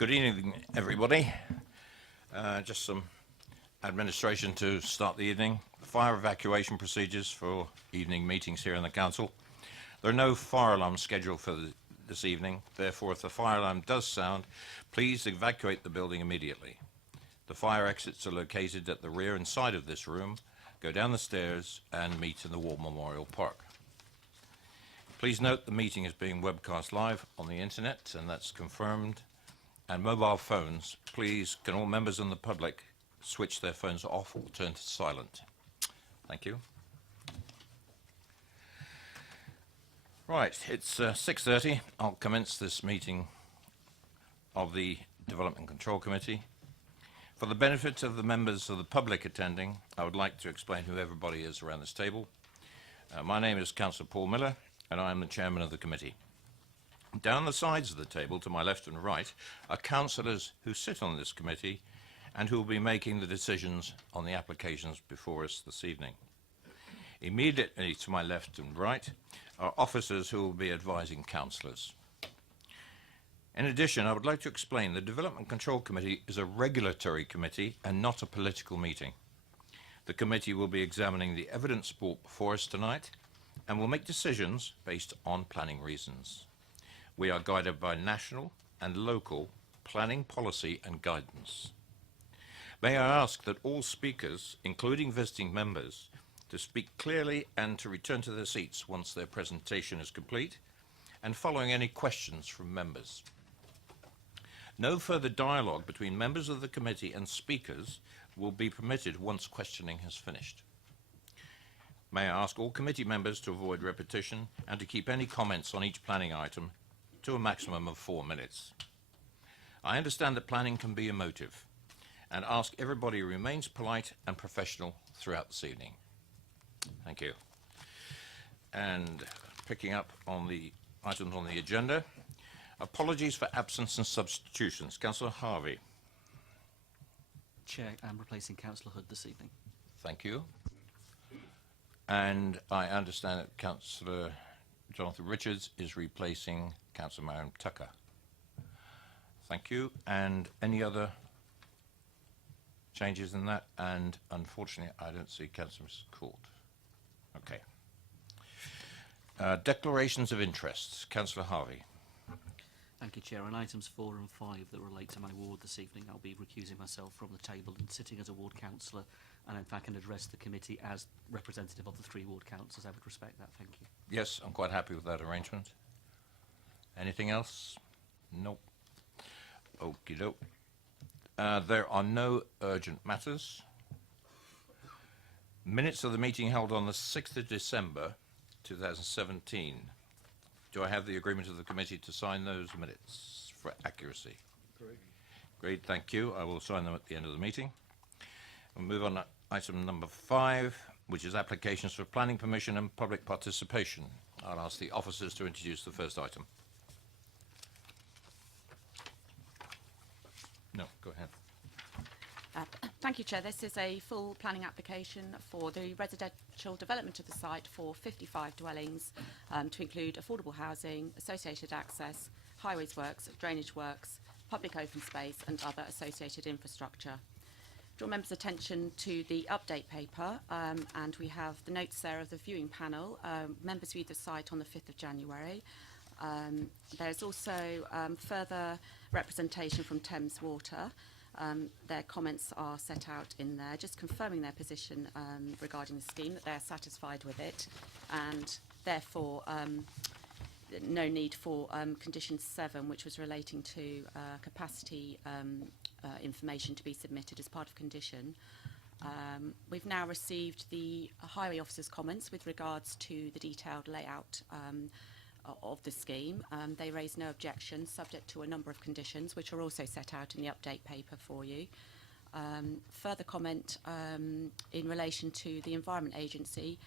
Good evening, everybody. Just some administration to start the evening. Fire evacuation procedures for evening meetings here in the Council. There are no fire alarms scheduled for this evening. Therefore, if the fire alarm does sound, please evacuate the building immediately. The fire exits are located at the rear and side of this room. Go down the stairs and meet in the War Memorial Park. Please note the meeting is being webcast live on the internet, and that's confirmed. And mobile phones, please, can all members and the public switch their phones off or turn to silent? Thank you. Right, it's 6:30. I'll commence this meeting of the Development Control Committee. For the benefit of the members of the public attending, I would like to explain who everybody is around this table. My name is Councillor Paul Miller, and I am the chairman of the committee. Down the sides of the table, to my left and right, are councillors who sit on this committee and who will be making the decisions on the applications before us this evening. Immediately to my left and right are officers who will be advising councillors. In addition, I would like to explain the Development Control Committee is a regulatory committee and not a political meeting. The committee will be examining the evidence brought before us tonight and will make decisions based on planning reasons. We are guided by national and local planning policy and guidance. May I ask that all speakers, including visiting members, to speak clearly and to return to their seats once their presentation is complete, and following any questions from members. No further dialogue between members of the committee and speakers will be permitted once questioning has finished. May I ask all committee members to avoid repetition and to keep any comments on each planning item to a maximum of 4 minutes. I understand that planning can be emotive, and ask everybody remains polite and professional throughout this evening. Thank you. And picking up on the items on the agenda, apologies for absence and substitutions. Councillor Harvey. Chair, I'm replacing Councillor Hood this evening. Thank you. And I understand that Councillor Jonathan Richards is replacing Councillor Mariam Tucker. Thank you. And any other changes in that? And unfortunately, I don't see Councillor Court. Okay. Declarations of interests. Councillor Harvey. Thank you, Chair. On items 4 and 5 that relate to my ward this evening, I'll be recusing myself from the table and sitting as a ward councillor, and in fact can address the committee as representative of the 3 ward councillors. I would respect that. Thank you. Yes, I'm quite happy with that arrangement. Anything else? Nope. Okie doke. There are no urgent matters. Minutes of the meeting held on the 6th of December 2017. Do I have the agreement of the committee to sign those minutes for accuracy? Great, thank you. I will sign them at the end of the meeting. We'll move on to item number 5, which is applications for planning permission and public participation. I'll ask the officers to introduce the first item. No, go ahead. Thank you, Chair. This is a full planning application for the residential development of the site for 55 dwellings to include affordable housing, associated access, highways works, drainage works, public open space and other associated infrastructure. Draw members' attention to the update paper, and we have the notes there of the viewing panel. Members viewed the site on the 5th of January. There's also further representation from Thames Water. Their comments are set out in there, just confirming their position regarding the scheme, that they are satisfied with it, and therefore no need for condition 7, which was relating to capacity information to be submitted as part of condition. We've now received the highway officer's comments with regards to the detailed layout of the scheme. They raised no objections, subject to a number of conditions, which are also set out in the update paper for you. Further comment in relation to the Environment Agency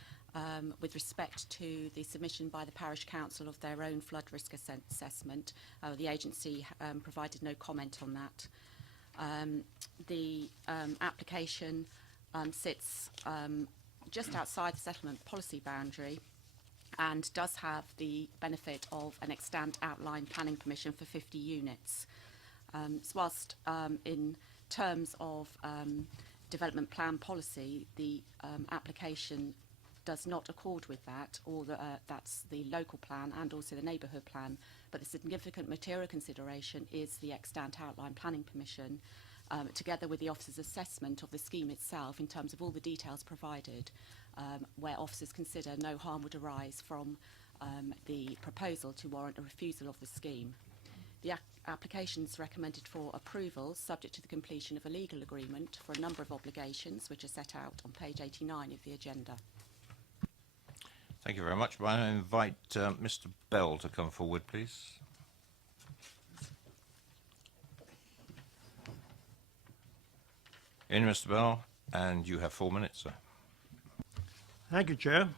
with respect to the submission by the Parish Council of their own flood risk assessment. The agency provided no comment on that. The application sits just outside the settlement policy boundary and does have the benefit of an extant outline planning permission for 50 units. So whilst in terms of development plan policy, the application does not accord with that, or that's the local plan and also the neighbourhood plan, but the significant material consideration is the extant outline planning permission, together with the officer's assessment of the scheme itself in terms of all the details provided, where officers consider no harm would arise from the proposal to warrant a refusal of the scheme. The application is recommended for approval, subject to the completion of a legal agreement for a number of obligations, which are set out on page 89 of the agenda. Thank you very much. I invite Mr. Bell to come forward, please. In, Mr. Bell, and you have 4 minutes, sir. Thank you, Chair.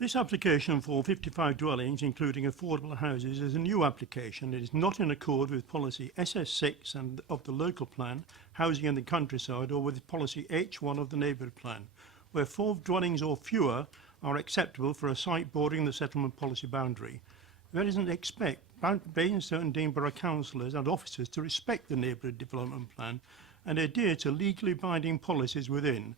This application for 55 dwellings, including affordable houses, is a new application. It is not in accord with policy SS6 and of the local plan, housing in the countryside, or with policy H1 of the neighbourhood plan, where 4 dwellings or fewer are acceptable for a site bordering the settlement policy boundary. Residents expect Basingstoke and Dean Borough councillors and officers to respect the neighbourhood development plan and adhere to legally binding policies within.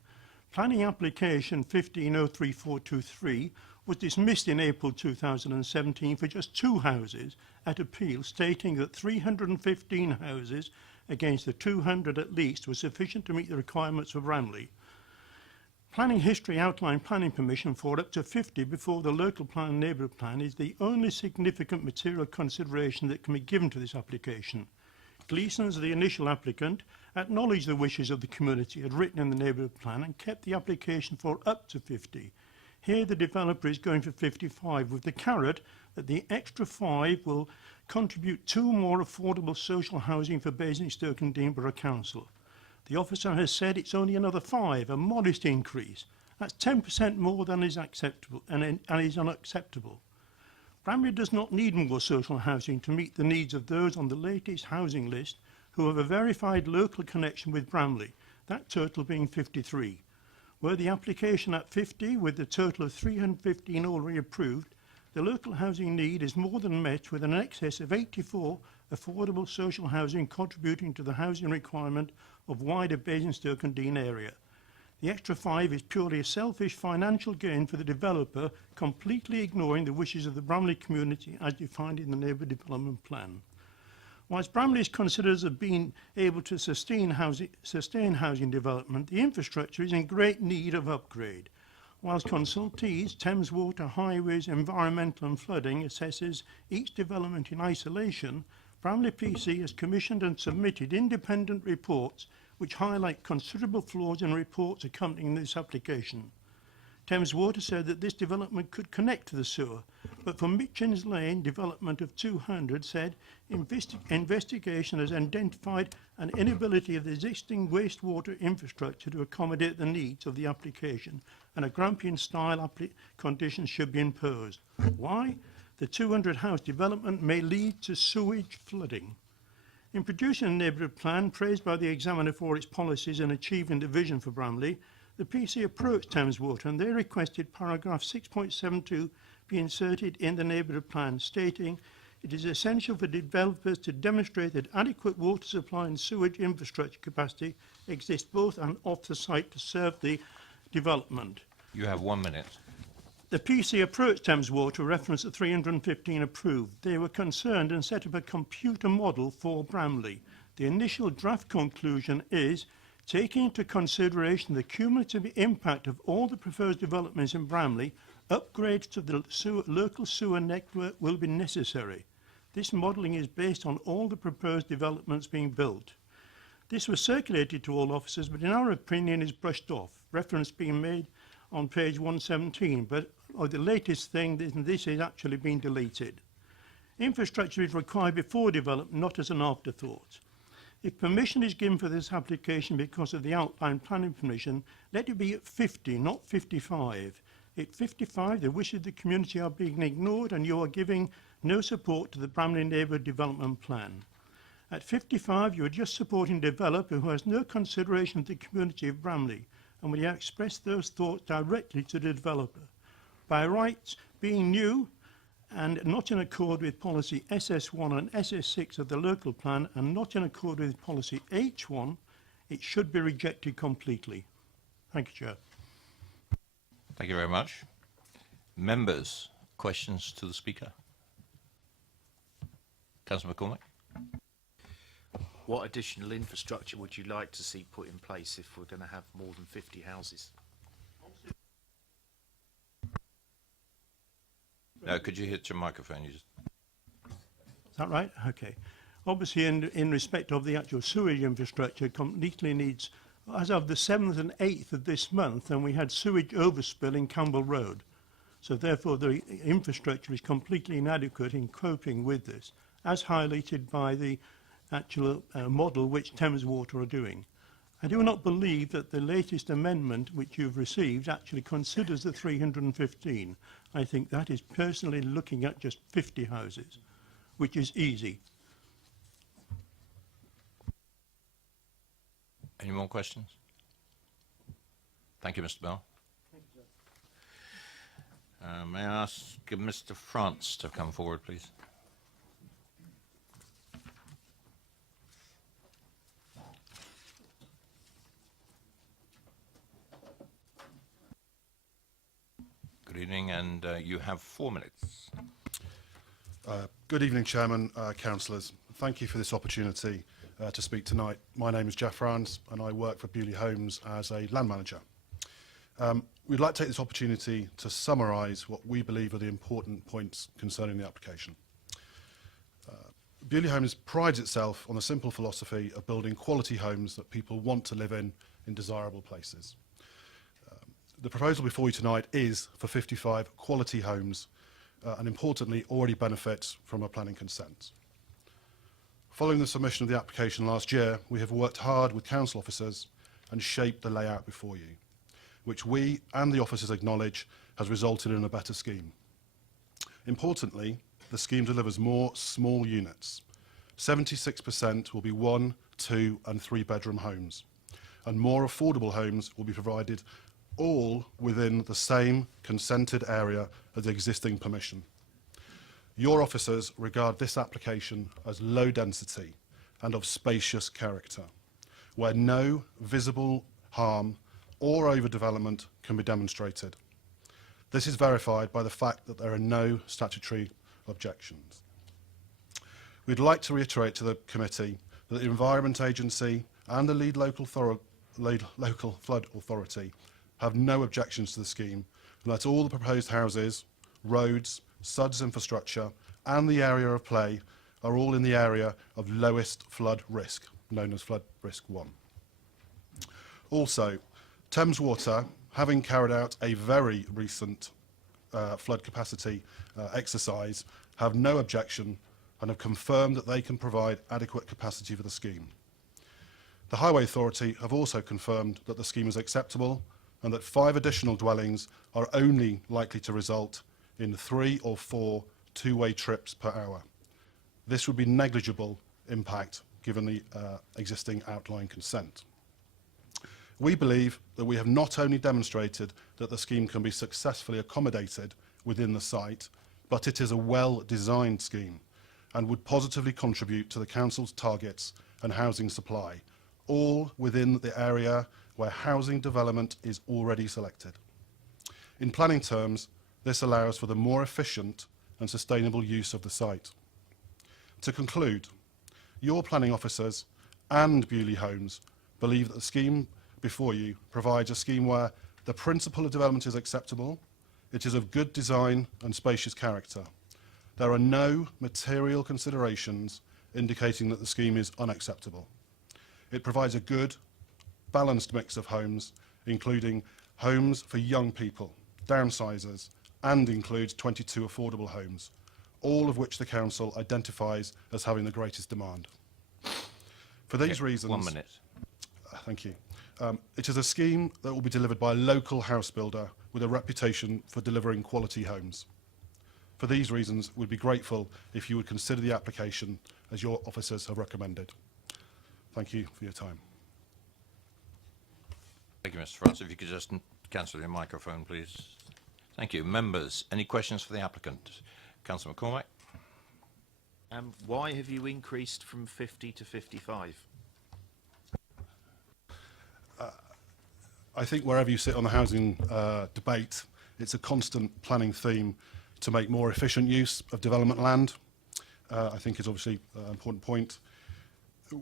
Planning application 1503423 was dismissed in April 2017 for just 2 houses at appeal, stating that 315 houses against the 200 at least was sufficient to meet the requirements of Ramley. Planning history outline planning permission for up to 50 before the local plan and neighbourhood plan is the only significant material consideration that can be given to this application. Gleeson's, the initial applicant, acknowledged the wishes of the community as written in the neighbourhood plan and kept the application for up to 50. Here the developer is going for 55 with the carrot that the extra 5 will contribute 2 more affordable social housing for Basingstoke and Dean Borough Council. The officer has said it's only another 5, a modest increase. That's 10% more than is acceptable and is unacceptable. Bramley does not need more social housing to meet the needs of those on the latest housing list who have a verified local connection with Bramley, that total being 53. Were the application at 50 with the total of 315 already approved, the local housing need is more than met with an excess of 84 affordable social housing contributing to the housing requirement of wider Basingstoke and Dean area. The extra 5 is purely a selfish financial gain for the developer, completely ignoring the wishes of the Bramley community as defined in the neighbourhood development plan. Whilst Bramley is considered as being able to sustain housing development, the infrastructure is in great need of upgrade. Whilst consultees, Thames Water, Highways, Environmental and Flooding assesses each development in isolation, Bramley PC has commissioned and submitted independent reports which highlight considerable flaws in reports accompanying this application. Thames Water said that this development could connect to the sewer, but for Mitchins Lane development of 200 said investigation has identified an inability of the existing wastewater infrastructure to accommodate the needs of the application, and a Grampian-style condition should be imposed. Why? The 200 house development may lead to sewage flooding. In producing a neighbourhood plan praised by the examiner for its policies and achieving the vision for Bramley, the PC approached Thames Water and they requested paragraph 6.72 be inserted in the neighbourhood plan, stating it is essential for developers to demonstrate that adequate water supply and sewage infrastructure capacity exists both and off the site to serve the development. You have 1 minute. The PC approached Thames Water, reference to 315 approved. They were concerned and set up a computer model for Bramley. The initial draft conclusion is, taking into consideration the cumulative impact of all the proposed developments in Bramley, upgrades to the local sewer network will be necessary. This modelling is based on all the proposed developments being built. This was circulated to all officers, but in our opinion is brushed off, reference being made on page 117, but the latest thing, this is actually being deleted. Infrastructure is required before development, not as an afterthought. If permission is given for this application because of the outline planning permission, let it be at 50, not 55. At 55, the wishes of the community are being ignored and you are giving no support to the Bramley Neighbourhood Development Plan. At 55, you are just supporting a developer who has no consideration of the community of Bramley and will express those thoughts directly to the developer. By rights being new and not in accord with policy SS1 and SS6 of the local plan, and not in accord with policy H1, it should be rejected completely. Thank you, Chair. Thank you very much. Members, questions to the Speaker? Councillor McCormick. What additional infrastructure would you like to see put in place if we're going to have more than 50 houses? No, could you hit your microphone? Is that right? Okay. Obviously, in respect of the actual sewage infrastructure, completely needs, as of the 7th and 8th of this month, and we had sewage overspill in Campbell Road. So therefore, the infrastructure is completely inadequate in coping with this, as highlighted by the actual model which Thames Water are doing. I do not believe that the latest amendment which you've received actually considers the 315. I think that is personally looking at just 50 houses, which is easy. Any more questions? Thank you, Mr. Bell. Thank you, sir. May I ask Mr. France to come forward, please? Good evening, and you have 4 minutes. Good evening, Chairman, councillors. Thank you for this opportunity to speak tonight. My name is Jeff Rans and I work for Bewley Homes as a land manager. We'd like to take this opportunity to summarise what we believe are the important points concerning the application. Bewley Homes prides itself on the simple philosophy of building quality homes that people want to live in desirable places. The proposal before you tonight is for 55 quality homes and importantly already benefits from a planning consent. Following the submission of the application last year, we have worked hard with council officers and shaped the layout before you, which we and the officers acknowledge has resulted in a better scheme. Importantly, the scheme delivers more small units. 76% will be 1, 2 and 3 bedroom homes, and more affordable homes will be provided all within the same consented area as the existing permission. Your officers regard this application as low density and of spacious character, where no visible harm or overdevelopment can be demonstrated. This is verified by the fact that there are no statutory objections. We'd like to reiterate to the committee that the Environment Agency and the lead local flood authority have no objections to the scheme, and that all the proposed houses, roads, SUDS infrastructure and the area of play are all in the area of lowest flood risk, known as flood risk 1. Also, Thames Water, having carried out a very recent flood capacity exercise, have no objection and have confirmed that they can provide adequate capacity for the scheme. The Highway Authority have also confirmed that the scheme is acceptable and that 5 additional dwellings are only likely to result in 3 or 4 two-way trips per hour. This would be negligible impact given the existing outline consent. We believe that we have not only demonstrated that the scheme can be successfully accommodated within the site, but it is a well-designed scheme and would positively contribute to the council's targets and housing supply, all within the area where housing development is already selected. In planning terms, this allows for the more efficient and sustainable use of the site. To conclude, your planning officers and Bewley Homes believe that the scheme before you provides a scheme where the principle of development is acceptable, it is of good design and spacious character. There are no material considerations indicating that the scheme is unacceptable. It provides a good, balanced mix of homes, including homes for young people, downsizers, and includes 22 affordable homes, all of which the council identifies as having the greatest demand. For these reasons... 1 minute. Thank you. It is a scheme that will be delivered by a local house builder with a reputation for delivering quality homes. For these reasons, we'd be grateful if you would consider the application as your officers have recommended. Thank you for your time. Thank you, Mr. France. If you could just cancel your microphone, please. Thank you. Members, any questions for the applicant? Councillor McCormack. Why have you increased from 50 to 55? I think wherever you sit on the housing debate, it's a constant planning theme to make more efficient use of development land. I think is obviously an important point.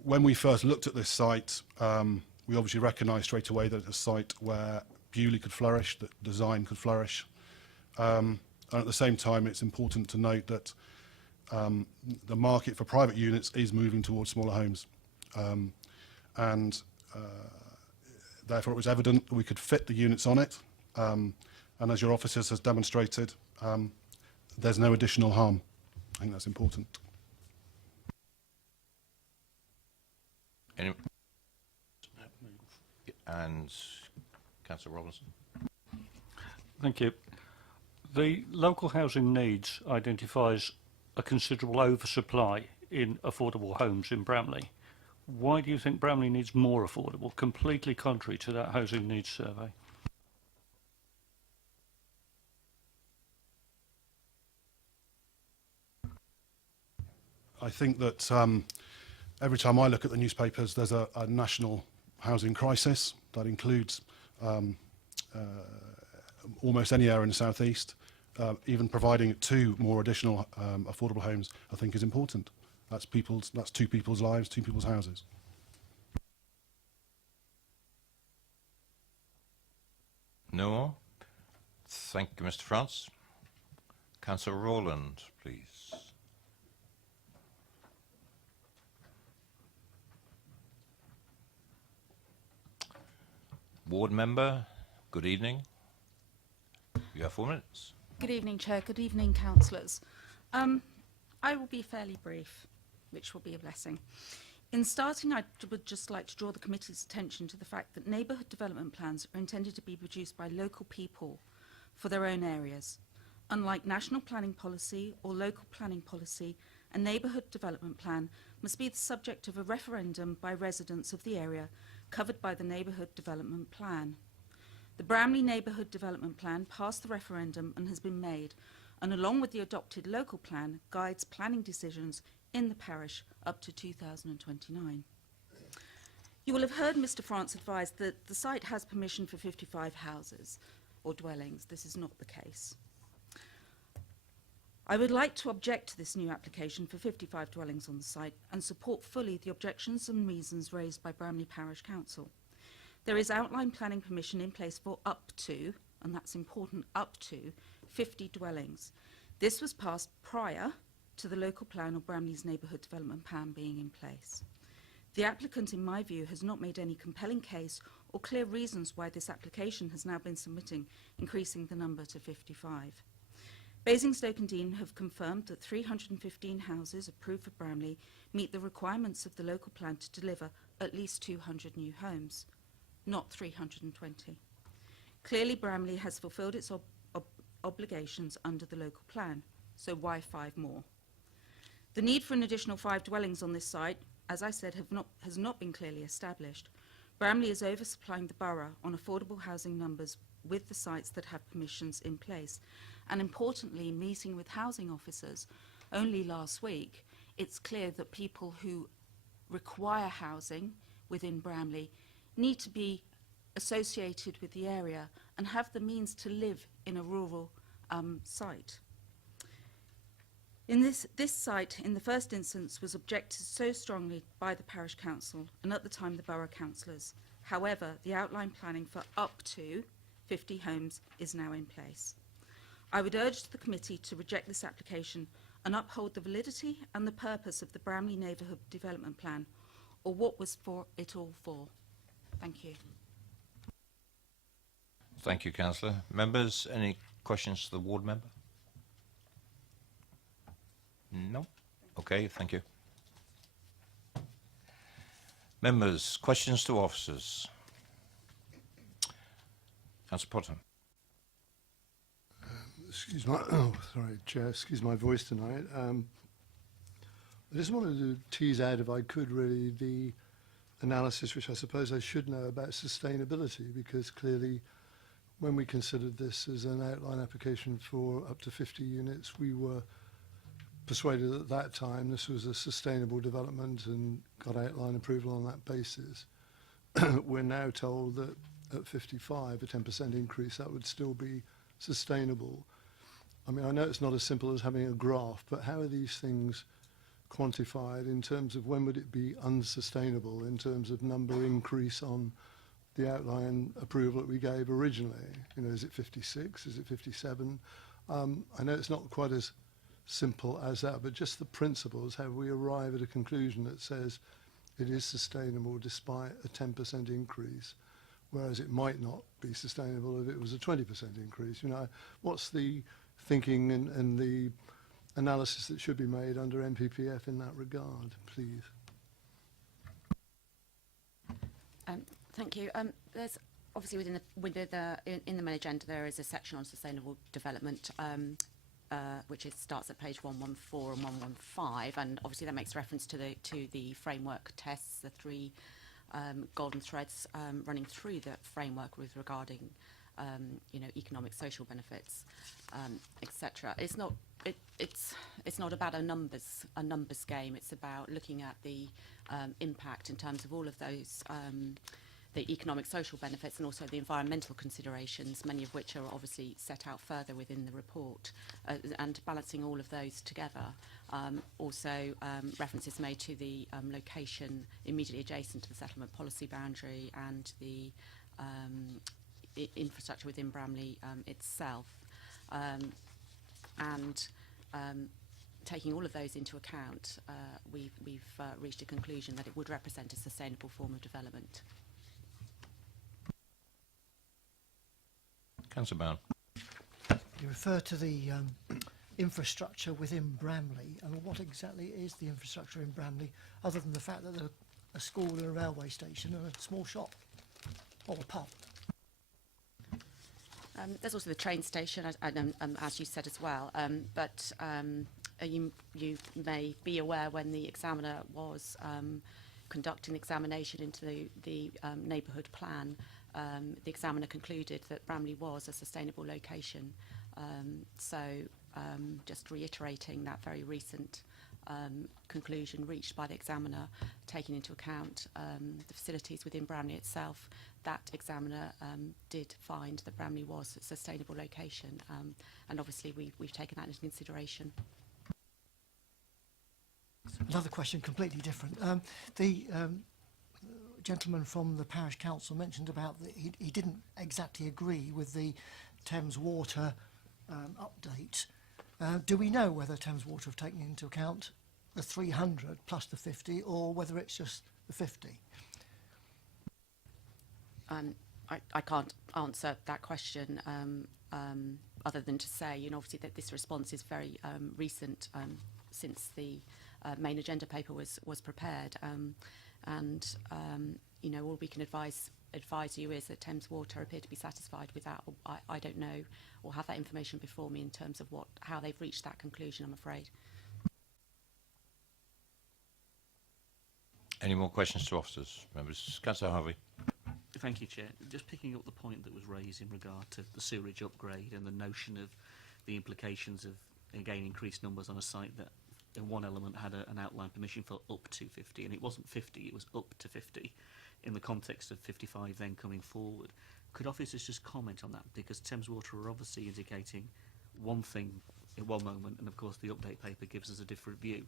When we first looked at this site, we obviously recognised straight away that it's a site where Bewley could flourish, that design could flourish. And at the same time, it's important to note that the market for private units is moving towards smaller homes. Therefore, it was evident that we could fit the units on it. And as your officers has demonstrated, there's no additional harm. I think that's important. Any? And Councillor Robinson. Thank you. The local housing needs identifies a considerable oversupply in affordable homes in Bramley. Why do you think Bramley needs more affordable, completely contrary to that housing needs survey? I think that every time I look at the newspapers, there's a national housing crisis that includes almost any area in the southeast. Even providing 2 more additional affordable homes, I think, is important. That's 2 people's lives, 2 people's houses. No more? Thank you, Mr. France. Councillor Rowland, please. Ward member, good evening. You have 4 minutes. Good evening, Chair. Good evening, councillors. I will be fairly brief, which will be a blessing. In starting, I would just like to draw the committee's attention to the fact that neighbourhood development plans are intended to be produced by local people for their own areas. Unlike national planning policy or local planning policy, a neighbourhood development plan must be the subject of a referendum by residents of the area covered by the neighbourhood development plan. The Bramley Neighbourhood Development Plan passed the referendum and has been made, and along with the adopted local plan, guides planning decisions in the parish up to 2029. You will have heard Mr. France advise that the site has permission for 55 houses or dwellings. This is not the case. I would like to object to this new application for 55 dwellings on the site and support fully the objections and reasons raised by Bramley Parish Council. There is outline planning permission in place for up to, and that's important, up to 50 dwellings. This was passed prior to the local plan or Bramley's neighbourhood development plan being in place. The applicant, in my view, has not made any compelling case or clear reasons why this application has now been submitting, increasing the number to 55. Basingstoke and Deane have confirmed that 315 houses approved for Bramley meet the requirements of the local plan to deliver at least 200 new homes, not 320. Clearly, Bramley has fulfilled its obligations under the local plan, so why 5 more? The need for an additional 5 dwellings on this site, as I said, has not been clearly established. Bramley is oversupplying the borough on affordable housing numbers with the sites that have permissions in place. And importantly, meeting with housing officers only last week, it's clear that people who require housing within Bramley need to be associated with the area and have the means to live in a rural site. In this site, in the first instance, was objected so strongly by the parish council and at the time the borough councillors. However, the outline planning for up to 50 homes is now in place. I would urge the committee to reject this application and uphold the validity and the purpose of the Bramley Neighbourhood Development Plan, or what was for it all for. Thank you. Thank you, Councillor. Members, any questions to the ward member? No? Okay, thank you. Members, questions to officers? Councillor Potter. Excuse my, Chair, excuse my voice tonight. I just wanted to tease out, if I could, really, the analysis, which I suppose I should know, about sustainability, because clearly when we considered this as an outline application for up to 50 units, we were persuaded at that time this was a sustainable development and got outline approval on that basis. We're now told that at 55, a 10% increase, that would still be sustainable. I mean, I know it's not as simple as having a graph, but how are these things quantified in terms of when would it be unsustainable in terms of number increase on the outline approval that we gave originally? You know, is it 56? Is it 57? I know it's not quite as simple as that, but just the principles, how we arrive at a conclusion that says it is sustainable despite a 10% increase, whereas it might not be sustainable if it was a 20% increase. You know, what's the thinking and the analysis that should be made under MPPF in that regard, please? Thank you. There's obviously in the main agenda there is a section on sustainable development, which starts at page 114 and 115, and obviously that makes reference to the framework tests, the three golden threads running through the framework with regarding you know, economic, social benefits, etc. It's not about a numbers game. It's about looking at the impact in terms of all of those the economic, social benefits, and also the environmental considerations, many of which are obviously set out further within the report, and balancing all of those together. Also, references made to the location immediately adjacent to the settlement policy boundary and the infrastructure within Bramley itself. Taking all of those into account, we've reached a conclusion that it would represent a sustainable form of development. Councillor Bowen. You refer to the infrastructure within Bramley, and what exactly is the infrastructure in Bramley, other than the fact that there's a school and a railway station and a small shop or a pub? There's also the train station, as you said as well. But you may be aware when the examiner was conducting the examination into the neighbourhood plan, the examiner concluded that Bramley was a sustainable location. Just reiterating that very recent conclusion reached by the examiner, taking into account the facilities within Bramley itself, that examiner did find that Bramley was a sustainable location, and obviously we've taken that into consideration. Another question, completely different. The gentleman from the parish council mentioned about that he didn't exactly agree with the Thames Water update. Do we know whether Thames Water have taken into account the 300 plus the 50, or whether it's just the 50? I can't answer that question other than to say, you know, obviously that this response is very recent, since the main agenda paper was prepared, and you know, all we can advise you is that Thames Water appear to be satisfied with that. I don't know or have that information before me in terms of how they've reached that conclusion, I'm afraid. Any more questions to officers? Members? Councillor Harvey. Thank you, Chair. Just picking up the point that was raised in regard to the sewerage upgrade and the notion of the implications of, again, increased numbers on a site that in one element had an outline permission for up to 50, and it wasn't 50, it was up to 50 in the context of 55 then coming forward. Could officers just comment on that? Because Thames Water are obviously indicating one thing in one moment, and of course the update paper gives us a different view.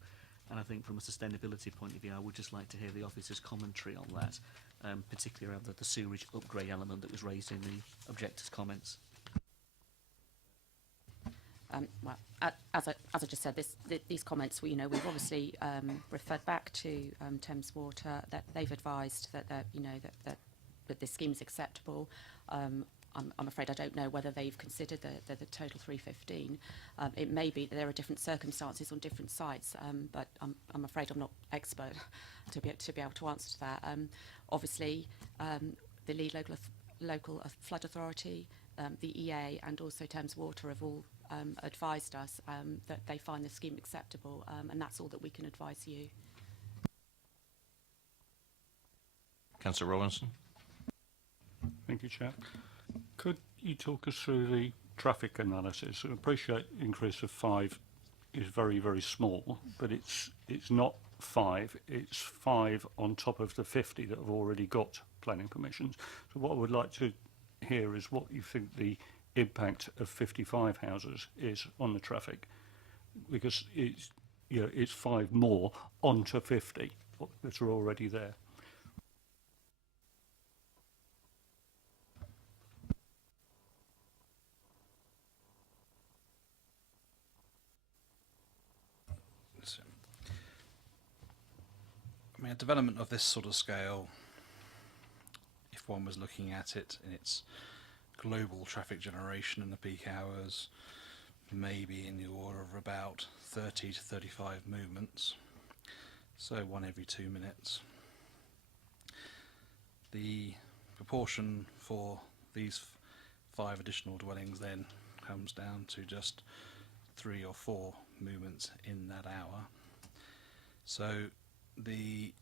And I think from a sustainability point of view, I would just like to hear the officers' commentary on that, particularly around the sewerage upgrade element that was raised in the objectors' comments. Well, as I just said, these comments, we've obviously referred back to Thames Water, that they've advised that that this scheme is acceptable. I'm afraid I don't know whether they've considered the total 315. It may be that there are different circumstances on different sites, but I'm afraid I'm not expert to be able to answer to that. Obviously, the lead local flood authority, the EA, and also Thames Water have all advised us that they find the scheme acceptable, and that's all that we can advise you. Councillor Robinson. Thank you, Chair. Could you talk us through the traffic analysis? I appreciate the increase of 5 is very, very small, but it's not 5, it's 5 on top of the 50 that have already got planning permissions. So what I would like to hear is what you think the impact of 55 houses is on the traffic, because it's, you know, it's 5 more onto 50 that are already there. So, I mean, a development of this sort of scale, if one was looking at it in its global traffic generation in the peak hours, maybe in the order of about 30 to 35 movements, so 1 every 2 minutes. The proportion for these 5 additional dwellings then comes down to just 3 or 4 movements in that hour. So the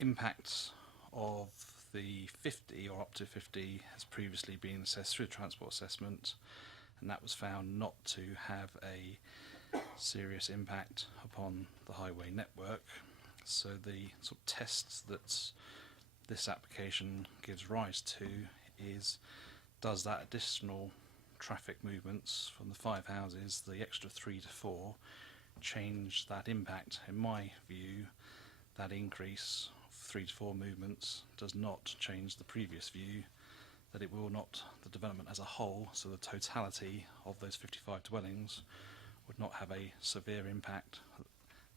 impacts of the 50 or up to 50 has previously been assessed through the transport assessment, and that was found not to have a serious impact upon the highway network. So the sort of tests that this application gives rise to is, does that additional traffic movements from the 5 houses, the extra 3 to 4, change that impact? In my view, that increase of 3 to 4 movements does not change the previous view that it will not, the development as a whole, so the totality of those 55 dwellings, would not have a severe impact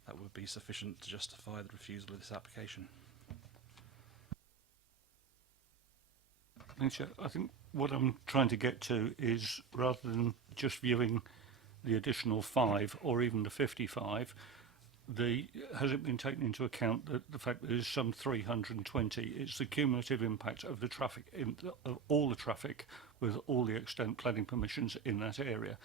that would be sufficient to justify the refusal of this application. Thanks, Chair. I think what I'm trying to get to is, rather than just viewing the additional 5 or even the 55, has it been taken into account that the fact that there's some 320, it's the cumulative impact of the traffic, of all the traffic with all the extent planning permissions in that area?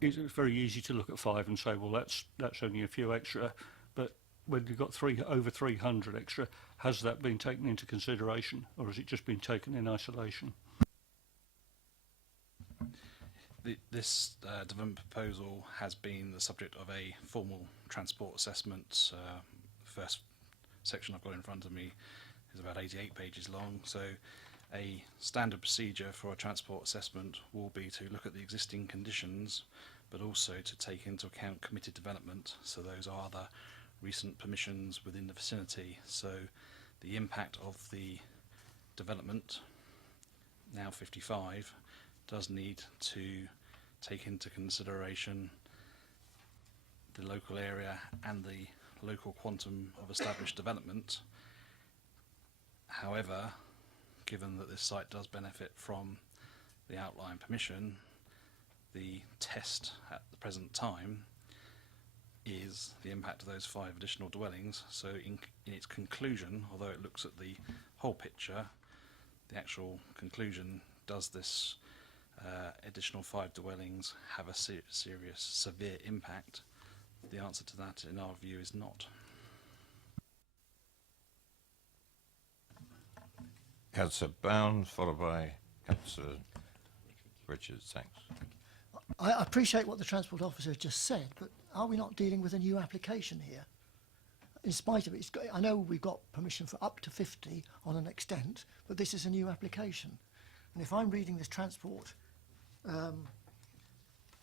It's very easy to look at 5 and say, well, that's only a few extra, but when you've got over 300 extra, has that been taken into consideration, or has it just been taken in isolation? This development proposal has been the subject of a formal transport assessment. First section I've got in front of me is about 88 pages long, so a standard procedure for a transport assessment will be to look at the existing conditions, but also to take into account committed development, so those are the recent permissions within the vicinity. So the impact of the development, now 55, does need to take into consideration the local area and the local quantum of established development. However, given that this site does benefit from the outline permission, the test at the present time is the impact of those 5 additional dwellings. So in its conclusion, although it looks at the whole picture, the actual conclusion, does this additional 5 dwellings have a serious, severe impact? The answer to that, in our view, is not. Councillor Bound, followed by Councillor Richards. Thanks. I appreciate what the Transport Officer just said, but are we not dealing with a new application here? In spite of it, I know we've got permission for up to 50 on an extent, but this is a new application. And if I'm reading this transport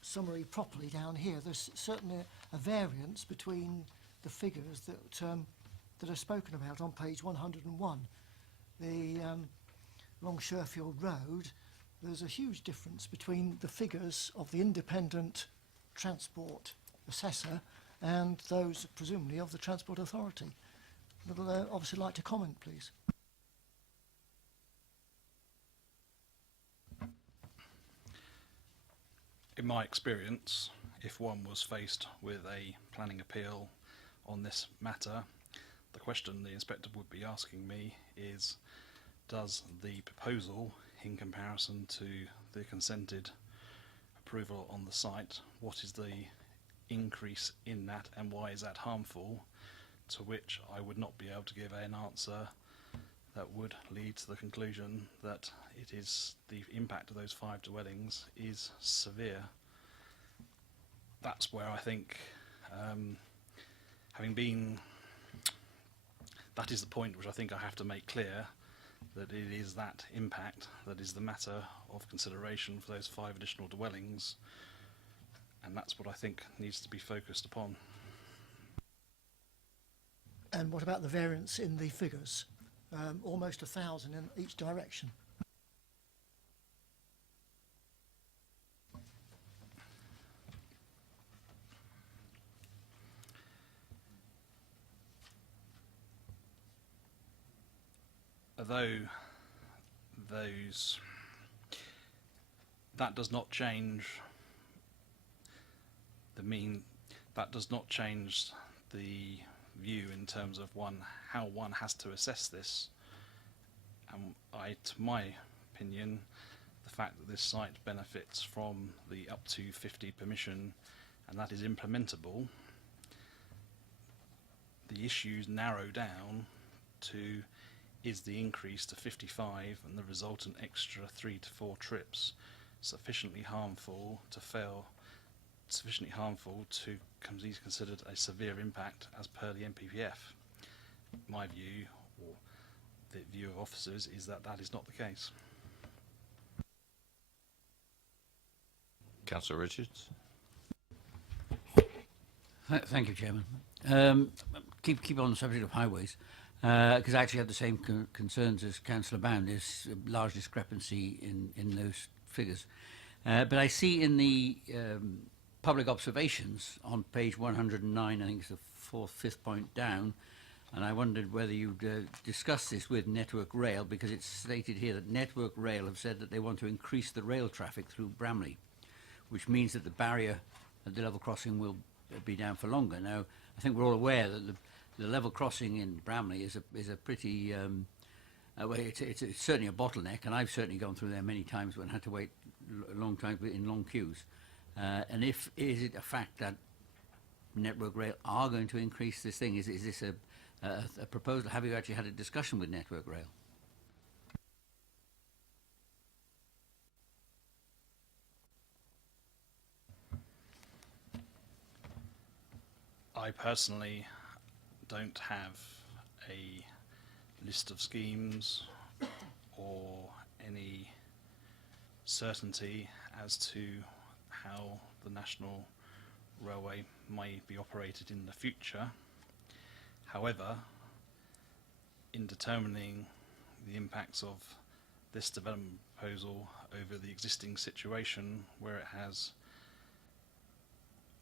summary properly down here, there's certainly a variance between the figures that are spoken about on page 101. The along Sherfield Road, there's a huge difference between the figures of the independent transport assessor and those, presumably, of the Transport Authority. I'd obviously like to comment, please. In my experience, if one was faced with a planning appeal on this matter, the question the inspector would be asking me is, does the proposal, in comparison to the consented approval on the site, what is the increase in that and why is that harmful? To which I would not be able to give an answer that would lead to the conclusion that it is the impact of those 5 dwellings is severe. That's where I think Having been, that is the point which I think I have to make clear, that it is that impact that is the matter of consideration for those 5 additional dwellings, and that's what I think needs to be focused upon. And what about the variance in the figures? Almost 1,000 in each direction. Although that does not change that does not change the view in terms of how one has to assess this. And to my opinion, the fact that this site benefits from the up to 50 permission and that is implementable, the issues narrow down to: is the increase to 55 and the resultant extra 3 to 4 trips sufficiently harmful to be considered a severe impact as per the NPPF? My view, or the view of officers, is that that is not the case. Councillor Richards. Thank you, Chairman. Keep on the subject of highways, because I actually have the same concerns as Councillor Bound. There's a large discrepancy in those figures. But I see in the public observations on page 109, I think it's the fifth point down, and I wondered whether you'd discuss this with Network Rail, because it's stated here that Network Rail have said that they want to increase the rail traffic through Bramley, which means that the barrier at the level crossing will be down for longer. Now, I think we're all aware that the level crossing in Bramley is a pretty well, it's certainly a bottleneck, and I've certainly gone through there many times when I had to wait a long time in long queues. And is it a fact that Network Rail are going to increase this thing? Is this a proposal? Have you actually had a discussion with Network Rail? I personally don't have a list of schemes or any certainty as to how the National Railway may be operated in the future. However, in determining the impacts of this development proposal over the existing situation, where it has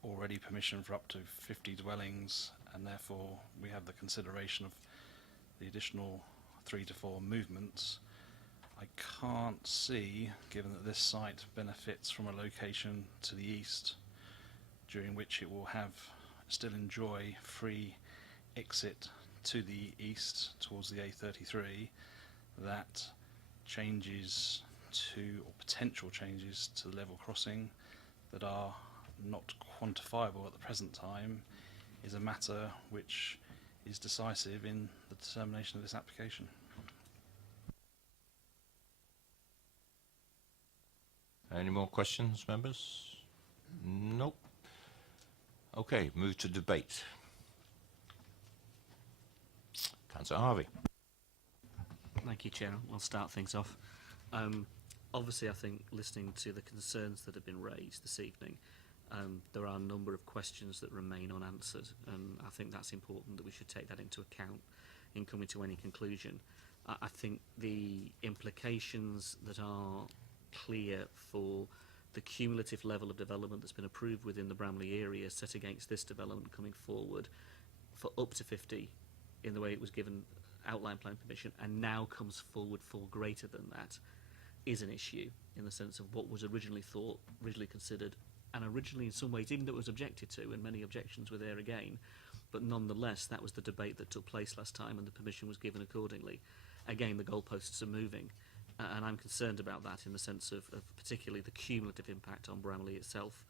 already permission for up to 50 dwellings, and therefore we have the consideration of the additional 3 to 4 movements, I can't see, given that this site benefits from a location to the east, during which it will still enjoy free exit to the east towards the A33, that changes to, or potential changes to the level crossing that are not quantifiable at the present time, is a matter which is decisive in the determination of this application. Any more questions, members? Nope. Okay, move to debate. Councillor Harvey. Thank you, Chair. I'll start things off. Obviously, I think listening to the concerns that have been raised this evening, there are a number of questions that remain unanswered, and I think that's important that we should take that into account in coming to any conclusion. I think the implications that are clear for the cumulative level of development that's been approved within the Bramley area set against this development coming forward for up to 50 in the way it was given outline plan permission and now comes forward for greater than that is an issue in the sense of what was originally thought, originally considered, and originally in some ways, even though it was objected to, and many objections were there again, but nonetheless that was the debate that took place last time and the permission was given accordingly. Again, the goalposts are moving, and I'm concerned about that in the sense of particularly the cumulative impact on Bramley itself.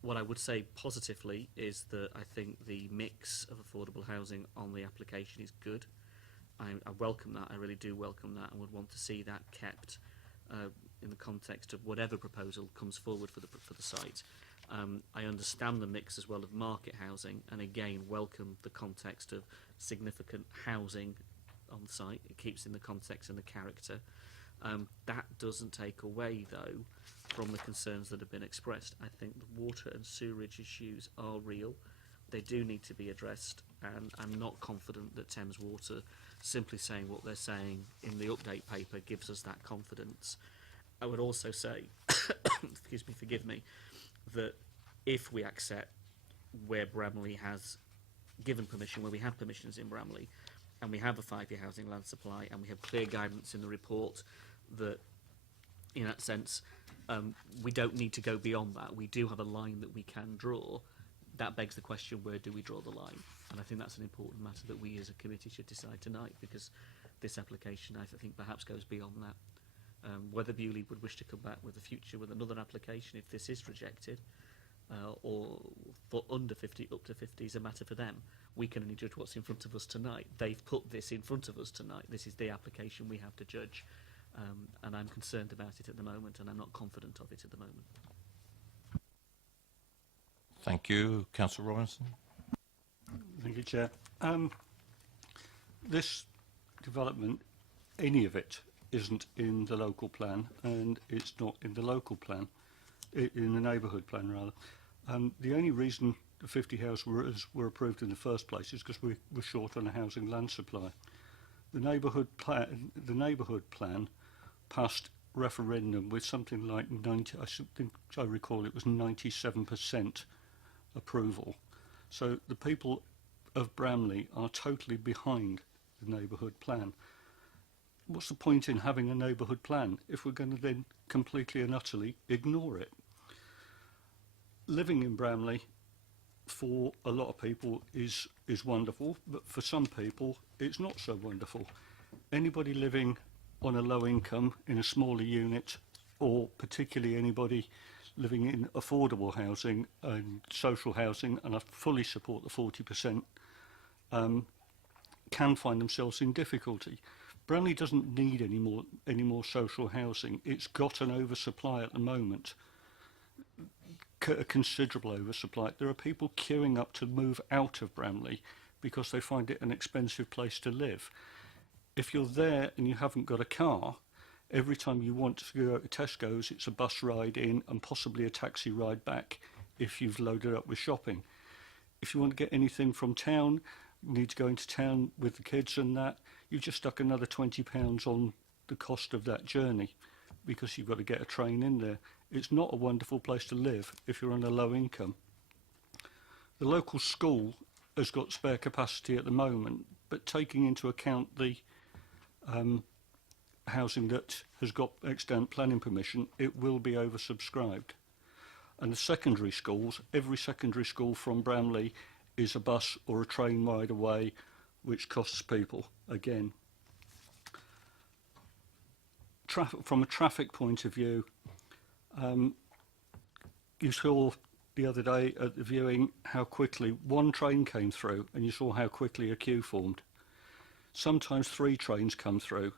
What I would say positively is that I think the mix of affordable housing on the application is good. I welcome that, I really do welcome that, and would want to see that kept in the context of whatever proposal comes forward for the site. I understand the mix as well of market housing, and again welcome the context of significant housing on site. It keeps in the context and the character. That doesn't take away, though, from the concerns that have been expressed. I think the water and sewerage issues are real. They do need to be addressed, and I'm not confident that Thames Water simply saying what they're saying in the update paper gives us that confidence. I would also say, excuse me, forgive me, that if we accept where Bramley has given permission, where we have permissions in Bramley, and we have a 5-year housing land supply, and we have clear guidance in the report that, in that sense, we don't need to go beyond that. We do have a line that we can draw. That begs the question, where do we draw the line? And I think that's an important matter that we as a committee should decide tonight, because this application, I think, perhaps goes beyond that. Whether Bewley would wish to come back with a future with another application if this is rejected, or for under 50 up to 50 is a matter for them. We can only judge what's in front of us tonight. They've put this in front of us tonight. This is the application we have to judge, and I'm concerned about it at the moment, and I'm not confident of it at the moment. Thank you. Councillor Robinson. Thank you, Chair. This development, any of it, isn't in the local plan, and it's not in the local plan, in the neighbourhood plan rather. The only reason the 50 houses were approved in the first place is because we were short on a housing land supply. The neighbourhood plan passed referendum with something like 90, I think I recall it was 97% approval. So the people of Bramley are totally behind the neighbourhood plan. What's the point in having a neighbourhood plan if we're going to then completely and utterly ignore it? Living in Bramley for a lot of people is wonderful, but for some people it's not so wonderful. Anybody living on a low income in a smaller unit, or particularly anybody living in affordable housing and social housing, and I fully support the 40%, can find themselves in difficulty. Bramley doesn't need any more social housing. It's got an oversupply at the moment, a considerable oversupply. There are people queuing up to move out of Bramley because they find it an expensive place to live. If you're there and you haven't got a car, every time you want to go to Tesco's, it's a bus ride in and possibly a taxi ride back if you've loaded up with shopping. If you want to get anything from town, you need to go into town with the kids and that, you've just stuck another £20 on the cost of that journey because you've got to get a train in there. It's not a wonderful place to live if you're on a low income. The local school has got spare capacity at the moment, but taking into account the housing that has got extant planning permission, it will be oversubscribed. And the secondary schools, every secondary school from Bramley is a bus or a train ride away, which costs people, again. From a traffic point of view, you saw the other day at the viewing how quickly one train came through, and you saw how quickly a queue formed. Sometimes 3 trains come through.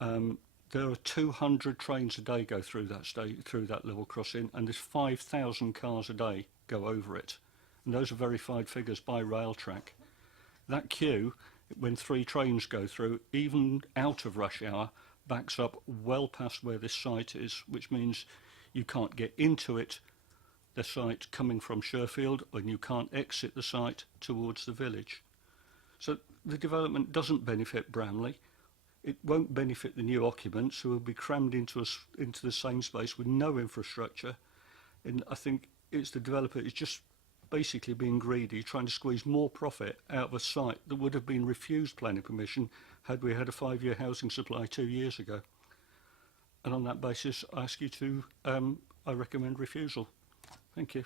There are 200 trains a day go through that level crossing, and there's 5,000 cars a day go over it. And those are verified figures by rail track. That queue, when 3 trains go through, even out of rush hour, backs up well past where this site is, which means you can't get into it, the site coming from Sherfield, and you can't exit the site towards the village. So the development doesn't benefit Bramley. It won't benefit the new occupants who will be crammed into the same space with no infrastructure. And I think it's the developer is just basically being greedy, trying to squeeze more profit out of a site that would have been refused planning permission had we had a 5-year housing supply 2 years ago. And on that basis, I ask you to, I recommend refusal. Thank you.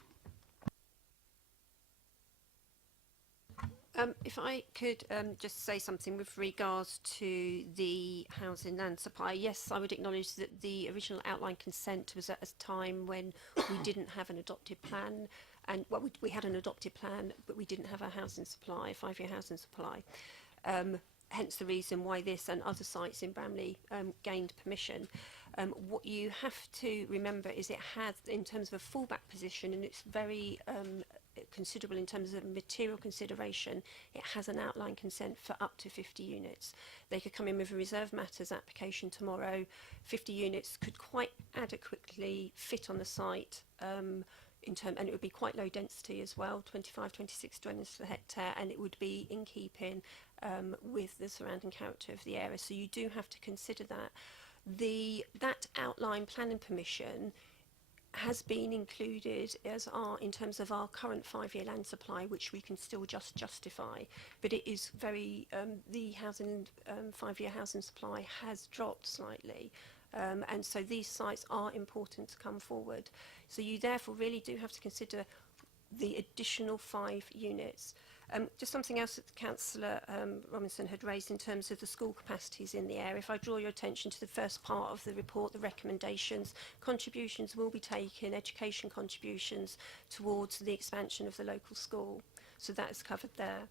If I could just say something with regards to the housing land supply. Yes, I would acknowledge that the original outline consent was at a time when we didn't have an adopted plan. And well, we had an adopted plan, but we didn't have a housing supply, 5-year housing supply. Hence the reason why this and other sites in Bramley gained permission. What you have to remember is it has, in terms of a fallback position, and it's very considerable in terms of material consideration, it has an outline consent for up to 50 units. They could come in with a reserve matters application tomorrow. 50 units could quite adequately fit on the site, and it would be quite low density as well, 25, 26 dwellings per hectare, and it would be in keeping with the surrounding character of the area. So you do have to consider that. That outline planning permission has been included in terms of our current 5-year land supply, which we can still just justify, but it is very the housing 5-year housing supply has dropped slightly, and so these sites are important to come forward. So you therefore really do have to consider the additional 5 units. Just something else that Councillor Robinson had raised in terms of the school capacities in the area. If I draw your attention to the first part of the report, the recommendations, contributions will be taken, education contributions towards the expansion of the local school. So that is covered there.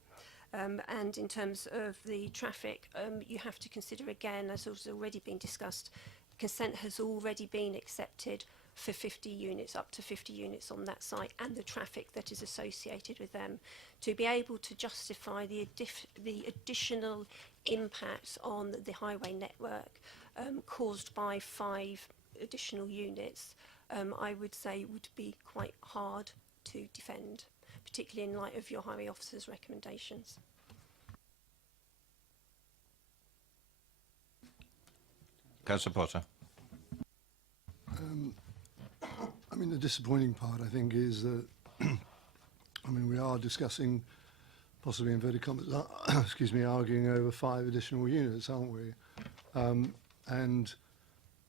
And in terms of the traffic, you have to consider again, as has already been discussed, consent has already been accepted for 50 units, up to 50 units on that site, and the traffic that is associated with them. To be able to justify the additional impacts on the highway network caused by 5 additional units, I would say would be quite hard to defend, particularly in light of your highway officer's recommendations. Councillor Potter. I mean, the disappointing part, I think, is that, I mean, we are discussing, possibly inverted commas, excuse me, arguing over 5 additional units, aren't we? And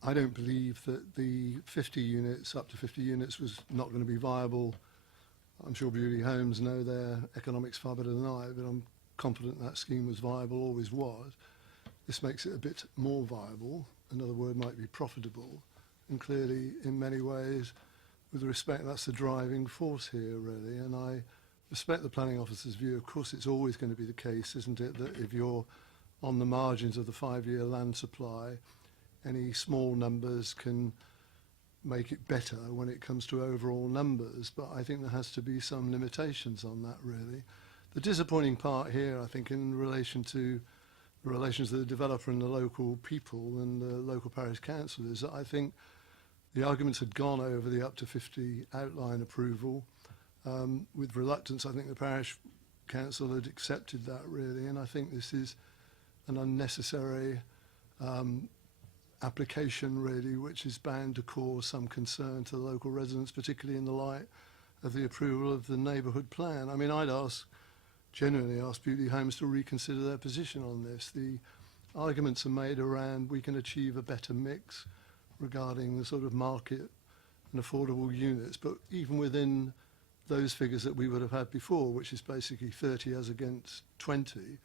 I don't believe that the 50 units, up to 50 units, was not going to be viable. I'm sure Beauty Homes know their economics far better than I, but I'm confident that scheme was viable, always was. This makes it a bit more viable. Another word might be profitable. And clearly, in many ways, with respect, that's the driving force here, really. And I respect the planning officer's view. Of course, it's always going to be the case, isn't it, that if you're on the margins of the 5-year land supply, any small numbers can make it better when it comes to overall numbers. But I think there has to be some limitations on that, really. The disappointing part here, I think, in relation to the relations of the developer and the local people and the local parish council, is that I think the arguments had gone over the up to 50 outline approval. With reluctance, I think the parish council had accepted that, really, and I think this is an unnecessary application, really, which is bound to cause some concern to the local residents, particularly in the light of the approval of the neighbourhood plan. I mean, I'd genuinely ask Beauty Homes to reconsider their position on this. The arguments are made around we can achieve a better mix regarding the sort of market and affordable units, but even within those figures that we would have had before, which is basically 30 as against 20,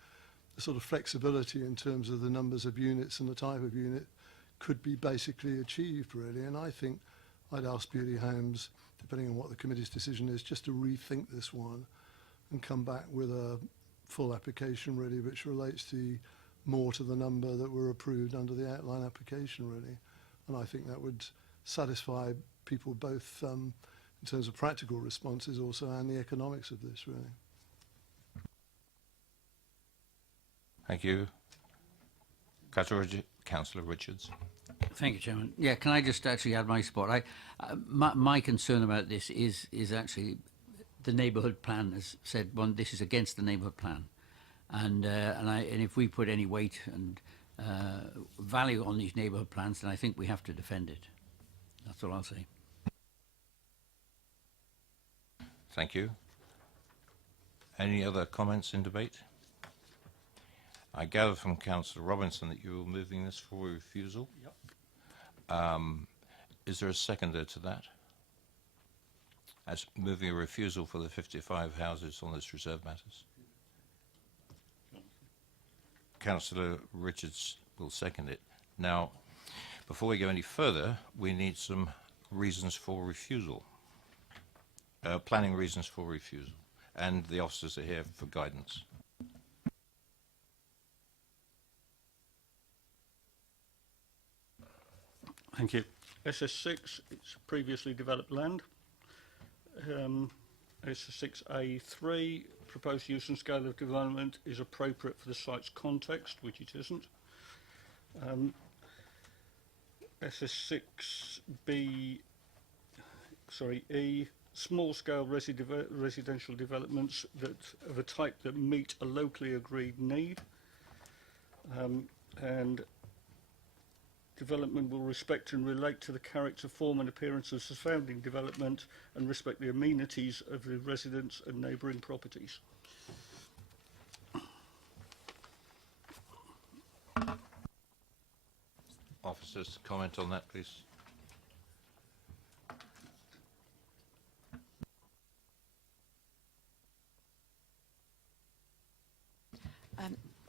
the sort of flexibility in terms of the numbers of units and the type of unit could be basically achieved, really. And I think I'd ask Beauty Homes, depending on what the committee's decision is, just to rethink this one and come back with a full application, really, which relates to more to the number that were approved under the outline application, really. And I think that would satisfy people both in terms of practical responses also and the economics of this, really. Thank you. Councillor Richards. Thank you, Chairman. Yeah, can I just actually add my support? My concern about this is actually the neighbourhood plan has said, well, this is against the neighbourhood plan, and if we put any weight and value on these neighbourhood plans, then I think we have to defend it. That's all I'll say. Thank you. Any other comments in debate? I gather from Councillor Robinson that you're moving this for refusal. Yep. Is there a seconder to that? As moving a refusal for the 55 houses on this reserve matters? Councillor Richards will second it. Now, before we go any further, we need some reasons for refusal. Planning reasons for refusal. And the officers are here for guidance. Thank you. SS6, it's previously developed land. SS6A3, proposed use and scale of development is appropriate for the site's context, which it isn't. SS6B, E, small-scale residential developments that of a type that meet a locally agreed need, and development will respect and relate to the character, form and appearance of surrounding development and respect the amenities of the residents and neighbouring properties. Officers, comment on that, please.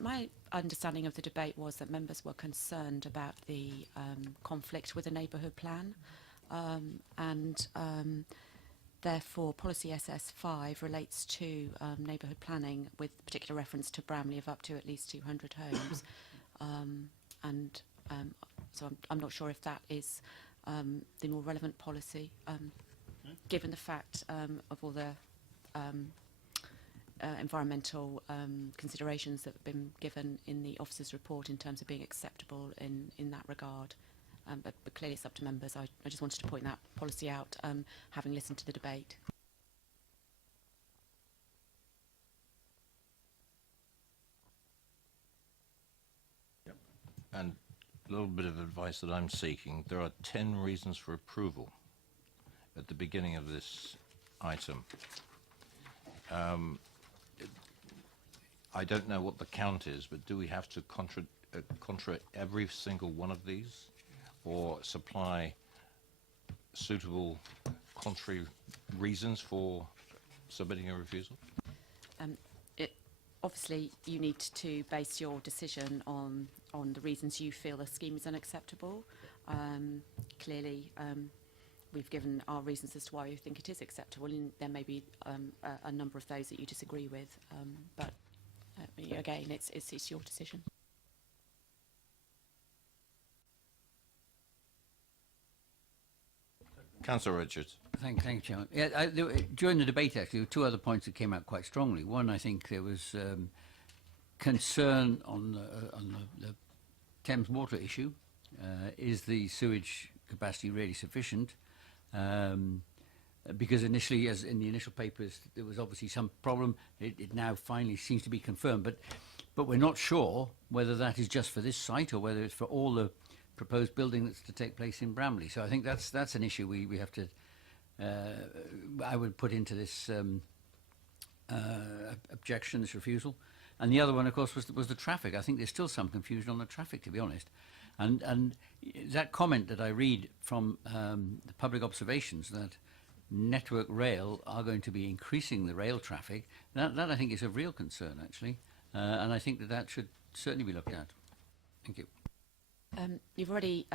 My understanding of the debate was that members were concerned about the conflict with the neighbourhood plan, and therefore policy SS5 relates to neighbourhood planning with particular reference to Bramley of up to at least 200 homes, so I'm not sure if that is the more relevant policy, given the fact of all the environmental considerations that have been given in the officer's report in terms of being acceptable in that regard. But clearly it's up to members. I just wanted to point that policy out, having listened to the debate. Yep. And a little bit of advice that I'm seeking. There are 10 reasons for approval at the beginning of this item. I don't know what the count is, but do we have to contra every single one of these, or supply suitable contrary reasons for submitting a refusal? Obviously, you need to base your decision on the reasons you feel the scheme is unacceptable. Clearly, we've given our reasons as to why we think it is acceptable, and there may be a number of those that you disagree with, but again, it's your decision. Councillor Richards. Thank you, Chairman. Yeah, during the debate, actually, there were two other points that came out quite strongly. One, I think there was concern on the Thames water issue. Is the sewage capacity really sufficient? Because initially, as in the initial papers, there was obviously some problem. It now finally seems to be confirmed, but we're not sure whether that is just for this site or whether it's for all the proposed building that's to take place in Bramley. So I think that's an issue we have to, I would put into this objection, this refusal. And the other one, of course, was the traffic. I think there's still some confusion on the traffic, to be honest. And that comment that I read from the public observations that Network Rail are going to be increasing the rail traffic, that I think is of real concern, actually. And I think that should certainly be looked at. Thank you. You've already,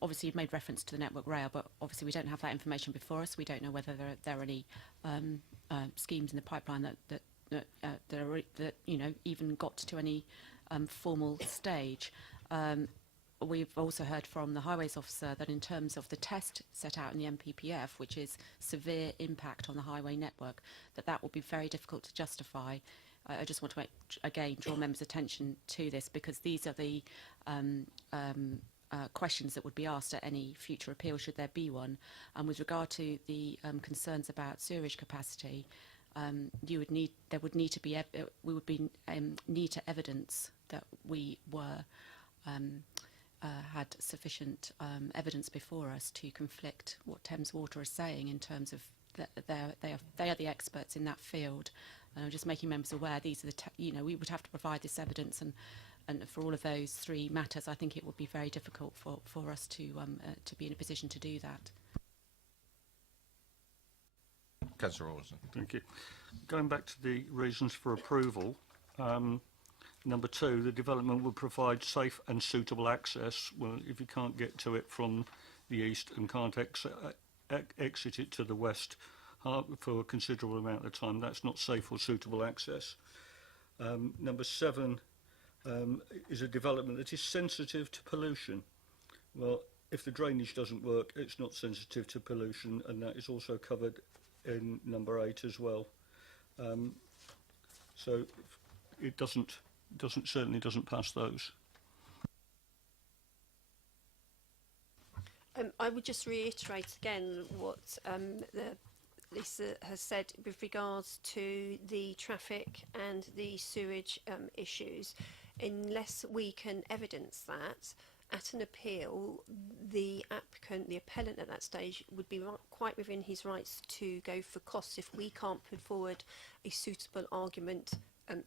obviously you've made reference to the Network Rail, but obviously we don't have that information before us. We don't know whether there are any schemes in the pipeline that you know, even got to any formal stage. We've also heard from the Highways Officer that in terms of the test set out in the MPPF, which is severe impact on the highway network, that will be very difficult to justify. I just want to, again, draw members' attention to this, because these are the questions that would be asked at any future appeal, should there be one. And with regard to the concerns about sewerage capacity, we would need to evidence that we were had sufficient evidence before us to conflict what Thames Water is saying in terms of they are the experts in that field. And I'm just making members aware these are the we would have to provide this evidence, and for all of those three matters, I think it would be very difficult for us to be in a position to do that. Councillor Rawlinson. Thank you. Going back to the reasons for approval, number 2, the development will provide safe and suitable access. Well, if you can't get to it from the east and can't exit it to the west for a considerable amount of time, that's not safe or suitable access. Number 7 is a development that is sensitive to pollution. Well, if the drainage doesn't work, it's not sensitive to pollution, and that is also covered in number 8 as well. So it certainly doesn't pass those. I would just reiterate again what Lisa has said with regards to the traffic and the sewage issues. Unless we can evidence that at an appeal, the applicant, the appellant at that stage, would be quite within his rights to go for costs if we can't put forward a suitable argument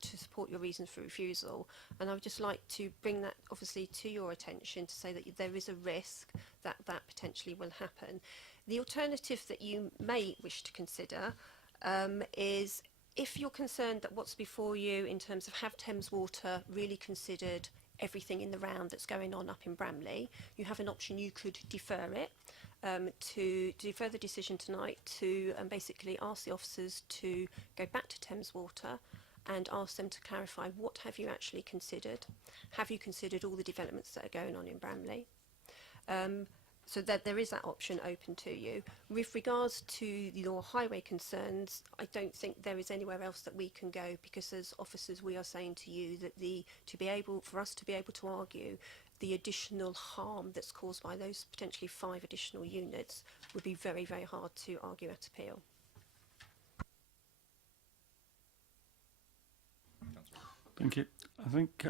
to support your reasons for refusal. And I would just like to bring that obviously to your attention to say that there is a risk that that potentially will happen. The alternative that you may wish to consider is, if you're concerned that what's before you in terms of have Thames Water really considered everything in the round that's going on up in Bramley, you have an option. You could defer it, to defer the decision tonight, to basically ask the officers to go back to Thames Water and ask them to clarify what have you actually considered. Have you considered all the developments that are going on in Bramley? So that there is that option open to you. With regards to your highway concerns, I don't think there is anywhere else that we can go, because as officers we are saying to you that for us to be able to argue the additional harm that's caused by those potentially 5 additional units would be very, very hard to argue at appeal. Thank you. I think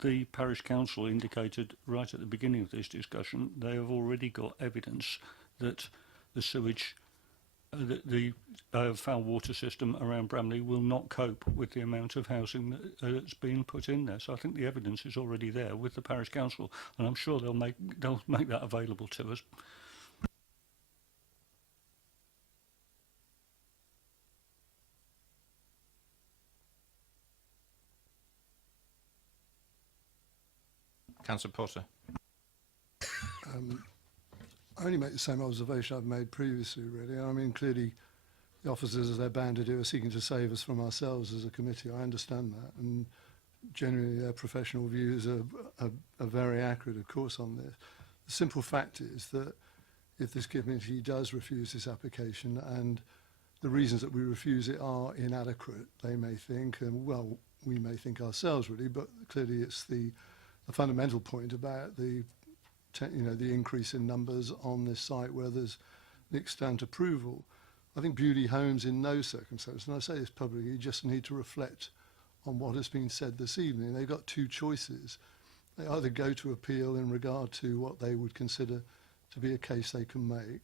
the parish council indicated right at the beginning of this discussion they have already got evidence that the sewage, the foul water system around Bramley will not cope with the amount of housing that's being put in there. So I think the evidence is already there with the parish council, and I'm sure they'll make that available to us. Councillor Potter. I only make the same observation I've made previously, really. I mean, clearly, the officers, as they're bound to do, are seeking to save us from ourselves as a committee. I understand that, and generally their professional views are very accurate, of course, on this. The simple fact is that if this committee does refuse this application, and the reasons that we refuse it are inadequate, they may think, and well, we may think ourselves, really, but clearly it's the fundamental point about the increase in numbers on this site where there's an extant approval. I think Beauty Homes in no circumstance, and I say this publicly, just need to reflect on what has been said this evening. They've got 2 choices. They either go to appeal in regard to what they would consider to be a case they can make,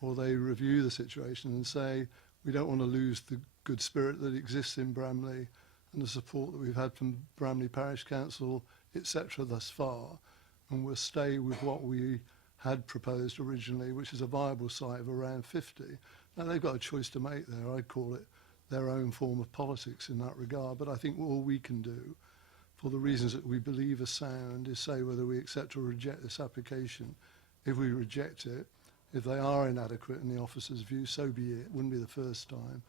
or they review the situation and say, we don't want to lose the good spirit that exists in Bramley and the support that we've had from Bramley Parish Council, etc. thus far, and we'll stay with what we had proposed originally, which is a viable site of around 50. Now, they've got a choice to make there. I'd call it their own form of politics in that regard, but I think all we can do, for the reasons that we believe are sound, is say whether we accept or reject this application. If we reject it, if they are inadequate in the officer's view, so be it. It wouldn't be the first time.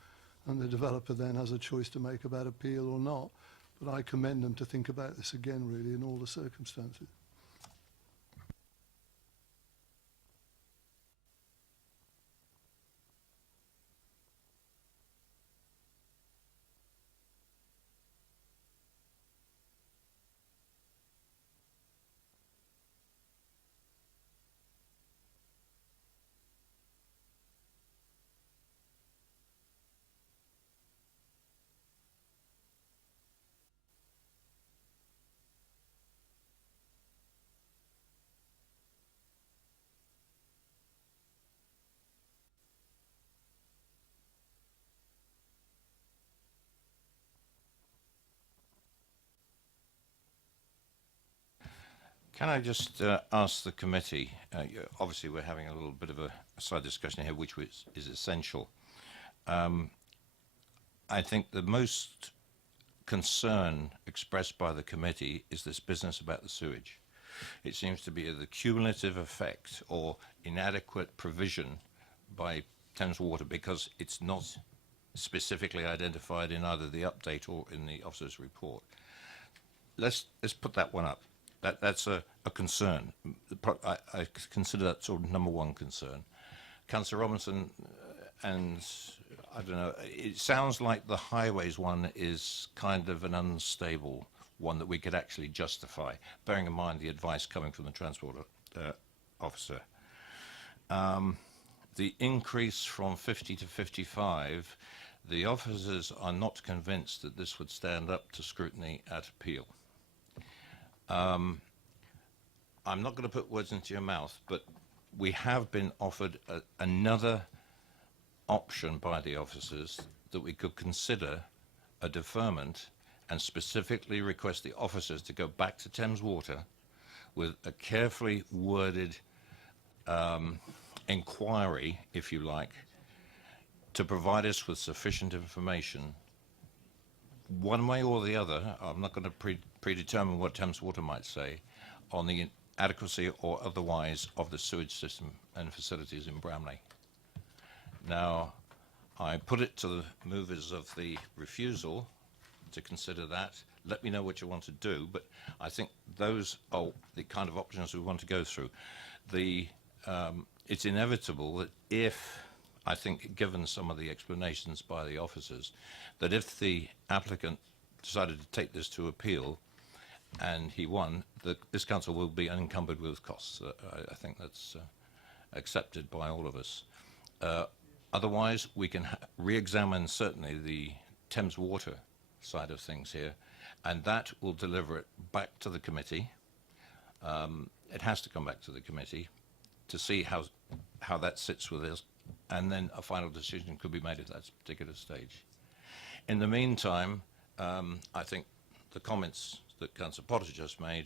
And the developer then has a choice to make about appeal or not. But I commend them to think about this again, really, in all the circumstances. Can I just ask the committee, obviously we're having a little bit of a side discussion here, which is essential. I think the most concern expressed by the committee is this business about the sewage. It seems to be the cumulative effect or inadequate provision by Thames Water, because it's not specifically identified in either the update or in the officer's report. Let's put that one up. That's a concern. I consider that sort of number one concern. Councillor Robinson, and I don't know, it sounds like the highways one is kind of an unstable one that we could actually justify, bearing in mind the advice coming from the transport officer. The increase from 50 to 55, the officers are not convinced that this would stand up to scrutiny at appeal. I'm not going to put words into your mouth, but we have been offered another option by the officers that we could consider a deferment and specifically request the officers to go back to Thames Water with a carefully worded inquiry, if you like, to provide us with sufficient information, one way or the other. I'm not going to predetermine what Thames Water might say on the adequacy or otherwise of the sewage system and facilities in Bramley. Now, I put it to the movers of the refusal to consider that. Let me know what you want to do, but I think those are the kind of options we want to go through. It's inevitable that if, I think, given some of the explanations by the officers, that if the applicant decided to take this to appeal and he won, this council will be unencumbered with costs. I think that's accepted by all of us. Otherwise, we can re-examine certainly the Thames Water side of things here, and that will deliver it back to the committee. It has to come back to the committee to see how that sits with us, and then a final decision could be made at that particular stage. In the meantime, I think the comments that Councillor Potter just made,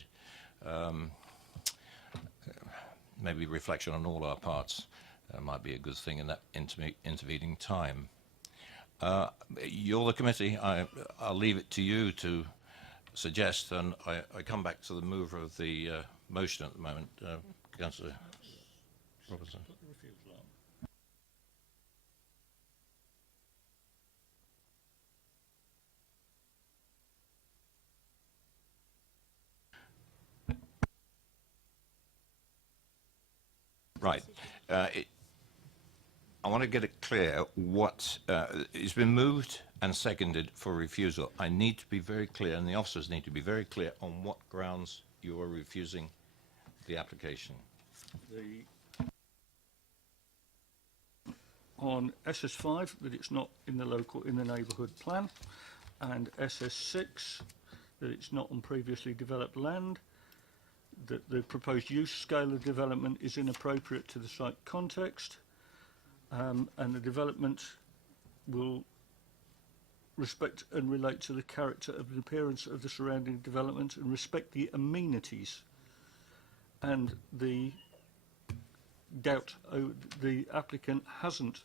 maybe reflection on all our parts, might be a good thing in that intervening time. You're the committee. I'll leave it to you to suggest, and I come back to the mover of the motion at the moment, Councillor Robertson. Right. I want to get it clear what it's been moved and seconded for refusal. I need to be very clear, and the officers need to be very clear on what grounds you are refusing the application. On SS5, that it's not in the neighbourhood plan, and SS6, that it's not on previously developed land, that the proposed use scale of development is inappropriate to the site context, and the development will respect and relate to the character of the appearance of the surrounding development and respect the amenities. And the doubt the applicant hasn't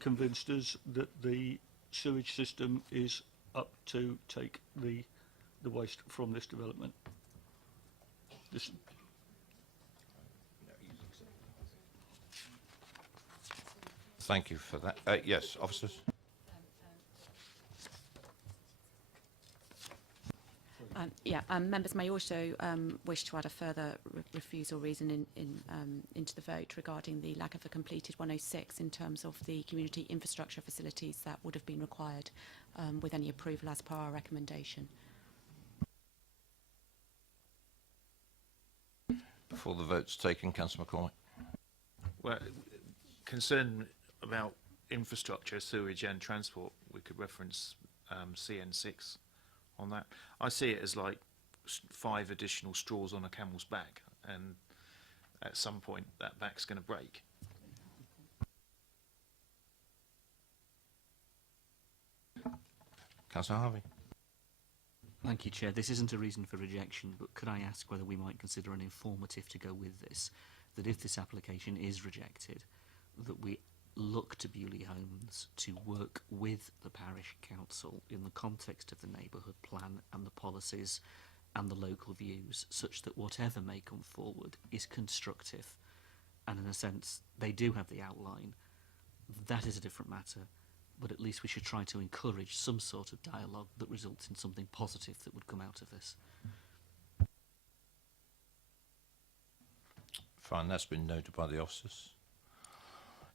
convinced us that the sewage system is up to take the waste from this development. Thank you for that. Yes, officers. Members may also wish to add a further refusal reason into the vote regarding the lack of a completed 106 in terms of the community infrastructure facilities that would have been required with any approval as per our recommendation. Before the vote's taken, Councillor McCormick. Well, concern about infrastructure, sewage and transport, we could reference CN6 on that. I see it as like 5 additional straws on a camel's back, and at some point that back's going to break. Councillor Harvey. Thank you, Chair. This isn't a reason for rejection, but could I ask whether we might consider an informative to go with this, that if this application is rejected, that we look to Bewley Homes to work with the parish council in the context of the neighbourhood plan and the policies and the local views, such that whatever may come forward is constructive, and in a sense they do have the outline. That is a different matter. but at least we should try to encourage some sort of dialogue that results in something positive that would come out of this. Fine, that's been noted by the officers.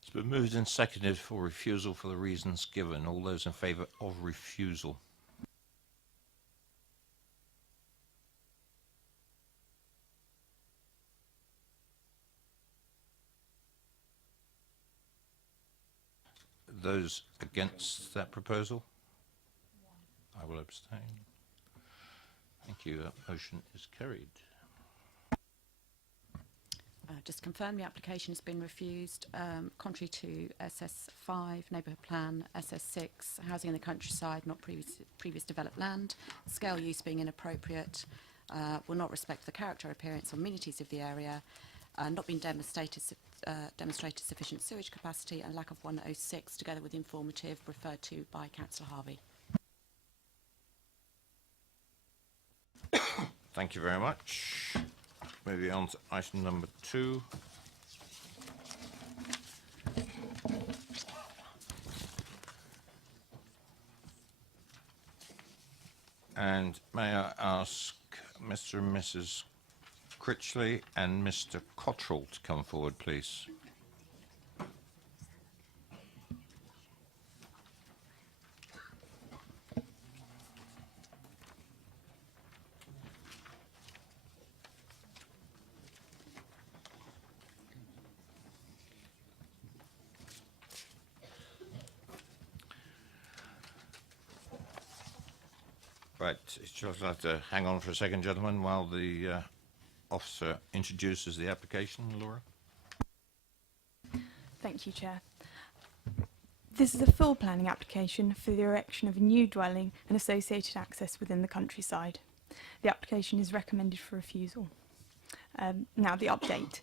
It's been moved and seconded for refusal for the reasons given. All those in favour of refusal? Those against that proposal? I will abstain. Thank you. That motion is carried. Just confirm the application has been refused, contrary to SS5, Neighbourhood Plan, SS6, Housing in the Countryside, not previous developed land, scale use being inappropriate, will not respect the character, appearance or amenities of the area, not been demonstrated sufficient sewage capacity and lack of 106, together with informative referred to by Councillor Harvey. Thank you very much. Moving on to item number 2. And may I ask Mr. and Mrs. Critchley and Mr. Cottrell to come forward, please. Right, just have to hang on for a second, gentlemen, while the officer introduces the application. Laura? Thank you, Chair. This is a full planning application for the erection of a new dwelling and associated access within the countryside. The application is recommended for refusal. Now, the update.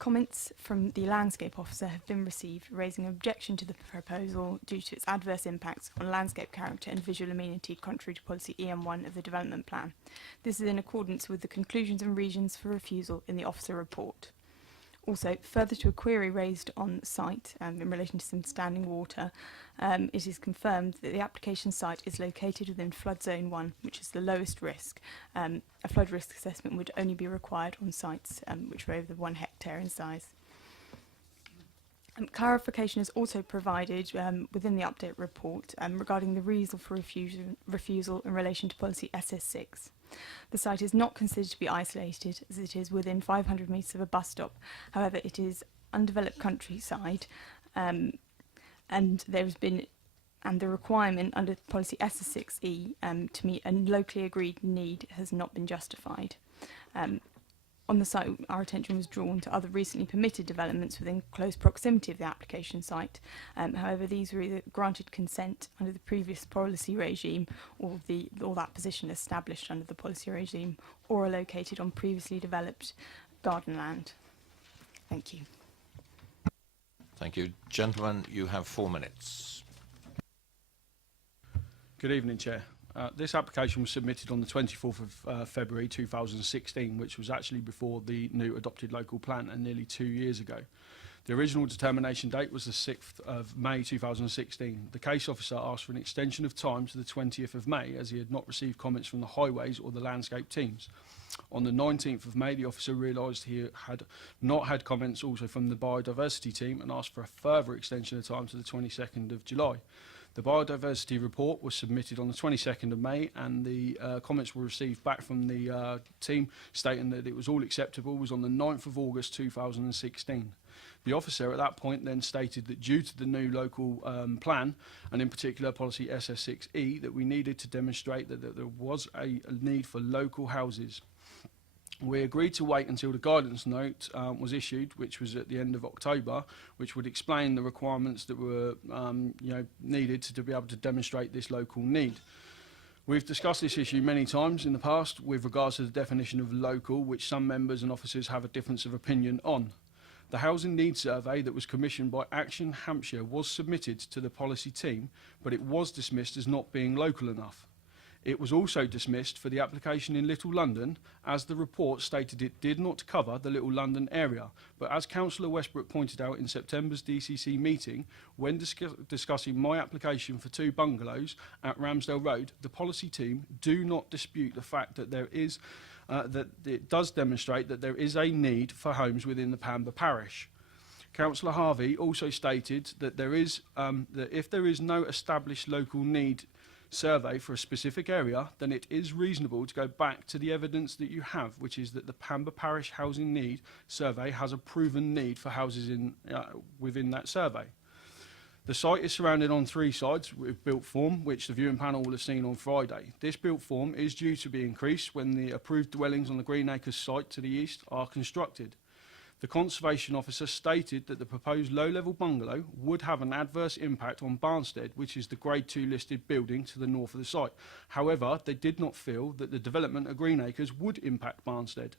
Comments from the landscape officer have been received raising an objection to the proposal due to its adverse impacts on landscape character and visual amenity contrary to policy EM1 of the development plan. This is in accordance with the conclusions and reasons for refusal in the officer report. Also, further to a query raised on site in relation to some standing water, it is confirmed that the application site is located within flood zone 1, which is the lowest risk. A flood risk assessment would only be required on sites which are over 1 hectare in size. Clarification is also provided within the update report regarding the reason for refusal in relation to policy SS6. The site is not considered to be isolated as it is within 500 metres of a bus stop. However, it is undeveloped countryside and the requirement under policy SS6E to meet a locally agreed need has not been justified. On the site, our attention was drawn to other recently permitted developments within close proximity of the application site. However, these were either granted consent under the previous policy regime or that position established under the policy regime, or are located on previously developed garden land. Thank you. Thank you. Gentlemen, you have 4 minutes. Good evening, Chair. This application was submitted on the 24th of February 2016, which was actually before the new adopted local plan and nearly 2 years ago. The original determination date was the 6th of May 2016. The case officer asked for an extension of time to the 20th of May as he had not received comments from the highways or the landscape teams. On the 19th of May, the officer realised he had not had comments also from the biodiversity team and asked for a further extension of time to the 22nd of July. The biodiversity report was submitted on the 22nd of May and the comments were received back from the team stating that it was all acceptable was on the 9th of August 2016. The officer at that point then stated that due to the new local plan and in particular policy SS6E that we needed to demonstrate that there was a need for local houses. We agreed to wait until the guidance note was issued, which was at the end of October, which would explain the requirements that were needed to be able to demonstrate this local need. We've discussed this issue many times in the past with regards to the definition of local, which some members and officers have a difference of opinion on. The housing needs survey that was commissioned by Action Hampshire was submitted to the policy team, but it was dismissed as not being local enough. It was also dismissed for the application in Little London, as the report stated it did not cover the Little London area. But as Councillor Westbrook pointed out in September's DCC meeting, when discussing my application for 2 bungalows at Ramsdale Road, the policy team do not dispute the fact that there is that it does demonstrate that there is a need for homes within the Pamber parish. Councillor Harvey also stated that that if there is no established local need survey for a specific area, then it is reasonable to go back to the evidence that you have, which is that the Pamber Parish Housing Need Survey has a proven need for houses within that survey. The site is surrounded on 3 sides with built form, which the viewing panel will have seen on Friday. This built form is due to be increased when the approved dwellings on the Greenacres site to the east are constructed. The Conservation Officer stated that the proposed low-level bungalow would have an adverse impact on Barnstead, which is the Grade 2 listed building to the north of the site. However, they did not feel that the development of Greenacres would impact Barnstead.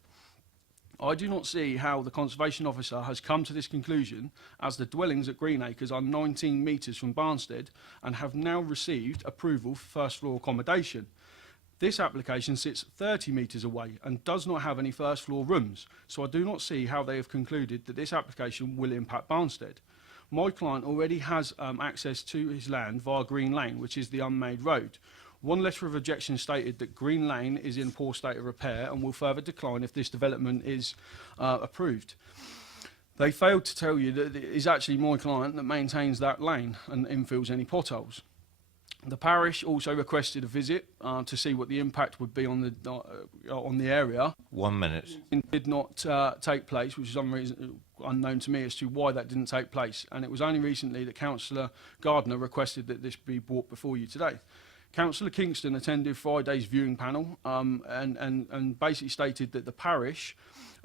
I do not see how the Conservation Officer has come to this conclusion, as the dwellings at Greenacres are 19 metres from Barnstead and have now received approval for first floor accommodation. This application sits 30 metres away and does not have any first floor rooms, so I do not see how they have concluded that this application will impact Barnstead. My client already has access to his land via Green Lane, which is the unmade road. One letter of objection stated that Green Lane is in poor state of repair and will further decline if this development is approved. They failed to tell you that it is actually my client that maintains that lane and infills any potholes. The parish also requested a visit to see what the impact would be on the area. 1 minute. It did not take place, which is unknown to me as to why that didn't take place. And it was only recently that Councillor Gardner requested that this be brought before you today. Councillor Kingston attended Friday's viewing panel and basically stated that the parish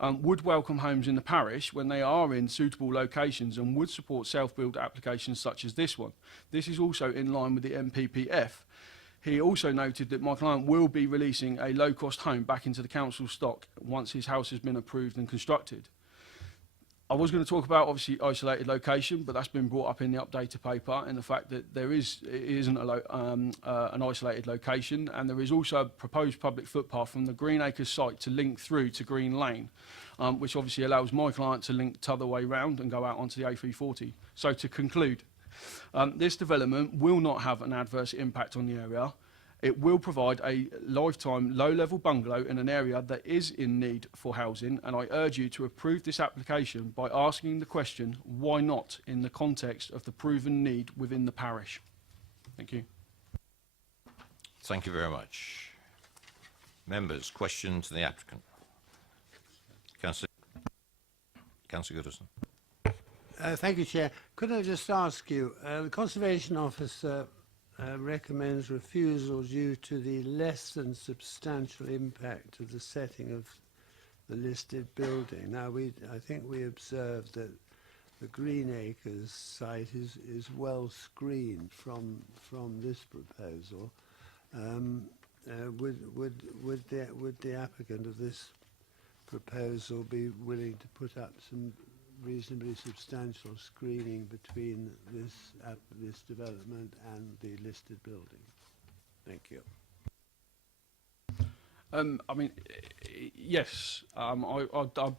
would welcome homes in the parish when they are in suitable locations and would support self-build applications such as this one. This is also in line with the MPPF. He also noted that my client will be releasing a low-cost home back into the council stock once his house has been approved and constructed. I was going to talk about, obviously, isolated location, but that's been brought up in the updated paper, and the fact that it isn't an isolated location, and there is also a proposed public footpath from the Greenacres site to link through to Green Lane, which obviously allows my client to link t'other way round and go out onto the A340. So to conclude, this development will not have an adverse impact on the area. It will provide a lifetime low-level bungalow in an area that is in need for housing, and I urge you to approve this application by asking the question, why not, in the context of the proven need within the parish. Thank you. Thank you very much. Members, question to the applicant. Councillor Goodison. Thank you, Chair. Could I just ask you, the Conservation Officer recommends refusal due to the less than substantial impact of the setting of the listed building. Now, I think we observed that the Greenacres site is well screened from this proposal. Would the applicant of this proposal be willing to put up some reasonably substantial screening between this development and the listed building? Thank you. I mean, yes. I'd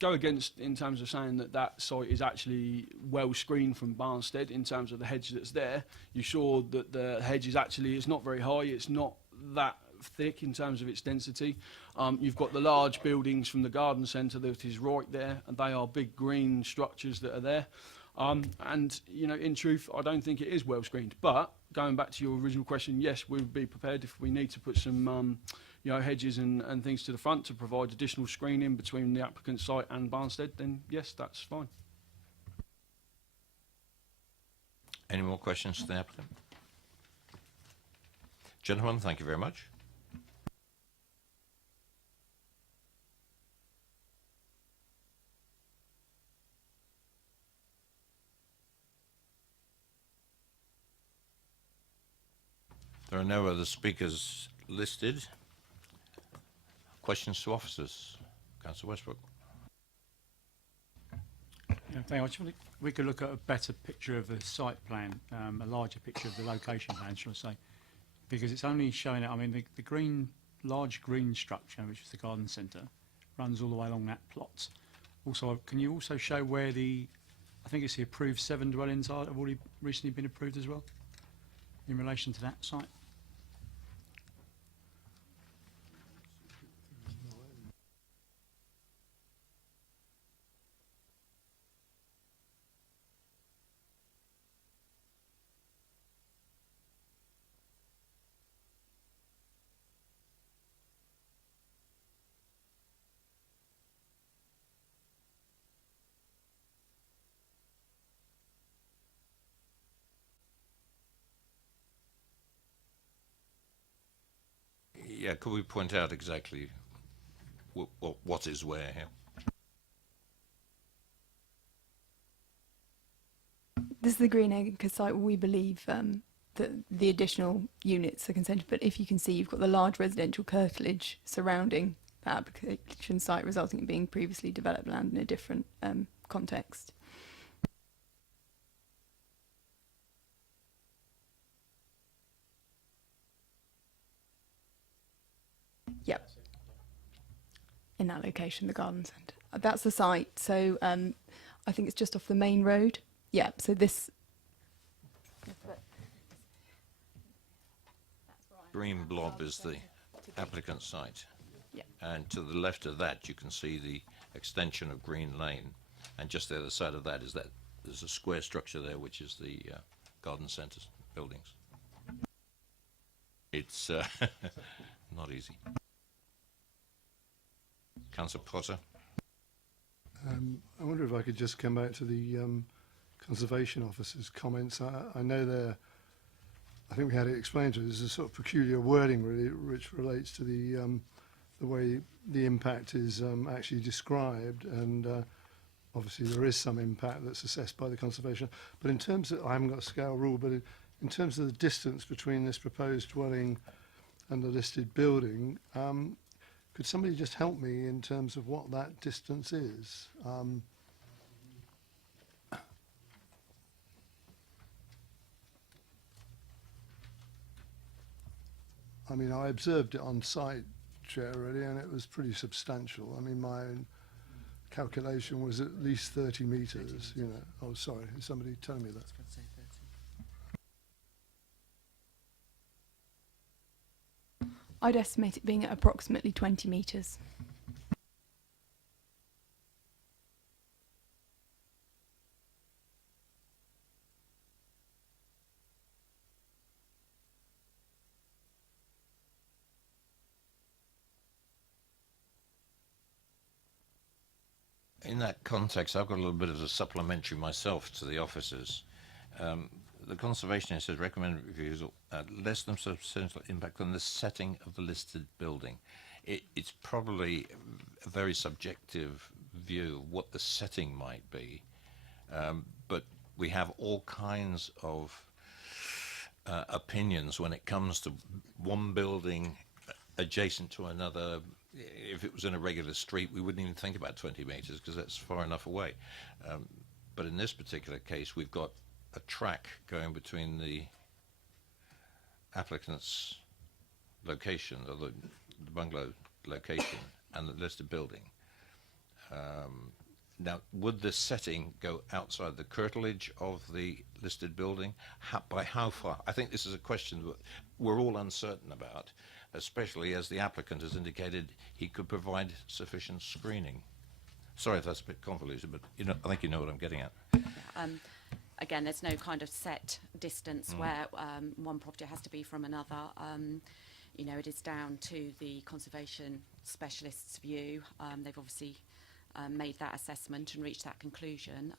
go against in terms of saying that site is actually well screened from Barnstead in terms of the hedge that's there. You saw that the hedge is actually, it's not very high, it's not that thick in terms of its density. You've got the large buildings from the garden centre that is right there, and they are big green structures that are there. And, you know, in truth, I don't think it is well screened. But going back to your original question, yes, we would be prepared if we need to put some you know, hedges and things to the front to provide additional screening between the applicant's site and Barnstead, then yes, that's fine. Any more questions to the applicant? Gentlemen, thank you very much. There are no other speakers listed. Questions to officers? Councillor Westbrook. Yeah, thank you. I just wonder if we could look at a better picture of the site plan, a larger picture of the location plan, shall I say. because it's only showing it. I mean, the green, large green structure, which is the garden centre, runs all the way along that plot. Also, can you also show where I think it's the approved 7 dwellings have already recently been approved as well, in relation to that site? Yeah, could we point out exactly what is where here? This is the Green Acre site. We believe that the additional units are consented, but if you can see, you've got the large residential curtilage surrounding that application site, resulting in being previously developed land in a different context. Yep. In that location, the garden centre. That's the site. So I think it's just off the main road. Yeah. So this. Green blob is the applicant site. Yeah. And to the left of that, you can see the extension of Green Lane. And just the other side of that is that there's a square structure there, which is the garden centre buildings. It's not easy. Councillor Potter. I wonder if I could just come back to the Conservation Officer's comments. I know I think we had it explained to us, there's a sort of peculiar wording really, which relates to the way the impact is actually described, and obviously there is some impact that's assessed by the Conservation. But in terms of, I haven't got a scale rule, but in terms of the distance between this proposed dwelling and the listed building, could somebody just help me in terms of what that distance is? I mean, I observed it on site, Chair, really, and it was pretty substantial. I mean, my calculation was at least 30 metres, you know. Oh, sorry, is somebody telling me that? I'd estimate it being at approximately 20 metres. In that context, I've got a little bit of a supplementary myself to the officers. The conservationist has recommended refusal less than substantial impact on the setting of the listed building. It's probably a very subjective view of what the setting might be, but we have all kinds of opinions when it comes to one building adjacent to another. If it was in a regular street, we wouldn't even think about 20 metres because that's far enough away. But in this particular case, we've got a track going between the applicant's location, or the bungalow location, and the listed building. Now, would the setting go outside the curtilage of the listed building? By how far? I think this is a question that we're all uncertain about, especially as the applicant has indicated he could provide sufficient screening. Sorry if that's a bit convoluted, but I think you know what I'm getting at. Again, there's no kind of set distance where one property has to be from another. It is down to the conservation specialist's view. They've obviously made that assessment and reached that conclusion.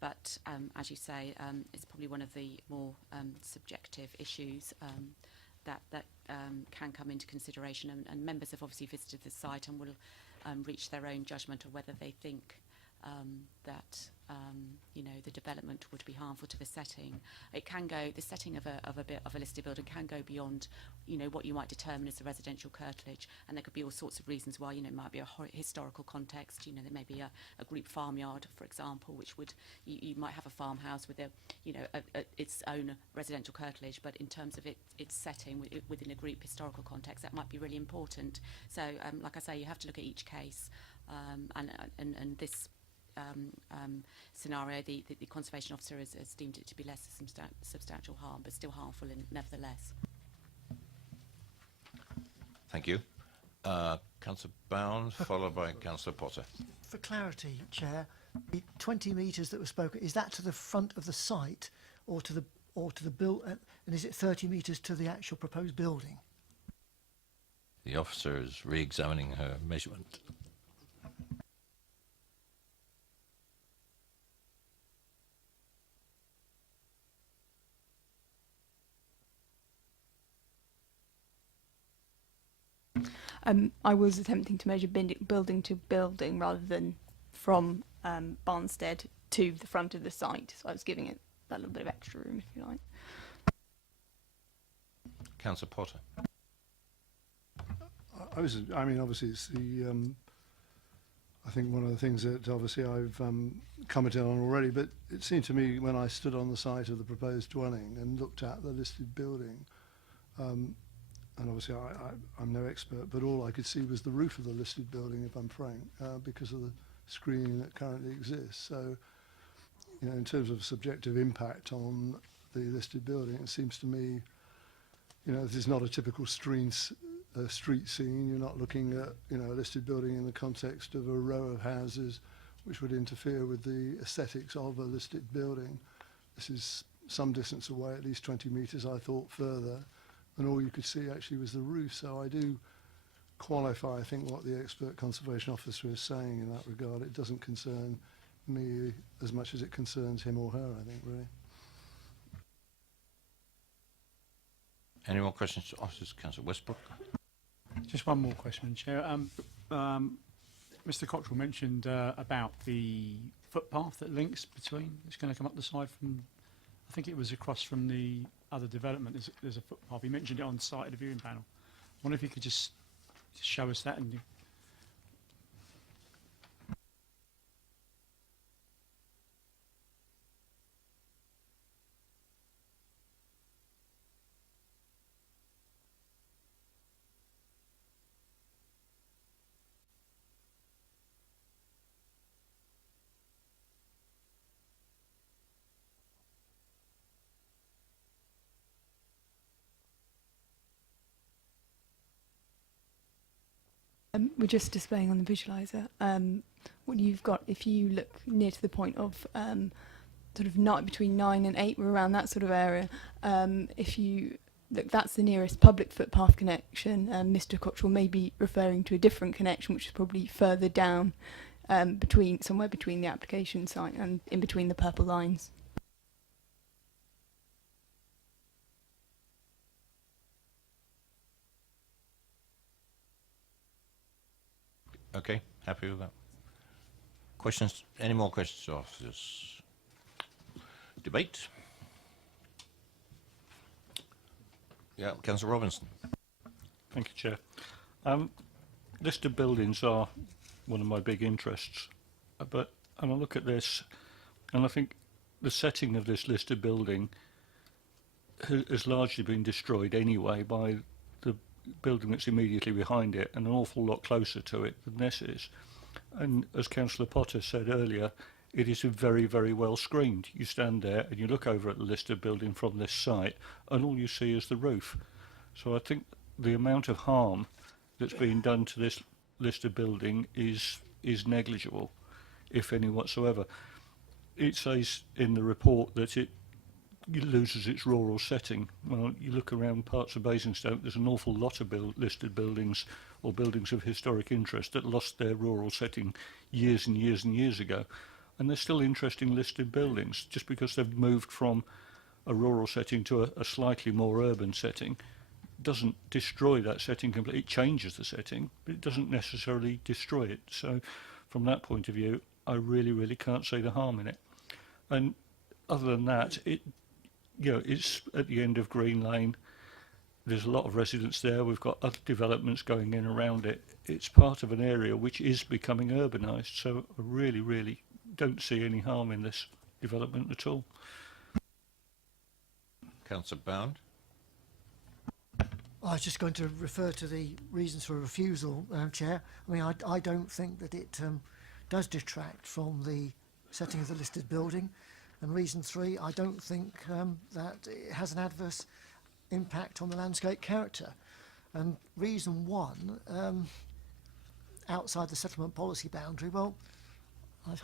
But as you say, it's probably one of the more subjective issues that can come into consideration. And members have obviously visited the site and will reach their own judgment of whether they think that you know, the development would be harmful to the setting. It can go, the setting of a listed building can go beyond, you know, what you might determine as a residential curtilage, and there could be all sorts of reasons why. You know, it might be a historical context. You know, there may be a group farmyard, for example, which would, you might have a farmhouse with a, you know, its own residential curtilage, but in terms of its setting within a group historical context, that might be really important. So, like I say, you have to look at each case, and this scenario, the conservation officer has deemed it to be less substantial harm, but still harmful nevertheless. Thank you. Councillor Bound, followed by Councillor Potter. For clarity, Chair, the 20 metres that was spoken, is that to the front of the site or to the build, and is it 30 metres to the actual proposed building? The officer is re-examining her measurement. I was attempting to measure building to building rather than from Barnstead to the front of the site, so I was giving it that little bit of extra room, if you like. Councillor Potter. I mean, obviously, it's the. I think one of the things that obviously I've commented on already, but it seemed to me when I stood on the site of the proposed dwelling and looked at the listed building, and obviously I'm no expert, but all I could see was the roof of the listed building, if I'm frank, because of the screening that currently exists. So, you know, in terms of subjective impact on the listed building, it seems to me, you know, this is not a typical street scene. You're not looking at, you know, a listed building in the context of a row of houses which would interfere with the aesthetics of a listed building. This is some distance away, at least 20 metres, I thought, further, and all you could see actually was the roof. So I do qualify, I think, what the expert conservation officer is saying in that regard. It doesn't concern me as much as it concerns him or her, I think, really. Any more questions to officers? Councillor Westbrook. Just one more question, Chair. Mr. Cottrell mentioned about the footpath that links between. It's going to come up the side from, I think it was across from the other development. There's a footpath. He mentioned it on the site of the viewing panel. I wonder if you could just show us that. And we're just displaying on the visualizer what you've got. If you look near to the point of sort of between 9 and 8, we're around that sort of area. If you look, that's the nearest public footpath connection. Mr. Cottrell may be referring to a different connection, which is probably further down, somewhere between the application site and in between the purple lines. Okay, happy with that. Questions? Any more questions to officers? Debate? Yeah, Councillor Robinson. Thank you, Chair. Listed buildings are one of my big interests, and I look at this and I think the setting of this listed building has largely been destroyed anyway by the building that's immediately behind it and an awful lot closer to it than this is. And as Councillor Potter said earlier, it is very, very well screened. You stand there and you look over at the listed building from this site and all you see is the roof. So I think the amount of harm that's being done to this listed building is negligible, if any whatsoever. It says in the report that it loses its rural setting. Well, you look around parts of Basingstoke, there's an awful lot of listed buildings or buildings of historic interest that lost their rural setting years and years and years ago. And they're still interesting listed buildings. Just because they've moved from a rural setting to a slightly more urban setting doesn't destroy that setting completely. It changes the setting, but it doesn't necessarily destroy it. So from that point of view, I really can't see the harm in it. And other than that, it's at the end of Green Lane. There's a lot of residents there. We've got other developments going in around it. It's part of an area which is becoming urbanised, so I really don't see any harm in this development at all. Councillor Bound. I was just going to refer to the reasons for refusal, Chair. I mean, I don't think that it does detract from the setting of the listed building. And reason 3, I don't think that it has an adverse impact on the landscape character. And reason 1, outside the settlement policy boundary, well,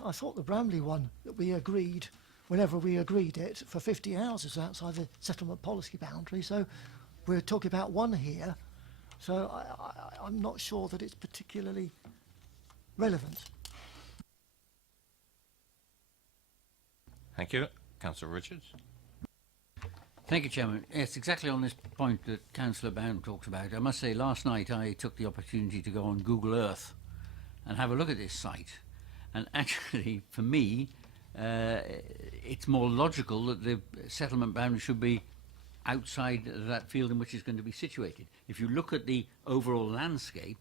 I thought the Bramley one that we agreed, whenever we agreed it, for 50 houses outside the settlement policy boundary. So we're talking about 1 here. So I'm not sure that it's particularly relevant. Thank you. Councillor Richards. Thank you, Chairman. Yes, exactly on this point that Councillor Bound talks about. I must say, last night I took the opportunity to go on Google Earth and have a look at this site. And actually, for me, it's more logical that the settlement boundary should be outside that field in which it's going to be situated. If you look at the overall landscape,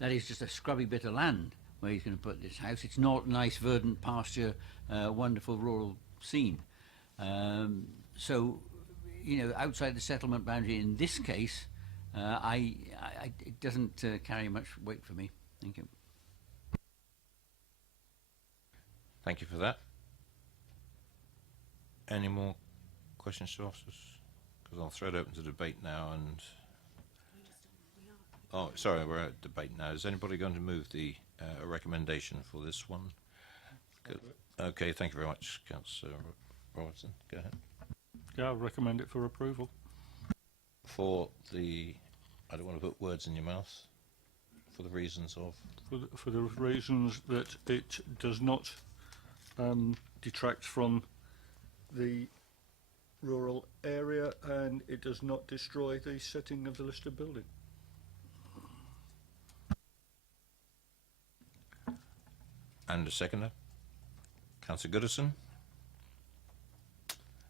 that is just a scrubby bit of land where he's going to put this house. It's not nice, verdant pasture, wonderful rural scene. So, you know, outside the settlement boundary in this case, it doesn't carry much weight for me. Thank you. Thank you for that. Any more questions to officers? Because I'll throw it open to debate now. And oh, sorry, we're at debate now. Is anybody going to move the a recommendation for this one? Good. Okay, thank you very much, Councillor Robertson. Go ahead. Yeah, I'll recommend it for approval. For the, I don't want to put words in your mouth. For the reasons of? For the reasons that it does not detract from the rural area and it does not destroy the setting of the listed building. And a seconder. Councillor Goodison.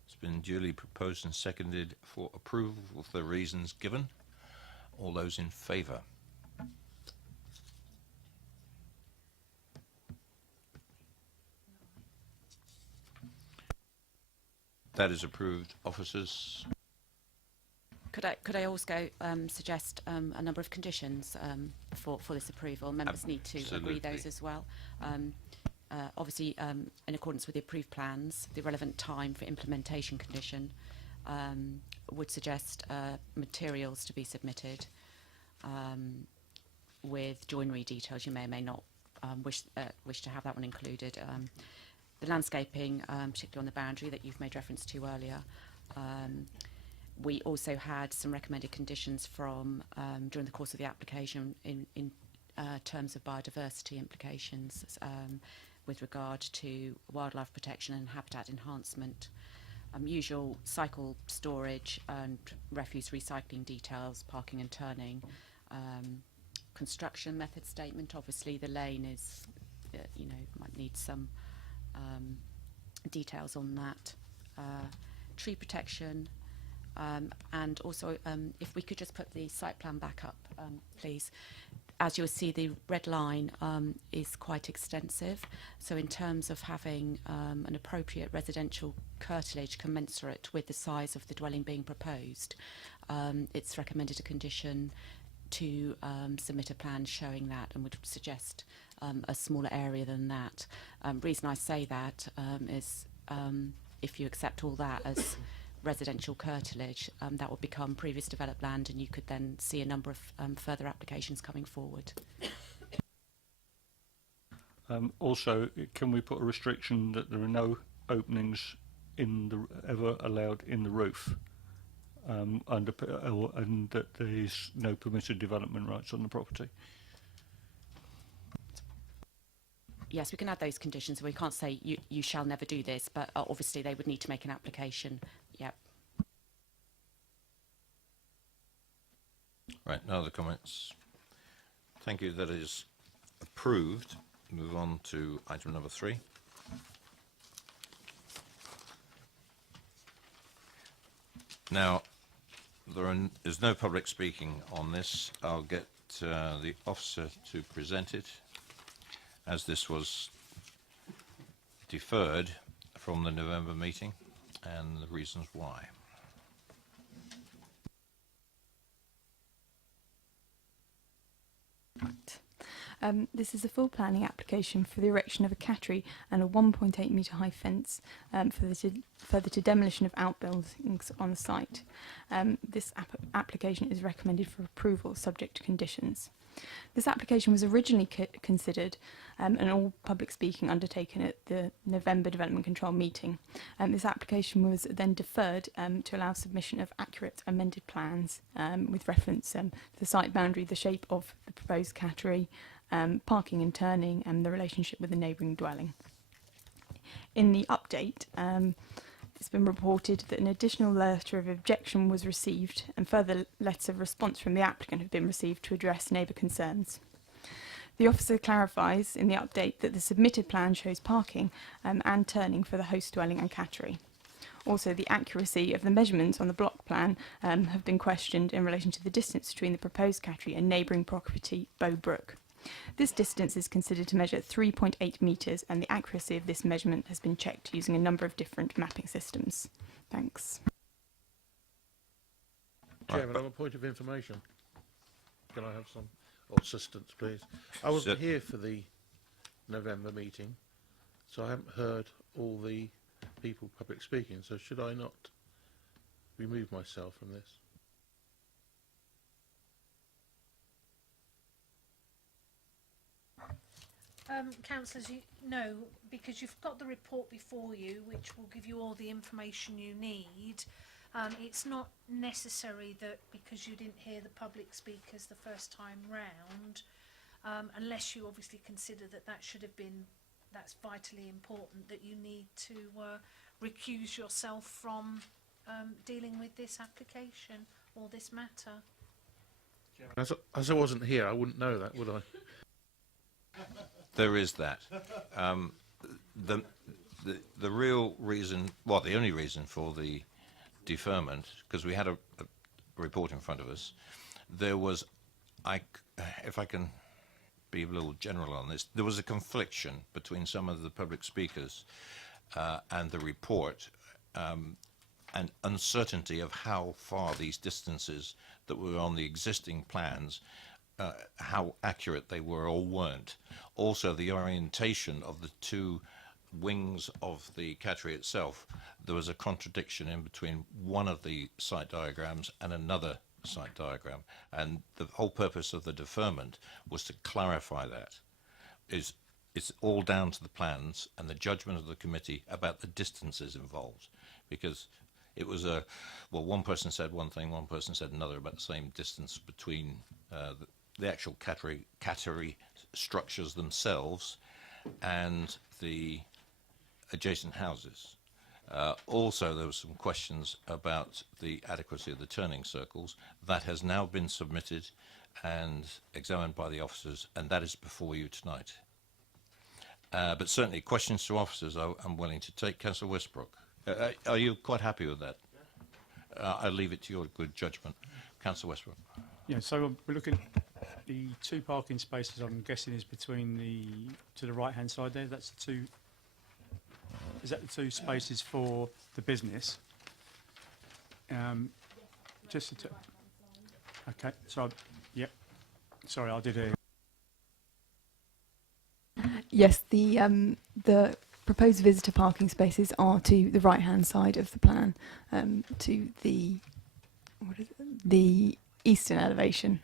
It's been duly proposed and seconded for approval for the reasons given. All those in favour? That is approved. Officers? Could I also suggest a number of conditions for this approval? Members need to agree those as well. Obviously, in accordance with the approved plans, the relevant time for implementation condition would suggest materials to be submitted with joinery details. You may or may not wish to have that one included. The landscaping, particularly on the boundary that you've made reference to earlier. We also had some recommended conditions from during the course of the application in terms of biodiversity implications with regard to wildlife protection and habitat enhancement, usual cycle storage and refuse recycling details, parking and turning, construction method statement. Obviously, the lane is, might need some details on that. Tree protection, and also if we could just put the site plan back up, please. As you'll see, the red line is quite extensive. So in terms of having an appropriate residential curtilage commensurate with the size of the dwelling being proposed, it's recommended a condition to submit a plan showing that, and would suggest a smaller area than that. Reason I say that is if you accept all that as residential curtilage, that would become previous developed land, and you could then see a number of further applications coming forward. Also, can we put a restriction that there are no openings ever allowed in the roof, and that there is no permitted development rights on the property? Yes, we can add those conditions. We can't say you shall never do this, but obviously they would need to make an application. Yep. Right, no other comments. Thank you. That is approved. move on to item number 3. Now, there's no public speaking on this. I'll get the officer to present it, as this was deferred from the November meeting, and the reasons why. This is a full planning application for the erection of a cattery and a 1.8 metre high fence further to demolition of outbuildings on the site. This application is recommended for approval subject to conditions. This application was originally considered and all public speaking undertaken at the November Development Control meeting. This application was then deferred to allow submission of accurate amended plans with reference to the site boundary, the shape of the proposed cattery, parking and turning, and the relationship with the neighbouring dwelling. In the update, it's been reported that an additional letter of objection was received and further letters of response from the applicant have been received to address neighbour concerns. The officer clarifies in the update that the submitted plan shows parking and turning for the host dwelling and cattery. Also, the accuracy of the measurements on the block plan have been questioned in relation to the distance between the proposed cattery and neighbouring property Bow Brook. This distance is considered to measure 3.8 metres, and the accuracy of this measurement has been checked using a number of different mapping systems. Thanks. Chairman, on a point of information, can I have some assistance, please? I wasn't here for the November meeting, so I haven't heard all the people public speaking, so should I not remove myself from this? Councillors, no, because you've got the report before you, which will give you all the information you need. It's not necessary that because you didn't hear the public speakers the first time round, unless you obviously consider that that should have been, that's vitally important, that you need to recuse yourself from dealing with this application or this matter. As I wasn't here, I wouldn't know that, would I? There is that. The real reason, well, the only reason for the deferment, because we had a report in front of us, there was, if I can be a little general on this, there was a confliction between some of the public speakers and the report, and uncertainty of how far these distances that were on the existing plans, how accurate they were or weren't. Also, the orientation of the two wings of the cattery itself, there was a contradiction in between one of the site diagrams and another site diagram, and the whole purpose of the deferment was to clarify that. It's all down to the plans and the judgment of the committee about the distances involved, because it was well, one person said one thing, one person said another about the same distance between the actual cattery structures themselves and the adjacent houses. Also, there were some questions about the adequacy of the turning circles. That has now been submitted and examined by the officers, and that is before you tonight. But certainly, questions to officers I'm willing to take. Councillor Westbrook, are you quite happy with that? I'll leave it to your good judgment. Councillor Westbrook. Yeah, so we're looking at the two parking spaces, I'm guessing, is between to the right hand side there. That's the two. Is that the two spaces for the business? Just to okay. So, yep. Sorry, I did hear. Yes, the proposed visitor parking spaces are to the right hand side of the plan, to the the eastern elevation.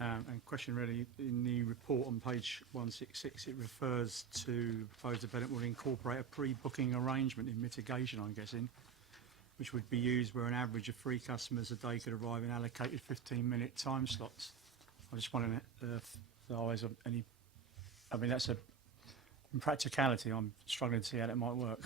And question really, in the report on page 166, it refers to proposed development will incorporate a pre-booking arrangement in mitigation, I'm guessing, which would be used where an average of 3 customers a day could arrive in allocated 15-minute time slots. I just wondering if there is any, I mean, that's in practicality, I'm struggling to see how that might work.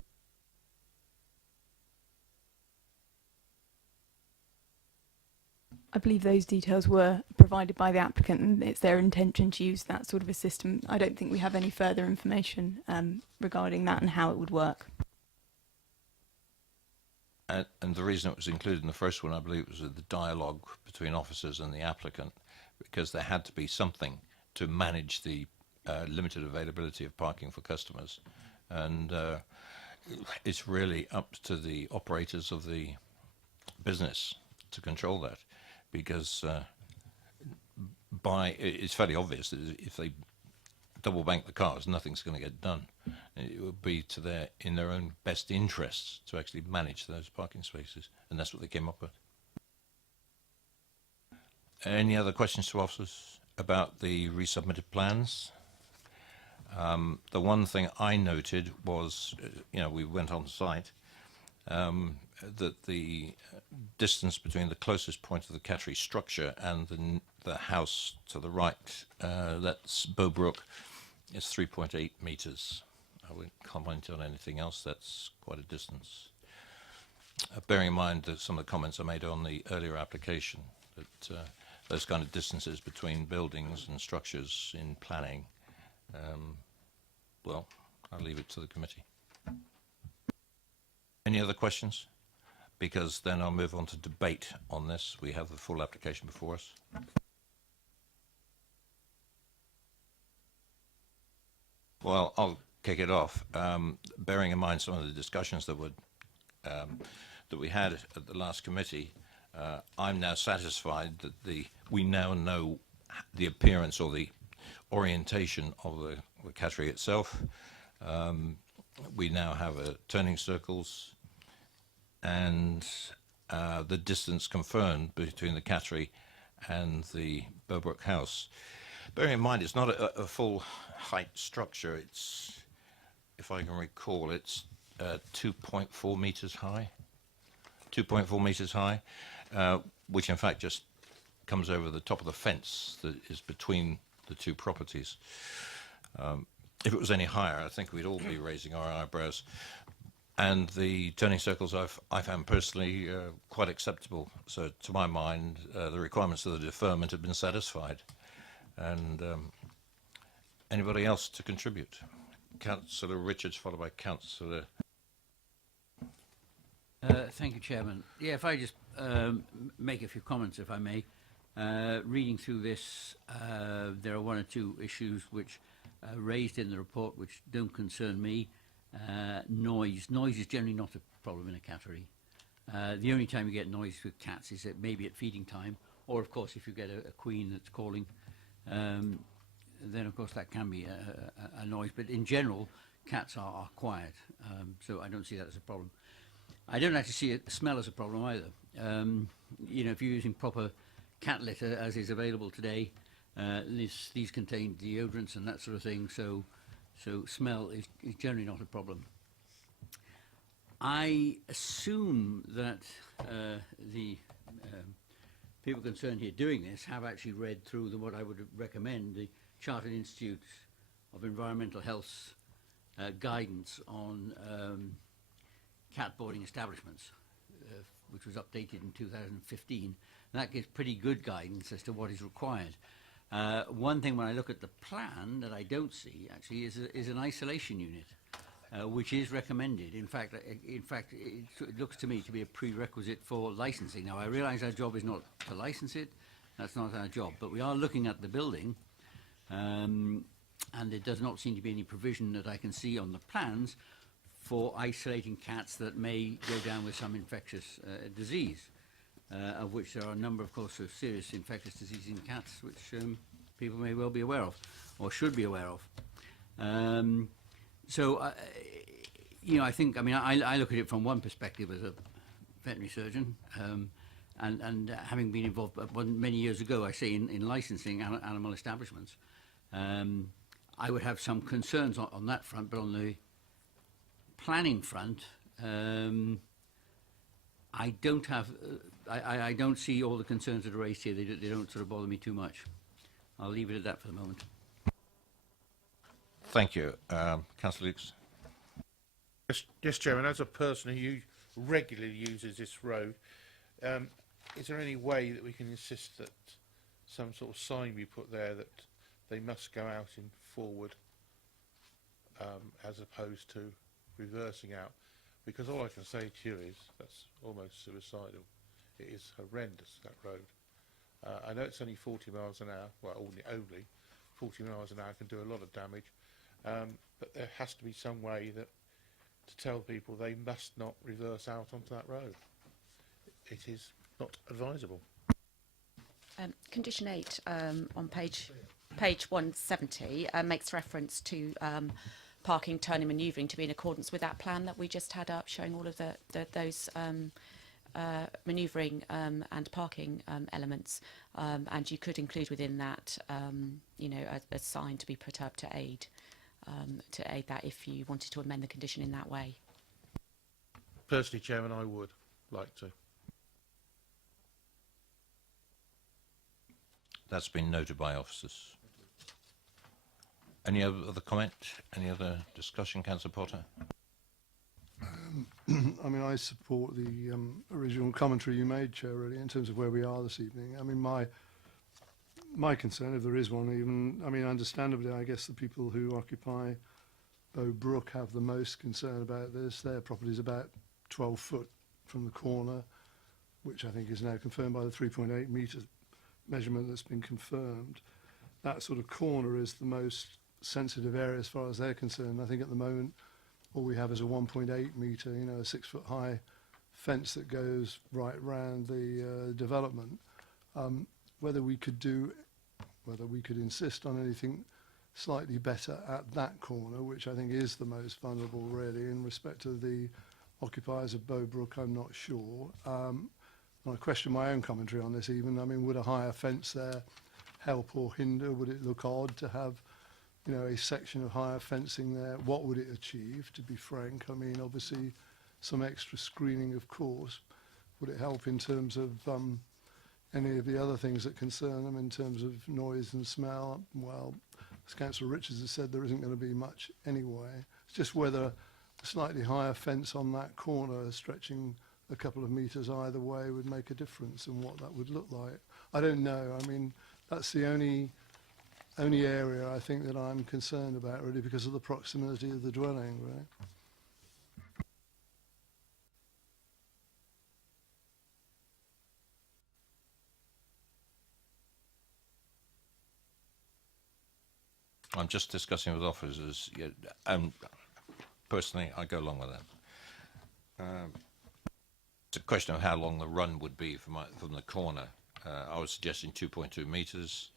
I believe those details were provided by the applicant, and it's their intention to use that sort of a system. I don't think we have any further information regarding that and how it would work. And the reason it was included in the first one, I believe, was the dialogue between officers and the applicant, because there had to be something to manage the limited availability of parking for customers. And it's really up to the operators of the business to control that, because it's fairly obvious that if they double bank the cars, nothing's going to get done. It would be in their own best interests to actually manage those parking spaces, and that's what they came up with. Any other questions to officers about the resubmitted plans? The one thing I noted was, we went on site, that the distance between the closest point of the cattery structure and the house to the right, that's Bowbrook, is 3.8 metres. I won't comment on anything else, that's quite a distance. Bearing in mind that some of the comments I made on the earlier application, that those kind of distances between buildings and structures in planning, well, I'll leave it to the committee. Any other questions? Because then I'll move on to debate on this. We have the full application before us. Well, I'll kick it off. Bearing in mind some of the discussions that we had at the last committee, I'm now satisfied that we now know the appearance or the orientation of the cattery itself. We now have turning circles, and the distance confirmed between the cattery and the Bowbrook house. Bearing in mind, it's not a full height structure. It's, if I can recall, it's 2.4 metres high. 2.4 metres high, which in fact just comes over the top of the fence that is between the two properties. If it was any higher, I think we'd all be raising our eyebrows. And the turning circles I found personally quite acceptable. So to my mind, the requirements of the deferment have been satisfied. And anybody else to contribute? Councillor Richards, followed by Councillor. Thank you, Chairman. Yeah, if I just make a few comments, if I may. Reading through this, there are one or two issues which raised in the report which don't concern me. Noise. Noise is generally not a problem in a cattery. The only time you get noise with cats is maybe at feeding time, or of course if you get a queen that's calling, then of course that can be a noise. But in general, cats are quiet, so I don't see that as a problem. I don't actually see smell as a problem either. If you're using proper cat litter as is available today, these contain deodorants and that sort of thing, so smell is generally not a problem. I assume that the people concerned here doing this have actually read through what I would recommend, the Chartered Institute of Environmental Health's guidance on cat boarding establishments, which was updated in 2015. And that gives pretty good guidance as to what is required. One thing when I look at the plan that I don't see actually is an isolation unit, which is recommended. In fact, it looks to me to be a prerequisite for licensing. Now, I realise our job is not to license it. That's not our job. But we are looking at the building, and there does not seem to be any provision that I can see on the plans for isolating cats that may go down with some infectious disease, of which there are a number, of course, of serious infectious diseases in cats, which people may well be aware of, or should be aware of. I think, I look at it from one perspective as a veterinary surgeon, and having been involved many years ago, I say, in licensing animal establishments, I would have some concerns on that front, but on the planning front, I don't see all the concerns that are raised here. They don't sort of bother me too much. I'll leave it at that for the moment. Thank you. Councillor Lukes. Yes, Chairman, as a person who regularly uses this road, is there any way that we can insist that some sort of sign be put there that they must go out in forward as opposed to reversing out? Because all I can say to you is that's almost suicidal. It is horrendous, that road. I know it's only 40 miles an hour, well, only 40 miles an hour can do a lot of damage, but there has to be some way that to tell people they must not reverse out onto that road. It is not advisable. Condition 8 on page 170 makes reference to parking, turning, manoeuvring to be in accordance with that plan that we just had up, showing all of those manoeuvring and parking elements, and you could include within that, you know, a sign to be put up to aid that if you wanted to amend the condition in that way. Personally, Chairman, I would like to. That's been noted by officers. Any other comment? Any other discussion, Councillor Potter? I mean, I support the original commentary you made, Chair, really, in terms of where we are this evening. I mean, my concern, if there is one even, I mean, understandably, I guess the people who occupy Bow Brook have the most concern about this. Their property is about 12 foot from the corner, which I think is now confirmed by the 3.8 metre measurement that's been confirmed. That sort of corner is the most sensitive area as far as they're concerned. I think at the moment all we have is a 1.8 metre, you know, a 6 foot high fence that goes right round the development. Whether we could insist on anything slightly better at that corner, which I think is the most vulnerable really in respect to the occupiers of Bow Brook, I'm not sure. I question my own commentary on this even. I mean, would a higher fence there help or hinder? Would it look odd to have, you know, a section of higher fencing there? What would it achieve, to be frank? I mean, obviously some extra screening, of course. Would it help in terms of any of the other things that concern them in terms of noise and smell? Well, as Councillor Richards has said, there isn't going to be much anyway. It's just whether a slightly higher fence on that corner stretching a couple of metres either way would make a difference and what that would look like. I don't know. I mean, that's the only area I think that I'm concerned about really because of the proximity of the dwelling, right? I'm just discussing with officers, yeah, and personally I go along with that. It's a question of how long the run would be from the corner. I was suggesting 2.2 metres,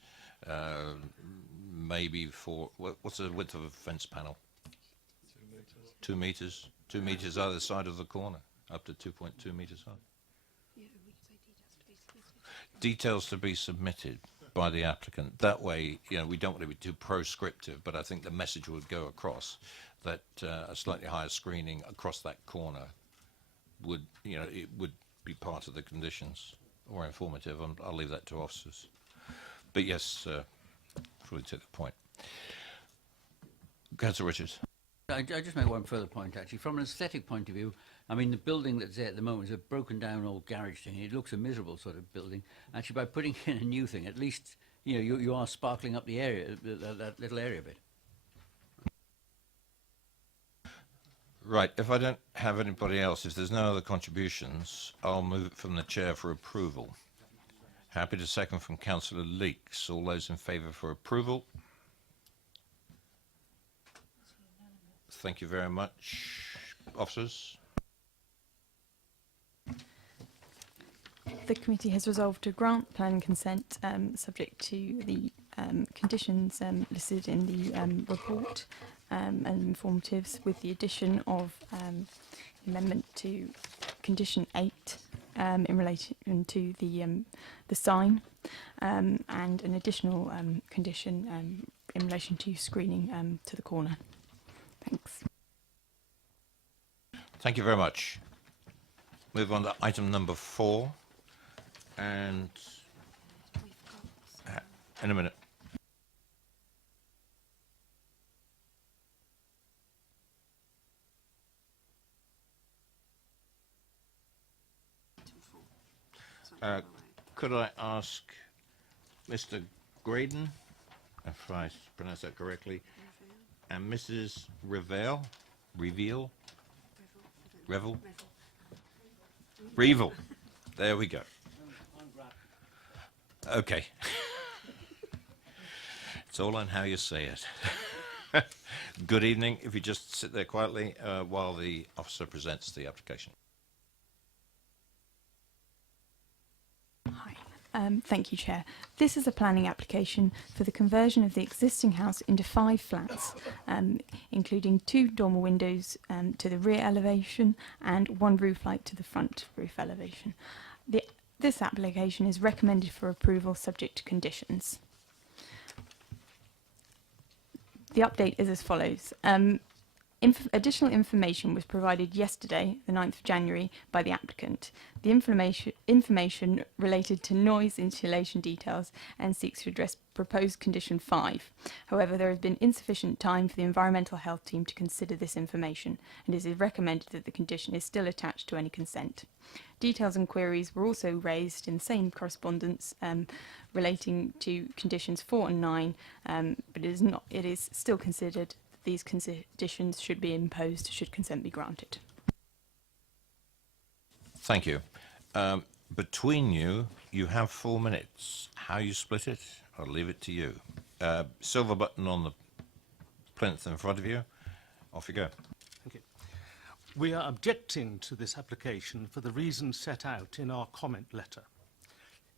maybe what's the width of a fence panel? 2 metres. 2 metres either side of the corner, up to 2.2 metres high. Details to be submitted by the applicant. That way, you know, we don't want to be too proscriptive, but I think the message would go across that a slightly higher screening across that corner would, you know, it would be part of the conditions or informative. I'll leave that to officers. But yes, fully take the point. Councillor Richards. I just make one further point, actually. From an aesthetic point of view, I mean, the building that's there at the moment is a broken down old garage thing. It looks a miserable sort of building. Actually, by putting in a new thing, at least, you know, you are sparkling up the area, that little area a bit. Right, if I don't have anybody else, if there's no other contributions, I'll move it from the chair for approval. Happy to second from Councillor Leeks. All those in favour for approval? Thank you very much. Officers? The committee has resolved to grant planning consent subject to the conditions listed in the report and informatives, with the addition of amendment to condition 8 in relation to the sign, and an additional condition in relation to screening to the corner. Thanks. Thank you very much. Move on to item number 4, and in a minute. Could I ask Mr. Graydon, if I pronounce that correctly, and Mrs. Revel? There we go. Okay. It's all on how you say it. Good evening. If you just sit there quietly while the officer presents the application. Thank you, Chair. This is a planning application for the conversion of the existing house into 5 flats, including 2 dormer windows to the rear elevation and 1 roof light to the front roof elevation. This application is recommended for approval subject to conditions. The update is as follows. Additional information was provided yesterday, the 9th of January, by the applicant. The information related to noise insulation details and seeks to address proposed condition 5. However, there has been insufficient time for the environmental health team to consider this information, and it is recommended that the condition is still attached to any consent. Details and queries were also raised in the same correspondence relating to conditions 4 and 9, but it is still considered these conditions should be imposed should consent be granted. Thank you. Between you, you have 4 minutes. How you split it, I'll leave it to you. Silver button on the plinth in front of you. Off you go. Thank you. We are objecting to this application for the reasons set out in our comment letter.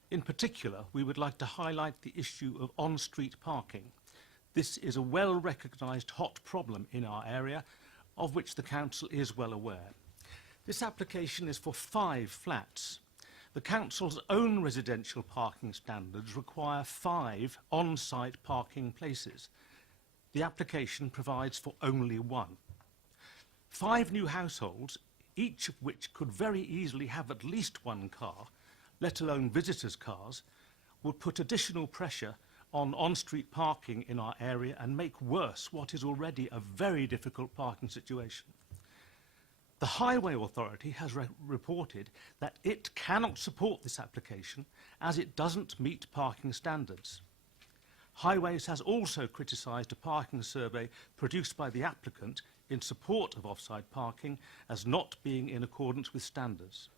In particular, we would like to highlight the issue of on-street parking. This is a well-recognised hot problem in our area, of which the Council is well aware. This application is for 5 flats. The Council's own residential parking standards require 5 on-site parking places. The application provides for only 1. 5 new households, each of which could very easily have at least 1 car, let alone visitors' cars, would put additional pressure on-street parking in our area and make worse what is already a very difficult parking situation. The Highway Authority has reported that it cannot support this application as it doesn't meet parking standards. Highways has also criticised a parking survey produced by the applicant in support of off-site parking as not being in accordance with standards.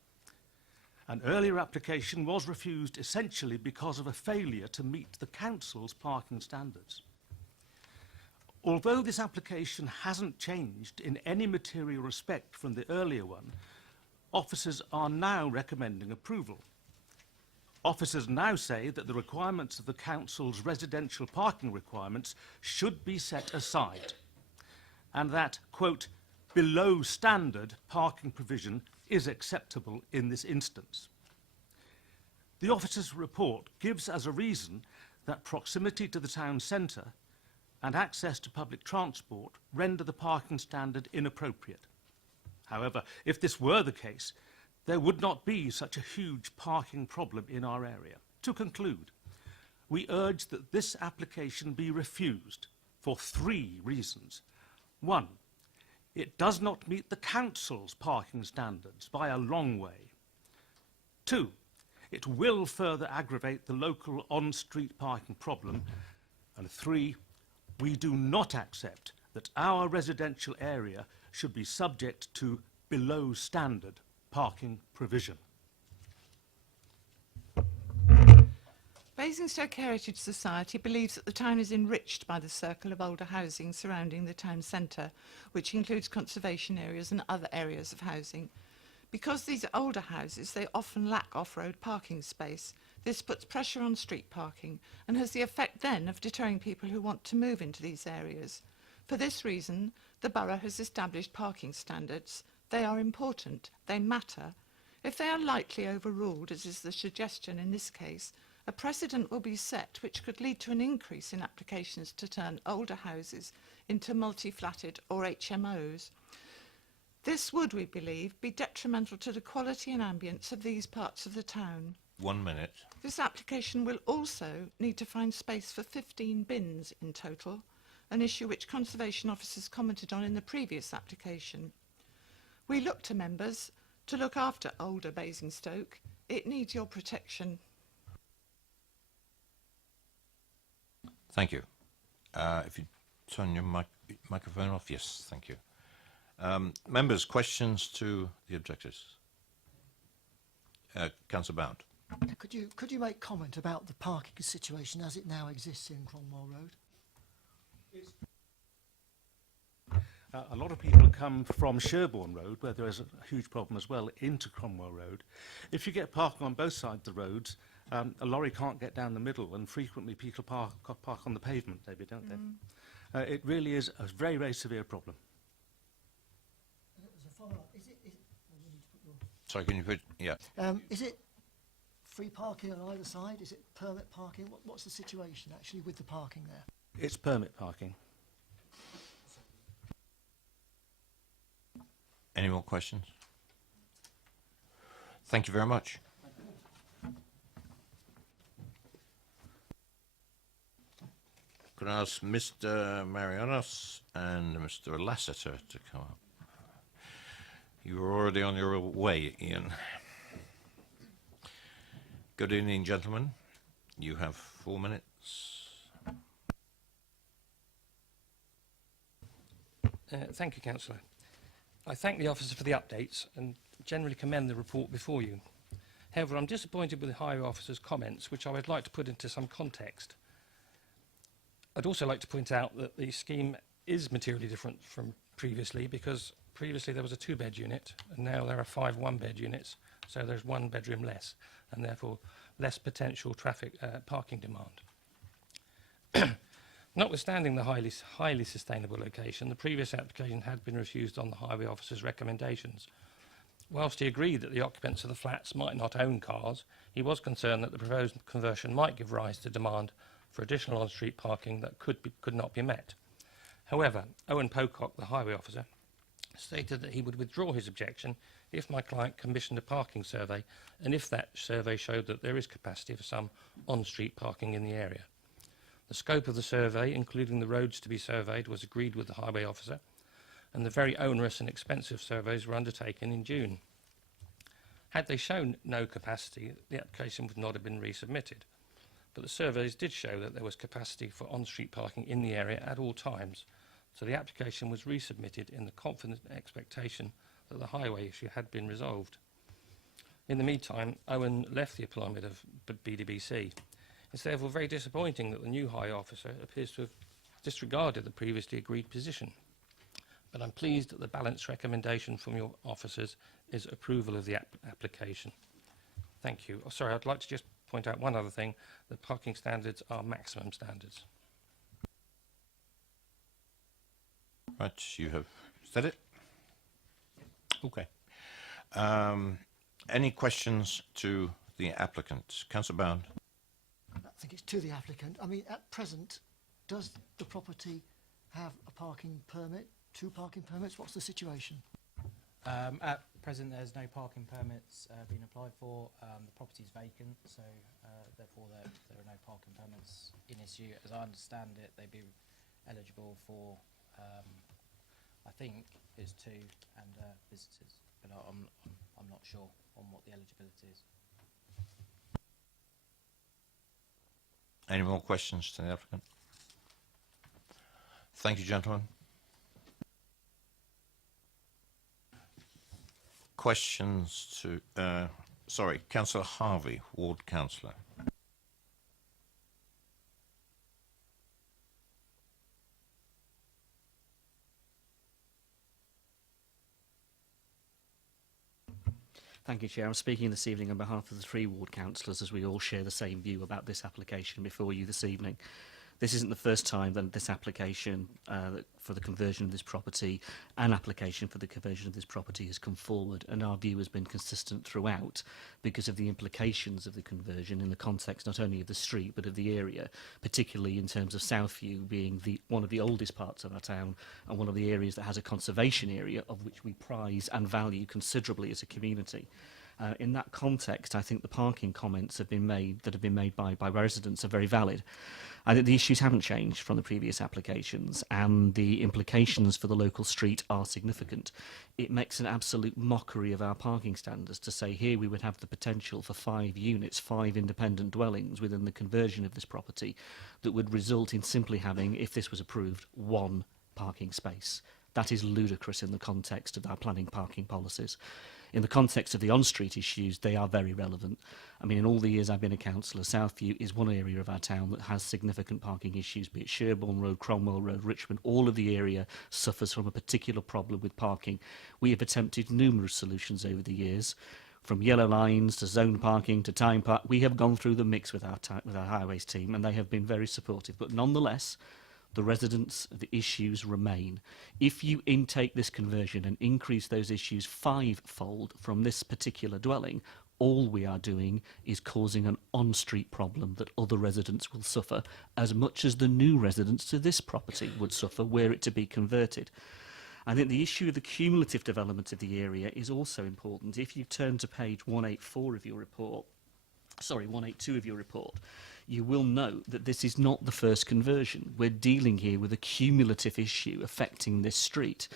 An earlier application was refused essentially because of a failure to meet the Council's parking standards. Although this application hasn't changed in any material respect from the earlier one, officers are now recommending approval. Officers now say that the requirements of the Council's residential parking requirements should be set aside, and that, quote, below standard parking provision is acceptable in this instance. The officer's report gives as a reason that proximity to the town centre and access to public transport render the parking standard inappropriate. However, if this were the case, there would not be such a huge parking problem in our area. To conclude, we urge that this application be refused for 3 reasons. 1, it does not meet the Council's parking standards by a long way. 2, it will further aggravate the local on-street parking problem. And 3, we do not accept that our residential area should be subject to below standard parking provision. Basingstoke Heritage Society believes that the town is enriched by the circle of older housing surrounding the town centre, which includes conservation areas and other areas of housing. Because these are older houses, they often lack off-road parking space. This puts pressure on street parking and has the effect then of deterring people who want to move into these areas. For this reason, the borough has established parking standards. They are important, they matter. If they are lightly overruled, as is the suggestion in this case, a precedent will be set which could lead to an increase in applications to turn older houses into multi-flatted or HMOs. This would, we believe, be detrimental to the quality and ambience of these parts of the town. 1 minute. This application will also need to find space for 15 bins in total, an issue which conservation officers commented on in the previous application. We look to members to look after older Basingstoke. it needs your protection. Thank you. If you turn your microphone off, yes, thank you. Members, questions to the objectors? Councillor Bound. Could you make comment about the parking situation as it now exists in Cromwell Road? A lot of people come from Sherborne Road, where there is a huge problem as well, into Cromwell Road. If you get parking on both sides of the roads, a lorry can't get down the middle, and frequently people park on the pavement, maybe, don't they? It really is a very, very severe problem. As a follow-up, Sorry, can you put, yeah. Is it free parking on either side? Is it permit parking? What's the situation actually with the parking there? It's permit parking. Any more questions? Thank you very much. Could I ask Mr. Marianos and Mr. Lassiter to come up? You were already on your way, Ian. Good evening, gentlemen. You have 4 minutes. Thank you, Councillor. I thank the officer for the updates and generally commend the report before you. However, I'm disappointed with the highway officer's comments, which I would like to put into some context. I'd also like to point out that the scheme is materially different from previously, because previously there was a 2-bed unit and now there are 5 1-bed units, so there's 1 bedroom less and therefore less potential traffic parking demand. Notwithstanding the highly sustainable location, the previous application had been refused on the highway officer's recommendations. Whilst he agreed that the occupants of the flats might not own cars, he was concerned that the proposed conversion might give rise to demand for additional on-street parking that could not be met. However, Owen Pocock, the highway officer, stated that he would withdraw his objection if my client commissioned a parking survey and if that survey showed that there is capacity for some on-street parking in the area. The scope of the survey, including the roads to be surveyed, was agreed with the highway officer, and the very onerous and expensive surveys were undertaken in June. Had they shown no capacity, the application would not have been resubmitted. But the surveys did show that there was capacity for on-street parking in the area at all times, so the application was resubmitted in the confident expectation that the highway issue had been resolved. In the meantime, Owen left the employment of BDBC. It's therefore very disappointing that the new high officer appears to have disregarded the previously agreed position. But I'm pleased that the balanced recommendation from your officers is approval of the application. Thank you. Oh, sorry, I'd like to just point out one other thing. The parking standards are maximum standards. Right, you have said it? Okay. Any questions to the applicant? Councillor Bound. I think it's to the applicant. I mean, at present, does the property have a parking permit, 2 parking permits? What's the situation? At present, there's no parking permits being applied for. The property is vacant, so therefore there are no parking permits in issue. As I understand it, they'd be eligible for, I think, it's 2 and visitors, but I'm not sure on what the eligibility is. Any more questions to the applicant? Thank you, gentlemen. Questions to, sorry, Councillor Harvey, Ward Councillor. Thank you, Chair. I'm speaking this evening on behalf of the 3 ward councillors as we all share the same view about this application before you this evening. This isn't the first time that this application for the conversion of this property, an application for the conversion of this property has come forward, and our view has been consistent throughout because of the implications of the conversion in the context not only of the street but of the area, particularly in terms of Southview being one of the oldest parts of our town and one of the areas that has a conservation area of which we prize and value considerably as a community. In that context, I think the parking comments that have been made by residents are very valid. I think the issues haven't changed from the previous applications, and the implications for the local street are significant. It makes an absolute mockery of our parking standards to say here we would have the potential for 5 units, 5 independent dwellings within the conversion of this property that would result in simply having, if this was approved, 1 parking space. That is ludicrous in the context of our planning parking policies. In the context of the on-street issues, they are very relevant. I mean, in all the years I've been a councillor, Southview is one area of our town that has significant parking issues, be it Sherborne Road, Cromwell Road, Richmond. All of the area suffers from a particular problem with parking. We have attempted numerous solutions over the years, from yellow lines to zone parking to time park. We have gone through the mix with our highways team, and they have been very supportive. But nonetheless, the residents, the issues remain. If you intake this conversion and increase those issues 5-fold from this particular dwelling, all we are doing is causing an on-street problem that other residents will suffer as much as the new residents to this property would suffer were it to be converted. I think the issue of the cumulative development of the area is also important. If you turn to page 184 of your report, 182 of your report, you will note that this is not the first conversion. We're dealing here with a cumulative issue affecting this street.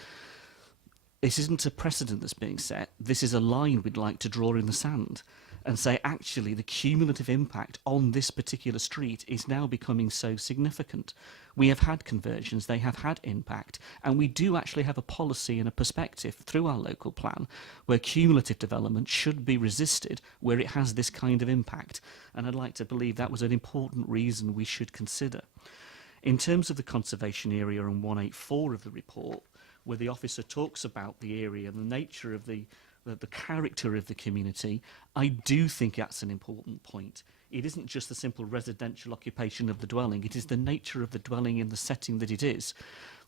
This isn't a precedent that's being set. This is a line we'd like to draw in the sand and say, actually, the cumulative impact on this particular street is now becoming so significant. We have had conversions, they have had impact, and we do actually have a policy and a perspective through our local plan where cumulative development should be resisted where it has this kind of impact. And I'd like to believe that was an important reason we should consider. In terms of the conservation area in 184 of the report, where the officer talks about the area and the nature of the character of the community, I do think that's an important point. It isn't just the simple residential occupation of the dwelling, it is the nature of the dwelling in the setting that it is.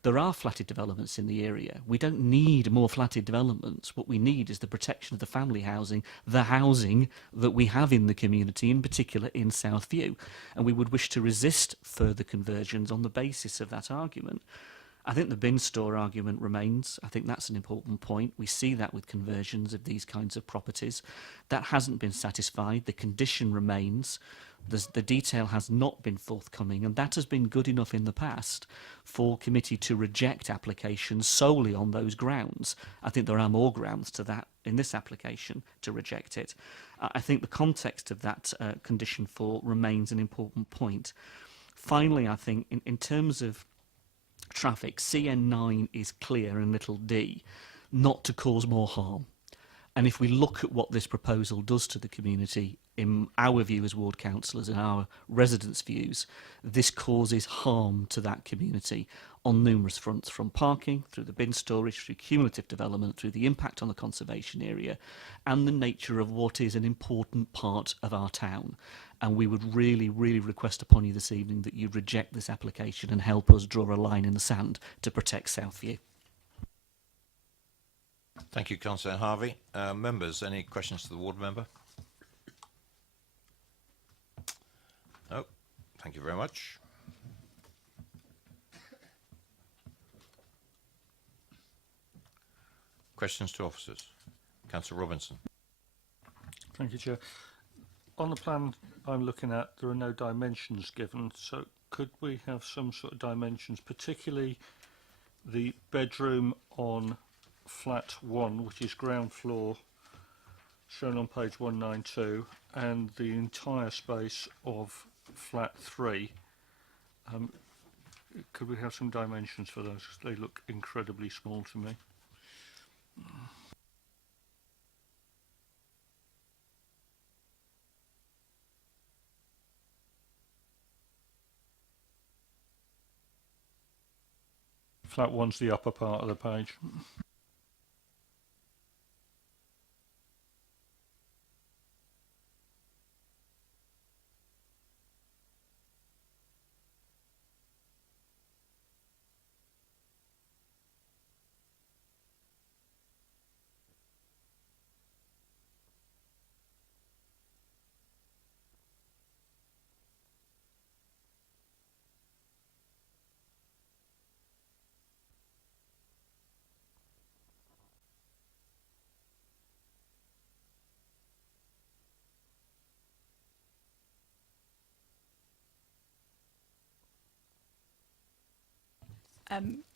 There are flatted developments in the area. We don't need more flatted developments. What we need is the protection of the family housing, the housing that we have in the community, in particular in Southview. And we would wish to resist further conversions on the basis of that argument. I think the bin store argument remains. I think that's an important point. We see that with conversions of these kinds of properties. That hasn't been satisfied. The condition remains. The detail has not been forthcoming, and that has been good enough in the past for committee to reject applications solely on those grounds. I think there are more grounds to that in this application to reject it. I think the context of that condition 4 remains an important point. Finally, I think in terms of traffic, CN9 is clear in little d, not to cause more harm. And if we look at what this proposal does to the community, in our view as ward councillors and our residents' views, this causes harm to that community on numerous fronts, from parking, through the bin storage, through cumulative development, through the impact on the conservation area, and the nature of what is an important part of our town. And we would really, really request upon you this evening that you reject this application and help us draw a line in the sand to protect Southview. Thank you, Councillor Harvey. Members, any questions to the ward member? No. Thank you very much. Questions to officers? Councillor Robinson. Thank you, Chair. On the plan I'm looking at, there are no dimensions given, so could we have some sort of dimensions, particularly the bedroom on flat 1, which is ground floor, shown on page 192, and the entire space of flat 3. Could we have some dimensions for those? They look incredibly small to me. Flat 1's the upper part of the page.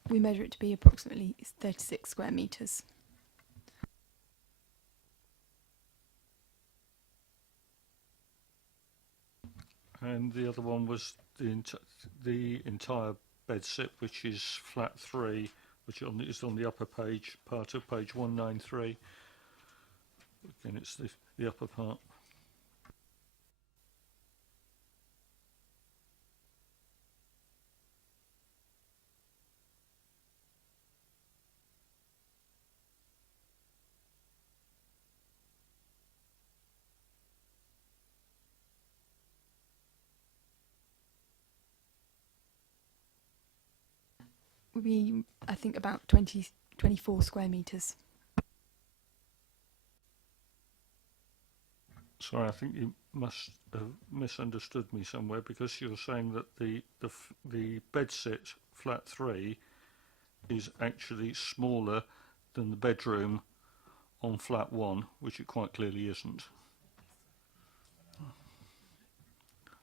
We measure it to be approximately 36 square metres. And the other one was the entire bed sit, which is flat 3, which is on the upper page, part of page 193. Again, it's the upper part. Would be, I think, about 24 square metres. Sorry, I think you must have misunderstood me somewhere, because you're saying that the bed sit flat 3 is actually smaller than the bedroom on flat 1, which it quite clearly isn't.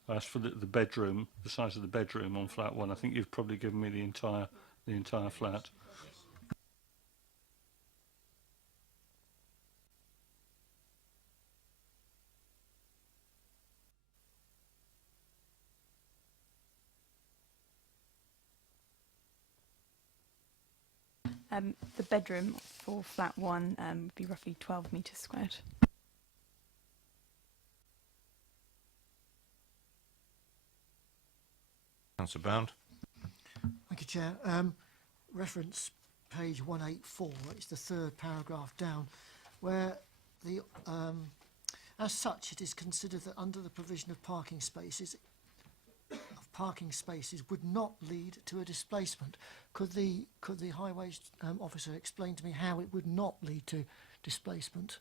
As for the bedroom, the size of the bedroom on flat 1, I think you've probably given me the entire flat. The bedroom for flat 1 would be roughly 12 metres squared. Councillor Bound. Thank you, Chair. Reference page 184, it's the third paragraph down, where the as such it is considered that under the provision of parking spaces would not lead to a displacement. Could the highways officer explain to me how it would not lead to displacement?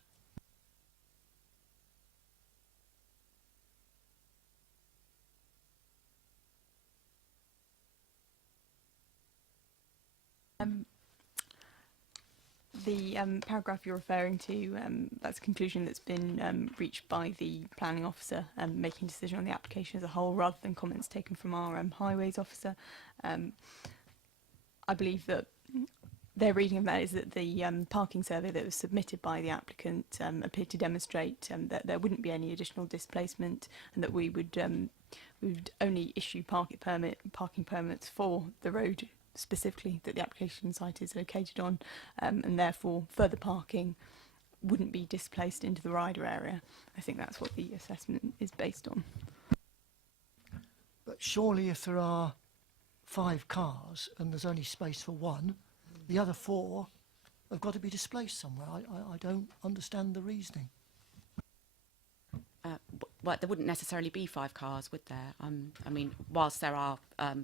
The paragraph you're referring to, that's a conclusion that's been reached by the planning officer making a decision on the application as a whole, rather than comments taken from our highways officer. I believe that their reading of that is that the parking survey that was submitted by the applicant appeared to demonstrate that there wouldn't be any additional displacement, and that we would only issue parking permits for the road specifically that the application site is located on, and therefore further parking wouldn't be displaced into the rider area. I think that's what the assessment is based on. But surely if there are 5 cars and there's only space for 1, the other 4 have got to be displaced somewhere. I don't understand the reasoning. Well, there wouldn't necessarily be 5 cars, would there? I mean, whilst there are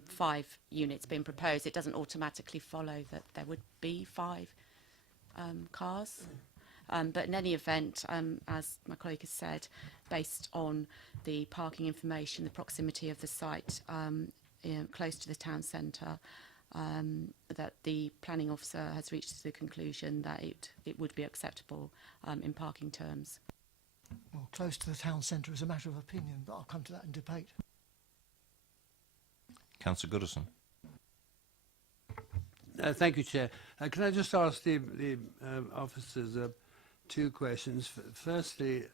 5 units being proposed, it doesn't automatically follow that there would be 5 cars. But in any event, as my colleague has said, based on the parking information, the proximity of the site close to the town centre, that the planning officer has reached the conclusion that it would be acceptable in parking terms. Well, close to the town centre is a matter of opinion, but I'll come to that in debate. Councillor Goodison. Thank you, Chair. Can I just ask the officers 2 questions? Firstly,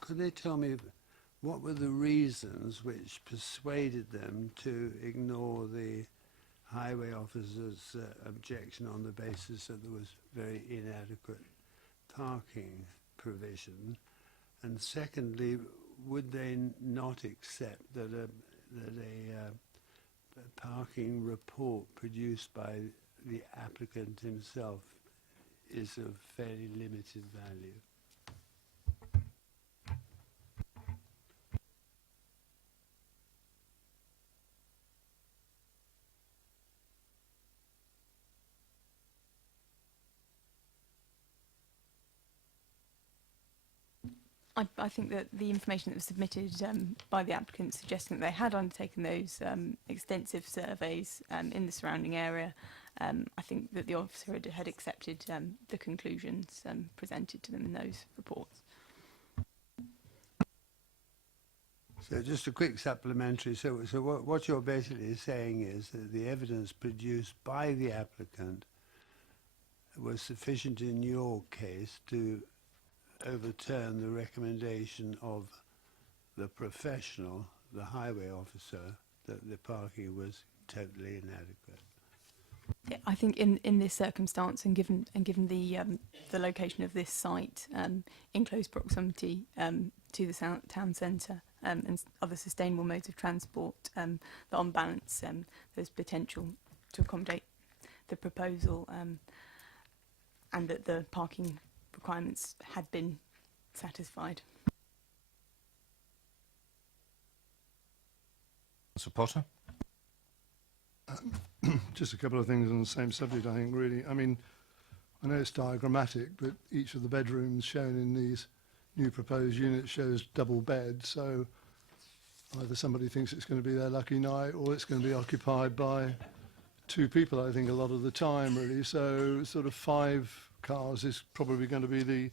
could they tell me what were the reasons which persuaded them to ignore the highway officer's objection on the basis that there was very inadequate parking provision? And secondly, would they not accept that a parking report produced by the applicant himself is of fairly limited value? I think that the information that was submitted by the applicant suggesting that they had undertaken those extensive surveys in the surrounding area, I think that the officer had accepted the conclusions presented to them in those reports. So just a quick supplementary. So what you're basically saying is that the evidence produced by the applicant was sufficient in your case to overturn the recommendation of the professional, the highway officer, that the parking was totally inadequate. Yeah, I think in this circumstance and given the location of this site in close proximity to the town centre and other sustainable modes of transport, that on balance there's potential to accommodate the proposal and that the parking requirements had been satisfied. Mr. Potter? Just a couple of things on the same subject, I think, really. I mean, I know it's diagrammatic, but each of the bedrooms shown in these new proposed units shows double beds, so either somebody thinks it's going to be their lucky night or it's going to be occupied by two people, I think, a lot of the time, really. So sort of 5 cars is probably going to be the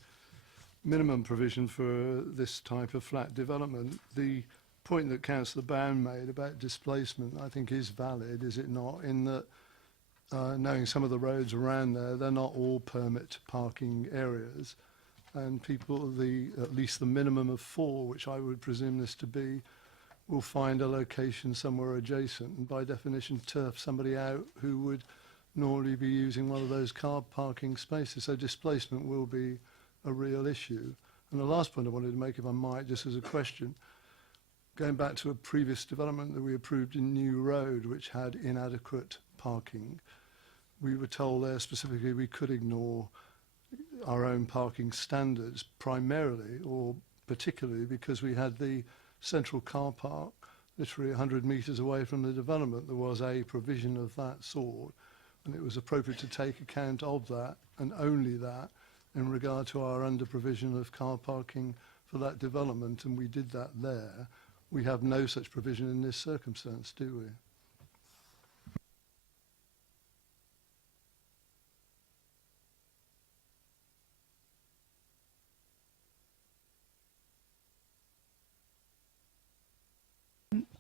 minimum provision for this type of flat development. The point that Councillor Bound made about displacement, I think, is valid, is it not? In that, knowing some of the roads around there, they're not all permit parking areas, and people, at least the minimum of 4, which I would presume this to be, will find a location somewhere adjacent, and by definition turf somebody out who would normally be using one of those car parking spaces. So displacement will be a real issue. And the last point I wanted to make, if I might, just as a question, going back to a previous development that we approved in New Road, which had inadequate parking, we were told there specifically we could ignore our own parking standards primarily or particularly because we had the central car park literally 100 metres away from the development. There was a provision of that sort, and it was appropriate to take account of that and only that in regard to our under provision of car parking for that development, and we did that there. We have no such provision in this circumstance, do we?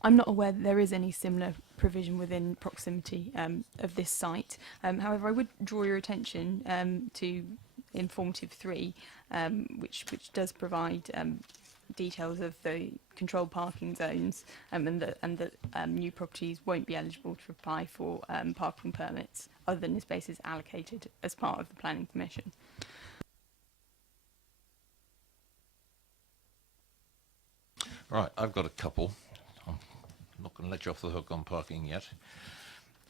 I'm not aware that there is any similar provision within proximity of this site. However, I would draw your attention to informative 3, which does provide details of the controlled parking zones and that new properties won't be eligible to apply for parking permits other than the spaces allocated as part of the planning permission. Right, I've got a couple. I'm not going to let you off the hook on parking yet.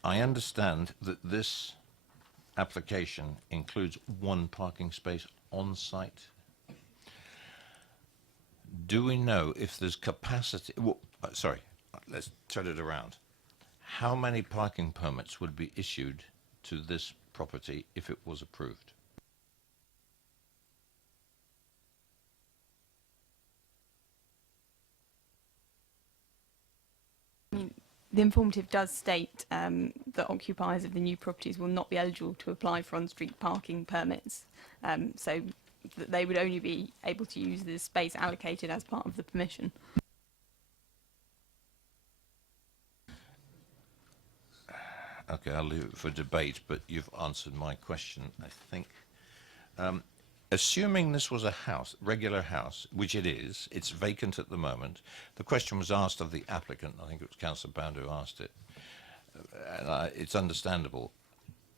I understand that this application includes 1 parking space on site. Do we know if there's capacity? Well, sorry, let's turn it around. How many parking permits would be issued to this property if it was approved? The informative does state that occupiers of the new properties will not be eligible to apply for on-street parking permits, so that they would only be able to use the space allocated as part of the permission. Okay, I'll leave it for debate, but you've answered my question, I think. Assuming this was a house, regular house, which it is, it's vacant at the moment. The question was asked of the applicant. I think it was Councillor Bound who asked it. And it's understandable.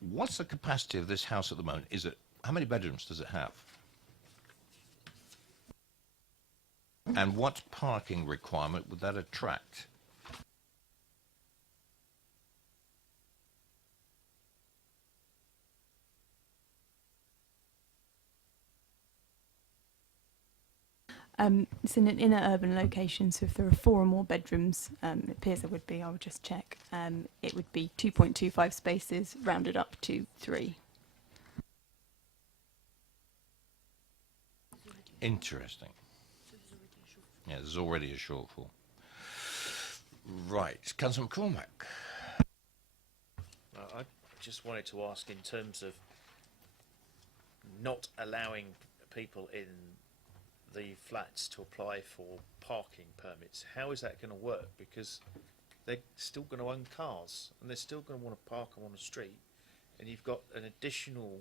What's the capacity of this house at the moment? How many bedrooms does it have? And what parking requirement would that attract? It's in an inner urban location, so if there are 4 or more bedrooms, it appears there would be, I would just check, it would be 2.25 spaces rounded up to 3. Interesting. Yeah, there's already a shortfall. Right, Councillor McCormack. I just wanted to ask, in terms of not allowing people in the flats to apply for parking permits, how is that going to work? Because they're still going to own cars and they're still going to want to park them on the street, and you've got an additional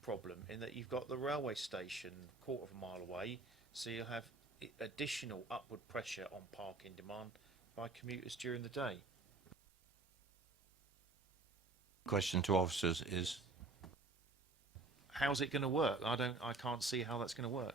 problem in that you've got the railway station quarter of a mile away, so you'll have additional upward pressure on parking demand by commuters during the day. Question to officers is, how's it going to work? I can't see how that's going to work.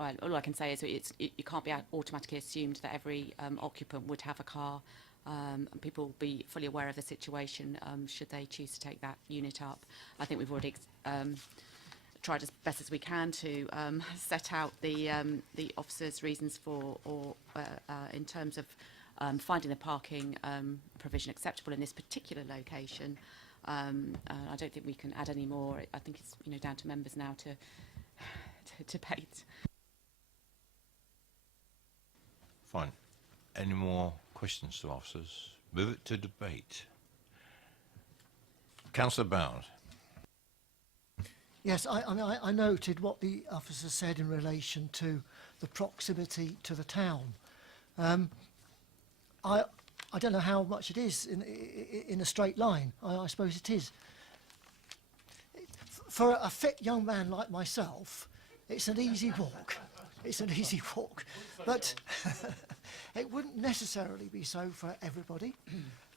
Well, all I can say is you can't be automatically assumed that every occupant would have a car. And people will be fully aware of the situation should they choose to take that unit up. I think we've already tried as best as we can to set out the officers' reasons for, in terms of finding the parking provision acceptable in this particular location. I don't think we can add any more. I think it's down to members now to debate. fine. Any more questions to officers? Move it to debate. Councillor Bound. Yes, I noted what the officer said in relation to the proximity to the town. I don't know how much it is in a straight line. I suppose it is. For a fit young man like myself, it's an easy walk. It's an easy walk. But it wouldn't necessarily be so for everybody.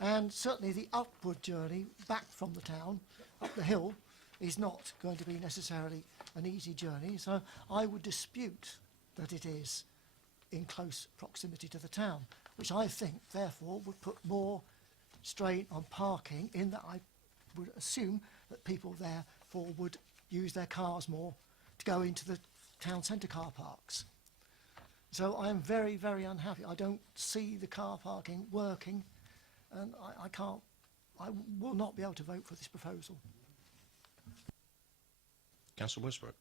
And certainly the upward journey back from the town, up the hill, is not going to be necessarily an easy journey. So I would dispute that it is in close proximity to the town, which I think, therefore, would put more strain on parking, in that I would assume that people, therefore, would use their cars more to go into the town centre car parks. So I am very, very unhappy. I don't see the car parking working, and I will not be able to vote for this proposal. Councillor Westbrook.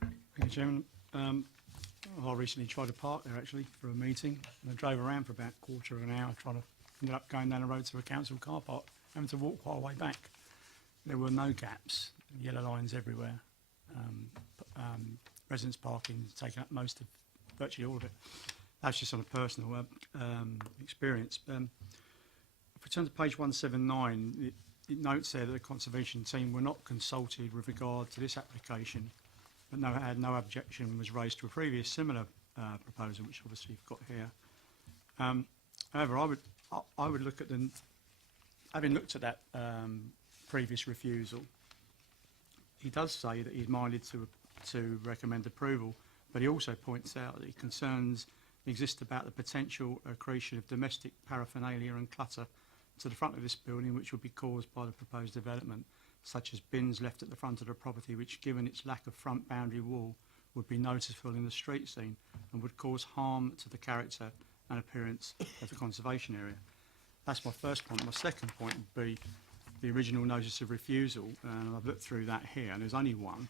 Thank you, Chairman. I recently tried to park there, actually, for a meeting, and I drove around for about a quarter of an hour ended up going down the road to a council car park, having to walk quite a way back. There were no gaps, yellow lines everywhere. Residents parking taking up virtually all of it. That's just on a personal experience. If we turn to page 179, it notes there that the conservation team were not consulted with regard to this application, but had no objection was raised to a previous similar proposal, which obviously you've got here. However, I would look at having looked at that previous refusal, he does say that he's minded to recommend approval, but he also points out that concerns exist about the potential accretion of domestic paraphernalia and clutter to the front of this building, which would be caused by the proposed development, such as bins left at the front of the property, which, given its lack of front boundary wall, would be noticeable in the street scene and would cause harm to the character and appearance of the conservation area. That's my first point. My second point would be the original notice of refusal, and I've looked through that here, and there's only one.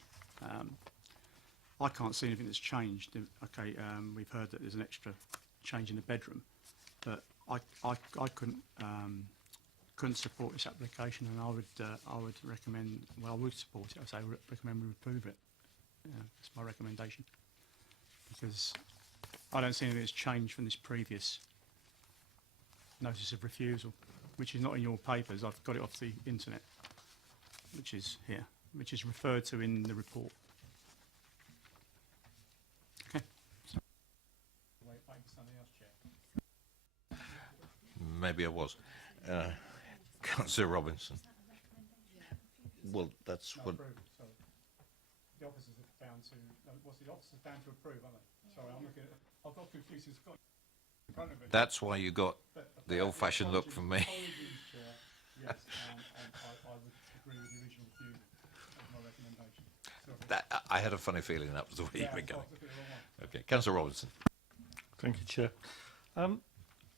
I can't see anything that's changed. Okay, we've heard that there's an extra change in the bedroom, but I couldn't support this application, and I would recommend. Well, I would support it. I would recommend we approve it. That's my recommendation, because I don't see anything that's changed from this previous notice of refusal, which is not in your papers. I've got it off the internet, which is here, which is referred to in the report. Okay. Maybe I was. Councillor Robinson. Well, that's what... The officers are bound to... What's the officers bound to approve, aren't they? Sorry, I'm looking at... I've got confused. It's got in front of it. That's why you got the old-fashioned look from me. Yes, and I would agree with the original view of my recommendation. I had a funny feeling that was the way you were going. Okay, Councillor Robinson. Thank you, Chair.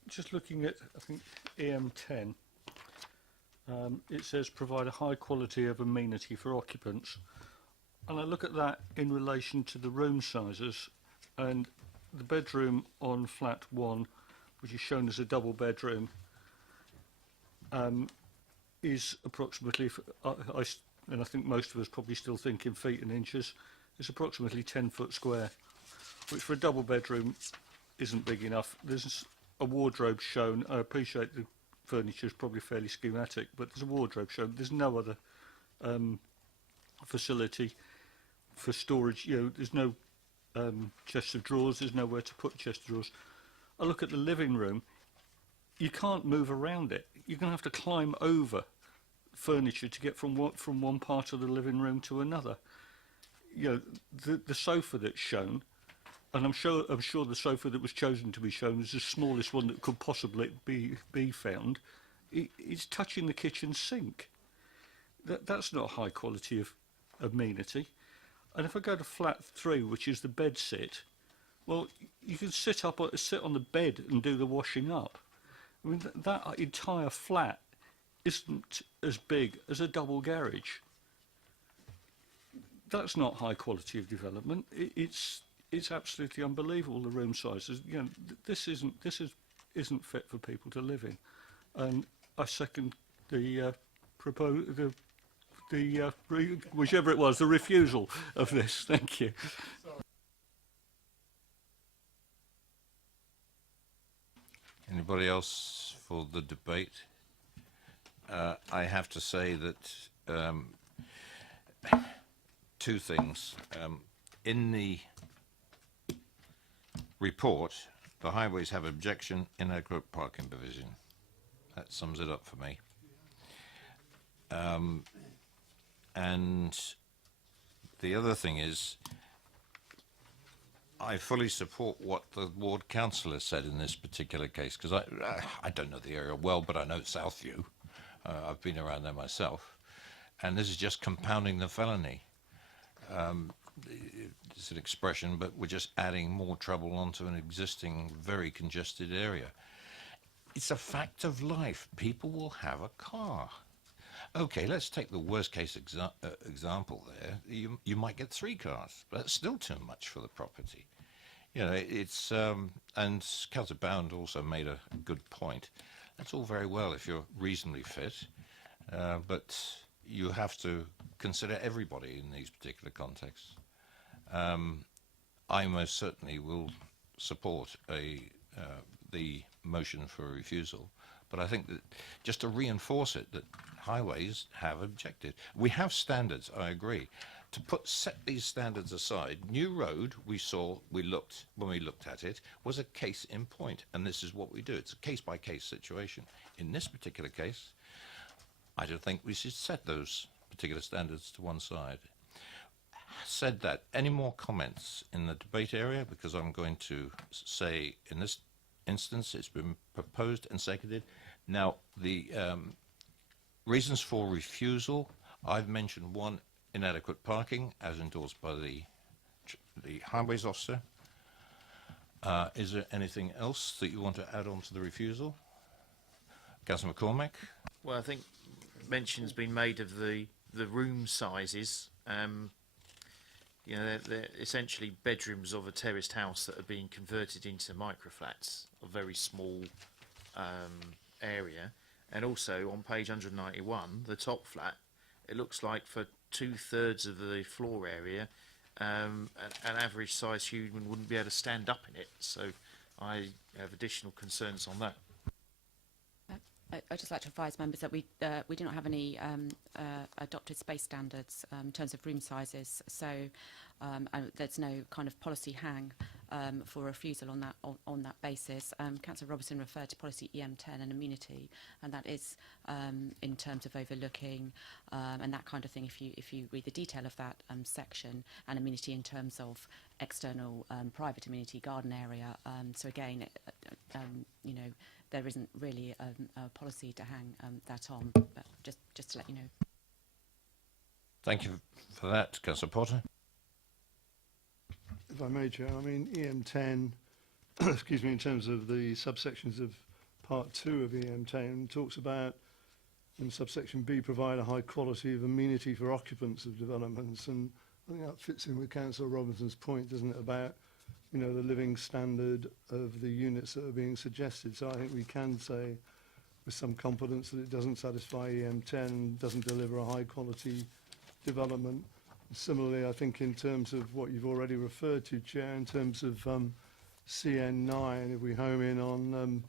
Just looking at, I think, EM10, it says provide a high quality of amenity for occupants. And I look at that in relation to the room sizes, and the bedroom on flat 1, which is shown as a double bedroom, is approximately, and I think most of us probably still think in feet and inches, It's approximately 10 foot square, which for a double bedroom isn't big enough. There's a wardrobe shown. I appreciate the furniture is probably fairly schematic, but there's a wardrobe shown. There's no other facility for storage. You know, there's no chest of drawers. There's nowhere to put chest of drawers. I look at the living room. You can't move around it. You're going to have to climb over furniture to get from one part of the living room to another. You know, the sofa that's shown, and I'm sure the sofa that was chosen to be shown is the smallest one that could possibly be found. It's touching the kitchen sink. That's not a high quality of amenity. And if I go to flat 3, which is the bed sit, well, you can sit on the bed and do the washing up. I mean, that entire flat isn't as big as a double garage. That's not high quality of development. It's absolutely unbelievable, the room sizes. You know, this isn't fit for people to live in. And I second the whichever it was, the refusal of this. Thank you. Anybody else for the debate? I have to say that two things. In the report, the highways have objection, inadequate parking provision. That sums it up for me. And the other thing is, I fully support what the ward councillor said in this particular case, because I don't know the area well, but I know Southview. I've been around there myself, and this is just compounding the felony. It's an expression, but we're just adding more trouble onto an existing, very congested area. It's a fact of life. People will have a car. Okay, let's take the worst case example there. You might get 3 cars, but that's still too much for the property. You know, it's and Councillor Bound also made a good point. That's all very well if you're reasonably fit, but you have to consider everybody in these particular contexts. I most certainly will support the motion for refusal, but I think that just to reinforce it, that highways have objected. We have standards, I agree. To set these standards aside, New Road, when we looked at it, was a case in point, and this is what we do. It's a case-by-case situation. In this particular case, I don't think we should set those particular standards to one side. Said that, any more comments in the debate area? Because I'm going to say, in this instance, it's been proposed and seconded. Now, the reasons for refusal, I've mentioned one, inadequate parking, as endorsed by the highways officer. Is there anything else that you want to add on to the refusal? Councillor McCormack? Well, I think mention's been made of the room sizes. You know, they're essentially bedrooms of a terraced house that are being converted into microflats, a very small area. And also on page 191, the top flat, it looks like for 2/3 of the floor area, an average size human wouldn't be able to stand up in it. So I have additional concerns on that. I'd just like to advise members that we do not have any adopted space standards in terms of room sizes, so there's no kind of policy hang for refusal on that basis. Councillor Robertson referred to policy EM10 and amenity, and that is in terms of overlooking and that kind of thing. If you read the detail of that section, and amenity in terms of external private amenity, garden area. So again, you know, there isn't really a policy to hang that on, but just to let you know. Thank you for that, Councillor Potter. If I may, Chair, I mean, EM10, excuse me, in terms of the subsections of Part 2 of EM10, talks about, in subsection B, provide a high quality of amenity for occupants of developments. And I think that fits in with Councillor Robinson's point, doesn't it, about, you know, the living standard of the units that are being suggested. So I think we can say with some confidence that it doesn't satisfy EM10, doesn't deliver a high quality development. Similarly, I think in terms of what you've already referred to, Chair, in terms of CN9, if we home in on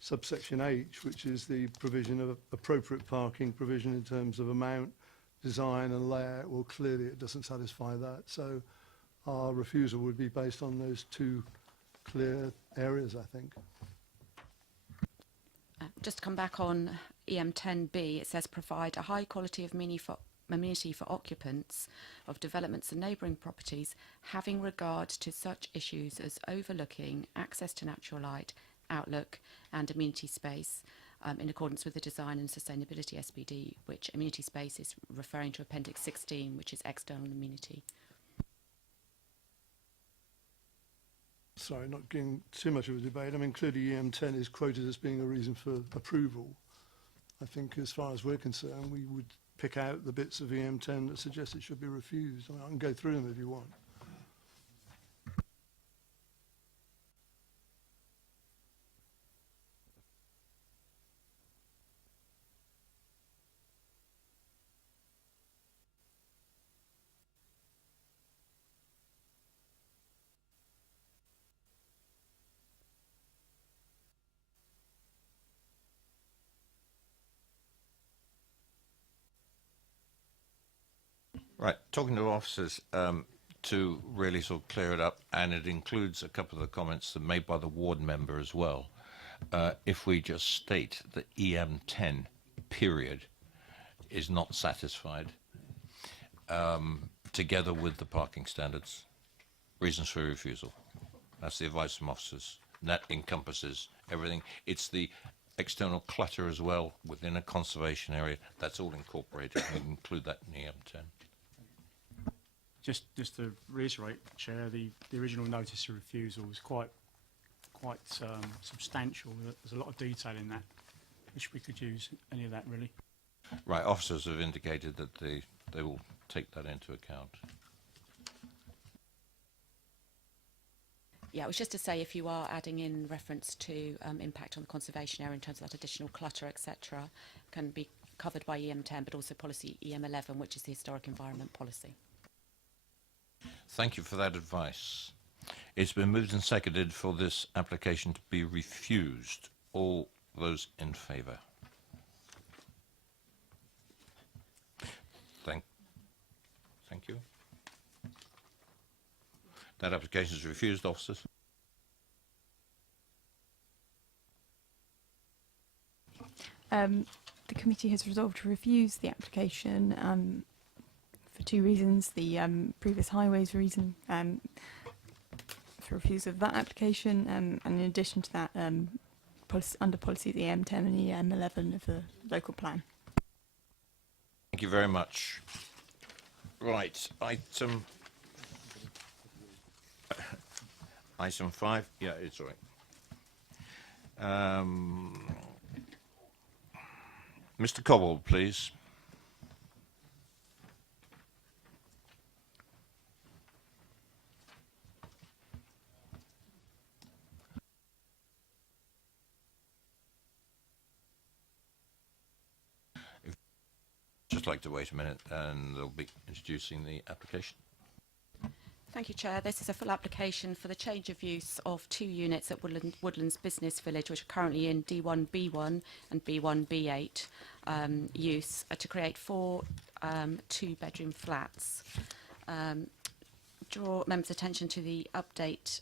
subsection H, which is the provision of appropriate parking provision in terms of amount, design and layout, well, clearly it doesn't satisfy that. So our refusal would be based on those two clear areas, I think. Just to come back on EM10B, it says provide a high quality of amenity for occupants of developments and neighbouring properties, having regard to such issues as overlooking, access to natural light, outlook and amenity space, in accordance with the Design and Sustainability SPD, which amenity space is referring to Appendix 16, which is external amenity. Sorry, not getting too much of a debate. I mean, clearly EM10 is quoted as being a reason for approval. I think as far as we're concerned, we would pick out the bits of EM10 that suggest it should be refused. I mean, I can go through them if you want. Right, talking to officers to really sort of clear it up, and it includes a couple of the comments that made by the ward member as well. If we just state that EM10 period is not satisfied, together with the parking standards, reasons for refusal. That's the advice from officers. And that encompasses everything. It's the external clutter as well within a conservation area. That's all incorporated. We include that in EM10. Just to reiterate, Chair, the original notice of refusal was quite substantial. There's a lot of detail in that, which we could use any of that really. Right, officers have indicated that they will take that into account. Yeah, it was just to say if you are adding in reference to impact on the conservation area in terms of that additional clutter, etc., can be covered by EM10, but also policy EM11, which is the historic environment policy. Thank you for that advice. It's been moved and seconded for this application to be refused. All those in favour? Thank you. That application is refused, officers. The committee has resolved to refuse the application for two reasons. The previous highways reason for refusal of that application, and in addition to that, under policy the EM10 and EM11 of the local plan. Thank you very much. Right, item 5. Yeah, it's all right. Mr. Cobbold, please. Just like to wait a minute, and they'll be introducing the application. Thank you, Chair. This is a full application for the change of use of 2 units at Woodlands Business Village, which are currently in D1B1 and B1B8 use, to create 4 2-bedroom flats. Draw members' attention to the update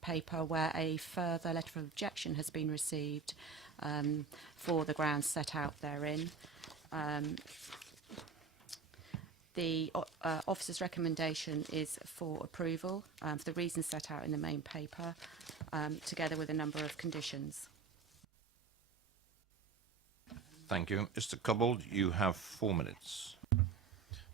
paper where a further letter of objection has been received for the grounds set out therein. The officer's recommendation is for approval for the reasons set out in the main paper, together with a number of conditions. Thank you. Mr. Cobbold, you have 4 minutes.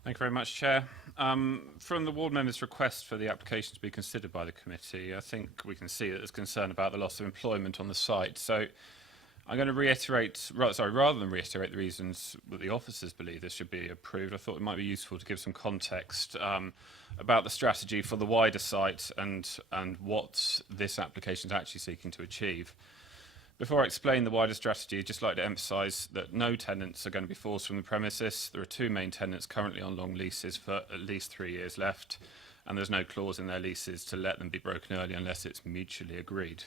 Thank you very much, Chair. From the ward member's request for the application to be considered by the committee, I think we can see that there's concern about the loss of employment on the site. So I'm going to reiterate, rather than reiterate the reasons that the officers believe this should be approved, I thought it might be useful to give some context about the strategy for the wider site and what this application is actually seeking to achieve. Before I explain the wider strategy, I'd just like to emphasise that no tenants are going to be forced from the premises. There are two main tenants currently on long leases for at least 3 years left, and there's no clause in their leases to let them be broken early unless it's mutually agreed.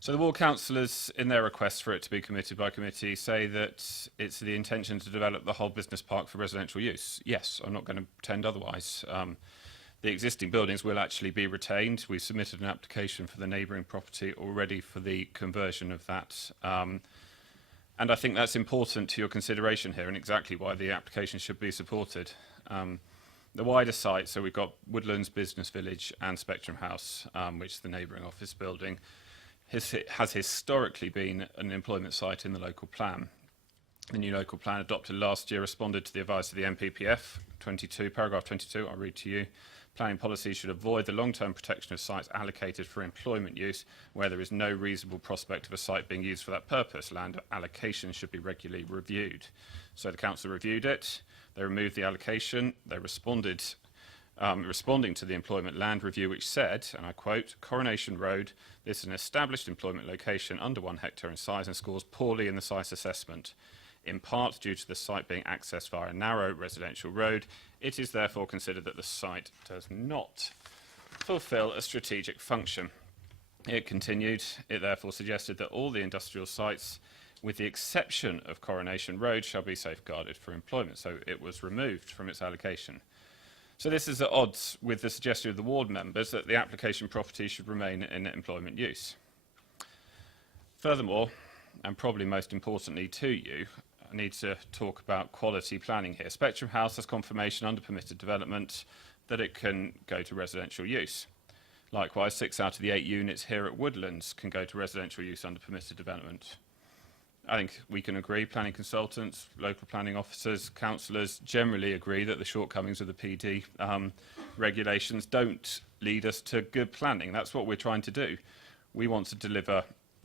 So the ward councillors, in their request for it to be committed by committee, say that it's the intention to develop the whole business park for residential use. Yes, I'm not going to pretend otherwise. The existing buildings will actually be retained. We've submitted an application for the neighbouring property already for the conversion of that. And I think that's important to your consideration here and exactly why the application should be supported. The wider site, so we've got Woodlands Business Village and Spectrum House, which is the neighbouring office building, has historically been an employment site in the local plan. The new local plan adopted last year responded to the advice of the MPPF, paragraph 22, I'll read to you. Planning policy should avoid the long-term protection of sites allocated for employment use where there is no reasonable prospect of a site being used for that purpose. Land allocation should be regularly reviewed. So the council reviewed it, they removed the allocation, they responding to the employment land review which said, and I quote, Coronation Road, this is an established employment location under 1 hectare in size and scores poorly in the site assessment. In part due to the site being accessed via a narrow residential road, it is therefore considered that the site does not fulfil a strategic function. It continued, it therefore suggested that all the industrial sites, with the exception of Coronation Road, shall be safeguarded for employment. So it was removed from its allocation. So this is at odds with the suggestion of the ward members that the application property should remain in employment use. Furthermore, and probably most importantly to you, I need to talk about quality planning here. Spectrum House has confirmation under permitted development that it can go to residential use. Likewise, 6 out of the 8 units here at Woodlands can go to residential use under permitted development. I think we can agree, planning consultants, local planning officers, councillors generally agree that the shortcomings of the PD regulations don't lead us to good planning. That's what we're trying to do. We want to deliver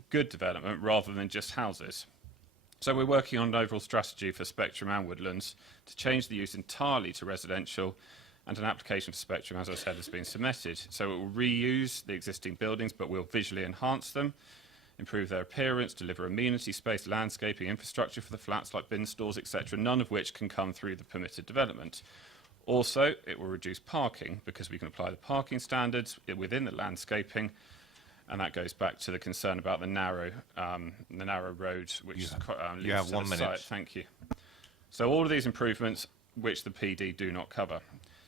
good development rather than just houses. So we're working on an overall strategy for Spectrum and Woodlands to change the use entirely to residential, and an application for Spectrum, as I said, has been submitted. So it will reuse the existing buildings, but will visually enhance them, improve their appearance, deliver amenity space, landscaping, infrastructure for the flats like bin stores, etc., none of which can come through the permitted development. Also, it will reduce parking because we can apply the parking standards within the landscaping, and that goes back to the concern about the narrow road, which leads to 1 the minute. site. Thank you. So all of these improvements, which the PD do not cover.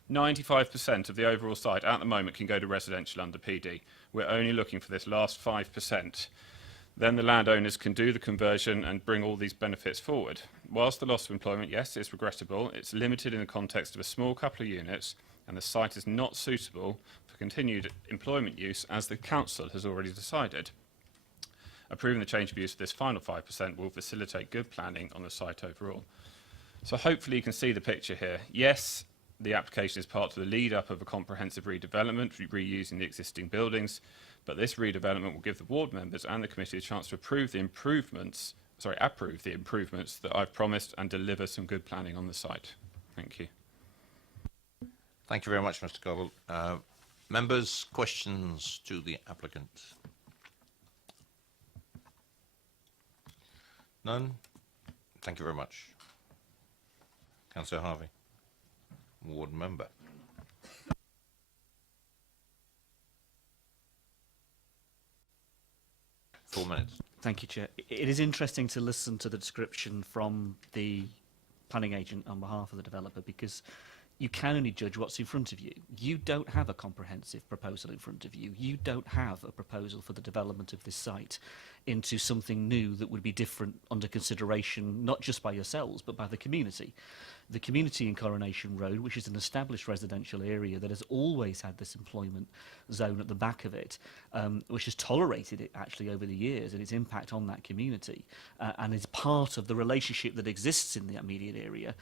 95% of the overall site at the moment can go to residential under PD. We're only looking for this last 5%. Then the landowners can do the conversion and bring all these benefits forward. Whilst the loss of employment, yes, is regrettable, it's limited in the context of a small couple of units, and the site is not suitable for continued employment use, as the council has already decided. Approving the change of use of this final 5% will facilitate good planning on the site overall. So hopefully you can see the picture here. Yes, the application is part of the lead-up of a comprehensive redevelopment, reusing the existing buildings, but this redevelopment will give the ward members and the committee a chance to approve the improvements that I've promised and deliver some good planning on the site. Thank you. Thank you very much, Mr. Covell. Members, questions to the applicant? None? Thank you very much. Councillor Harvey, ward member. Four minutes. Thank you, Chair. It is interesting to listen to the description from the planning agent on behalf of the developer, because you can only judge what's in front of you. You don't have a comprehensive proposal in front of you. You don't have a proposal for the development of this site into something new that would be different under consideration, not just by yourselves, but by the community. The community in Coronation Road, which is an established residential area that has always had this employment zone at the back of it, which has tolerated it actually over the years and its impact on that community, and is part of the relationship that exists in the immediate area,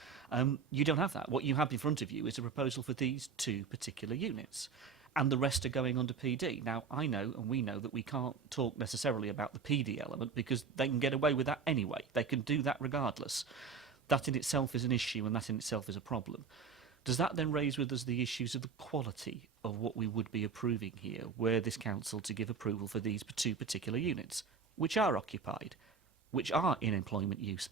you don't have that. What you have in front of you is a proposal for these 2 particular units, and the rest are going under PD. Now, I know, and we know, that we can't talk necessarily about the PD element because they can get away with that anyway. They can do that regardless. That in itself is an issue, and that in itself is a problem. Does that then raise with us the issues of the quality of what we would be approving here were this council to give approval for these two particular units, which are occupied, which are in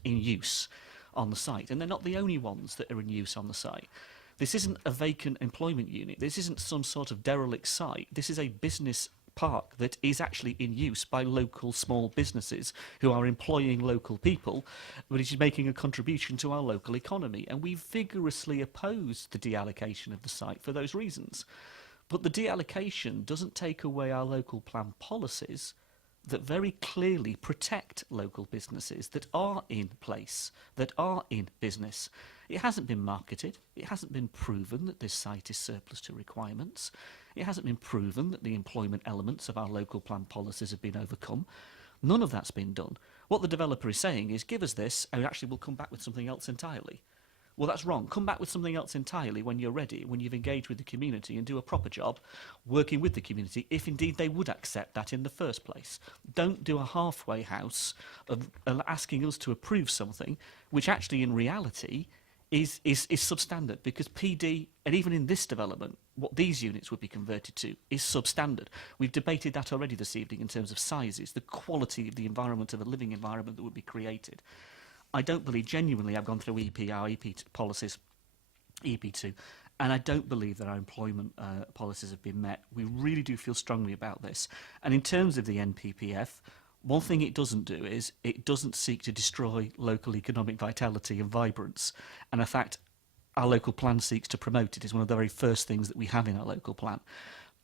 use on the site, and they're not the only ones that are in use on the site. This isn't a vacant employment unit. This isn't some sort of derelict site. This is a business park that is actually in use by local small businesses who are employing local people, but it is making a contribution to our local economy. And we vigorously oppose the deallocation of the site for those reasons. But the deallocation doesn't take away our local plan policies that very clearly protect local businesses that are in place, that are in business. It hasn't been marketed. It hasn't been proven that this site is surplus to requirements. It hasn't been proven that the employment elements of our local plan policies have been overcome. None of that's been done. What the developer is saying is, give us this, and actually we'll come back with something else entirely. Well, that's wrong. Come back with something else entirely when you're ready, when you've engaged with the community and do a proper job working with the community, if indeed they would accept that in the first place. Don't do a halfway house of asking us to approve something which actually in reality is substandard, because PD, and even in this development, what these units would be converted to is substandard. We've debated that already this evening in terms of sizes, the quality of the environment, of the living environment that would be created. I don't believe, genuinely, I've gone through our EP policies, EP2, and I don't believe that our employment policies have been met. We really do feel strongly about this. And in terms of the NPPF, one thing it doesn't do is it doesn't seek to destroy local economic vitality and vibrance. And in fact, our local plan seeks to promote it. It's one of the very first things that we have in our local plan.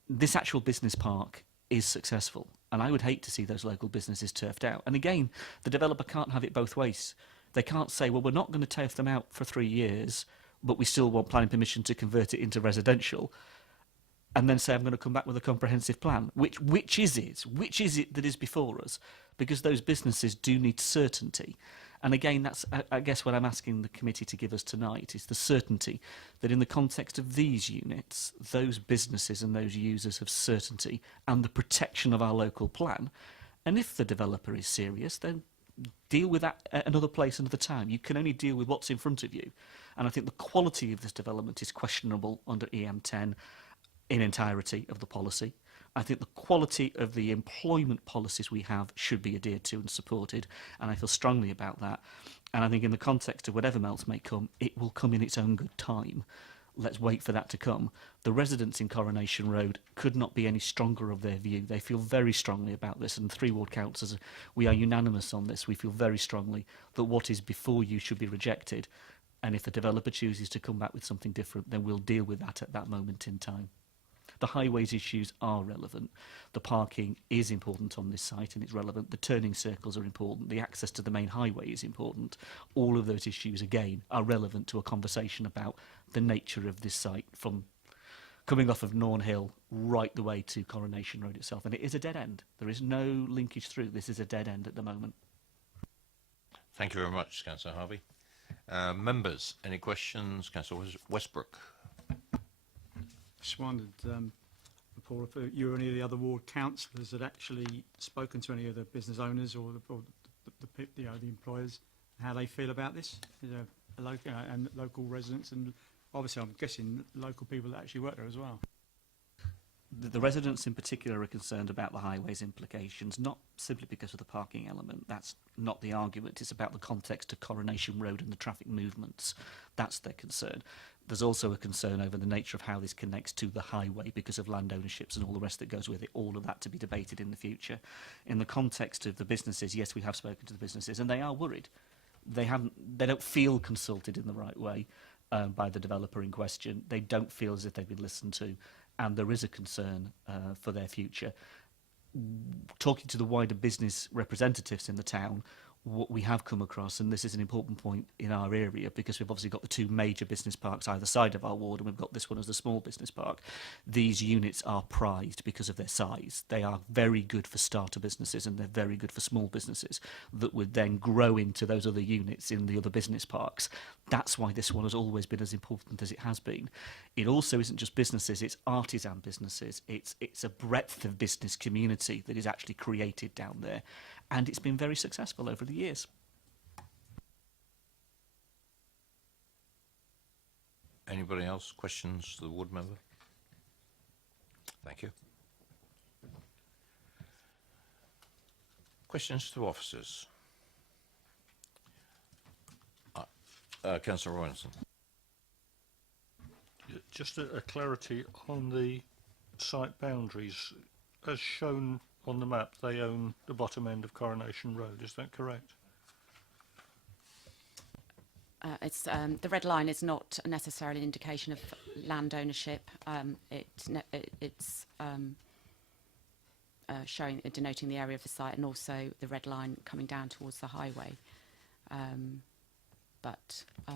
This actual business park is successful, and I would hate to see those local businesses turfed out. And again, the developer can't have it both ways. They can't say, well, we're not going to turf them out for 3 years, but we still want planning permission to convert it into residential, and then say, I'm going to come back with a comprehensive plan. Which is it? Which is it that is before us? Because those businesses do need certainty. And again, that's, I guess, what I'm asking the committee to give us tonight, is the certainty that in the context of these units, those businesses and those users have certainty and the protection of our local plan. And if the developer is serious, then deal with that at another place, another time. You can only deal with what's in front of you. And I think the quality of this development is questionable under EM10 in entirety of the policy. I think the quality of the employment policies we have should be adhered to and supported, and I feel strongly about that. And I think in the context of whatever else may come, it will come in its own good time. Let's wait for that to come. The residents in Coronation Road could not be any stronger of their view. They feel very strongly about this, and 3 ward councillors, we are unanimous on this. We feel very strongly that what is before you should be rejected, and if the developer chooses to come back with something different, then we'll deal with that at that moment in time. The highways issues are relevant. The parking is important on this site and it's relevant. The turning circles are important. The access to the main highway is important. All of those issues, again, are relevant to a conversation about the nature of this site, from coming off of Norn Hill right the way to Coronation Road itself. And it is a dead end. There is no linkage through. This is a dead end at the moment. Thank you very much, Councillor Harvey. Members, any questions? Councillor Westbrook. Just wondered, Paul, if you or any of the other ward councillors had actually spoken to any of the business owners or the employers, how they feel about this, and local residents, and obviously I'm guessing local people that actually work there as well. The residents in particular are concerned about the highways implications, not simply because of the parking element. That's not the argument. It's about the context of Coronation Road and the traffic movements. That's their concern. There's also a concern over the nature of how this connects to the highway because of land ownerships and all the rest that goes with it, all of that to be debated in the future. In the context of the businesses, yes, we have spoken to the businesses and they are worried. They don't feel consulted in the right way by the developer in question. They don't feel as if they've been listened to, and there is a concern for their future. Talking to the wider business representatives in the town, what we have come across, and this is an important point in our area because we've obviously got the 2 major business parks either side of our ward and we've got this one as the small business park. These units are prized because of their size. They are very good for starter businesses and they're very good for small businesses that would then grow into those other units in the other business parks. That's why this one has always been as important as it has been. It also isn't just businesses, it's artisan businesses. It's a breadth of business community that is actually created down there. And it's been very successful over the years. Anybody else? Questions to the ward member? Thank you. Questions to officers? Councillor Robinson. Just a clarity on the site boundaries. As shown on the map, they own the bottom end of Coronation Road. Is that correct? It's the red line is not necessarily an indication of land ownership. It's showing, denoting the area of the site, and also the red line coming down towards the highway. But I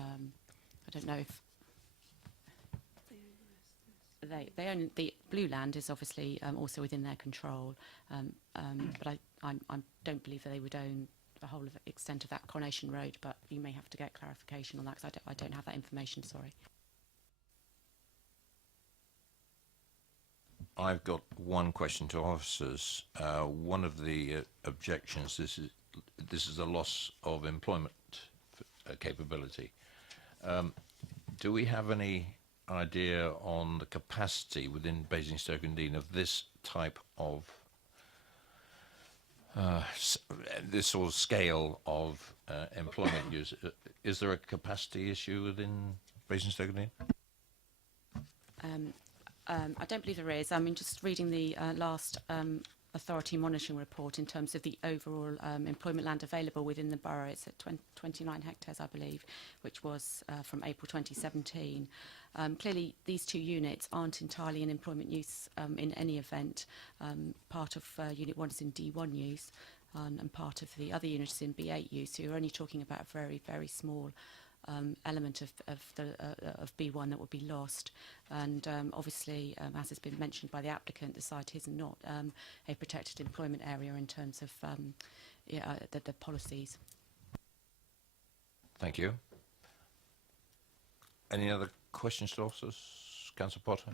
don't know if they own the blue land is obviously also within their control. But I don't believe that they would own the whole of the extent of that Coronation Road, but you may have to get clarification on that because I don't have that information, sorry. I've got one question to officers. One of the objections, this is a loss of employment capability. Do we have any idea on the capacity within Basingstoke and Dean of this type of this sort of scale of employment use? Is there a capacity issue within Basingstoke and Dean? I don't believe there is. I mean, just reading the last authority monitoring report in terms of the overall employment land available within the borough, it's at 29 hectares, I believe, which was from April 2017. Clearly, these two units aren't entirely in employment use in any event. Part of Unit 1 is in D1 use, and part of the other unit is in B8 use. So you're only talking about a very, very small element of B1 that will be lost. And obviously, as has been mentioned by the applicant, the site is not a protected employment area in terms of the policies. Thank you. Any other questions to officers? Councillor Potter.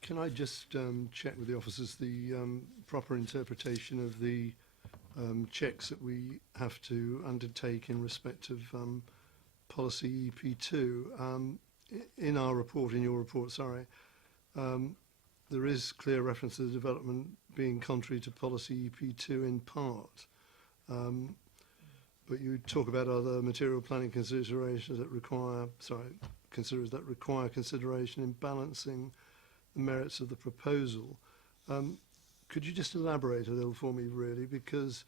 Can I just check with the officers the proper interpretation of the checks that we have to undertake in respect of policy EP2? In our report, in your report, sorry, there is clear reference to the development being contrary to policy EP2 in part. But you talk about other material planning considerations that require, consideration in balancing the merits of the proposal. Could you just elaborate a little for me, really? Because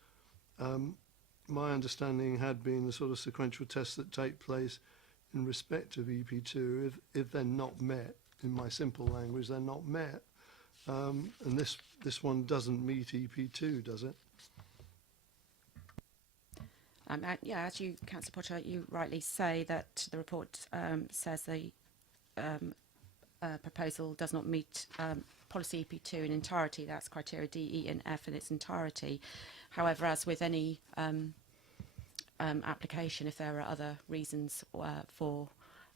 my understanding had been the sort of sequential tests that take place in respect of EP2, if they're not met, in my simple language, they're not met. And this one doesn't meet EP2, does it? Yeah, as you, Councillor Potter, you rightly say that the report says the proposal does not meet policy EP2 in entirety. That's criteria D, E and F in its entirety. However, as with any application, if there are other reasons for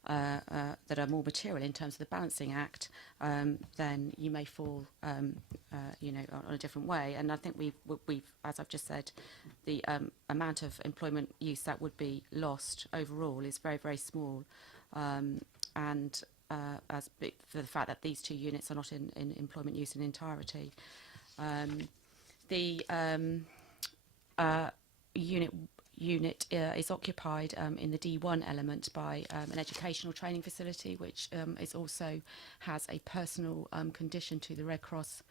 that are more material in terms of the Balancing Act, then you may fall, on a different way. And I think we've, as I've just said, the amount of employment use that would be lost overall is very, very small. And as for the fact that these two units are not in employment use in entirety. The unit is occupied in the D1 element by an educational training facility, which is also has a personal condition to the Red Cross.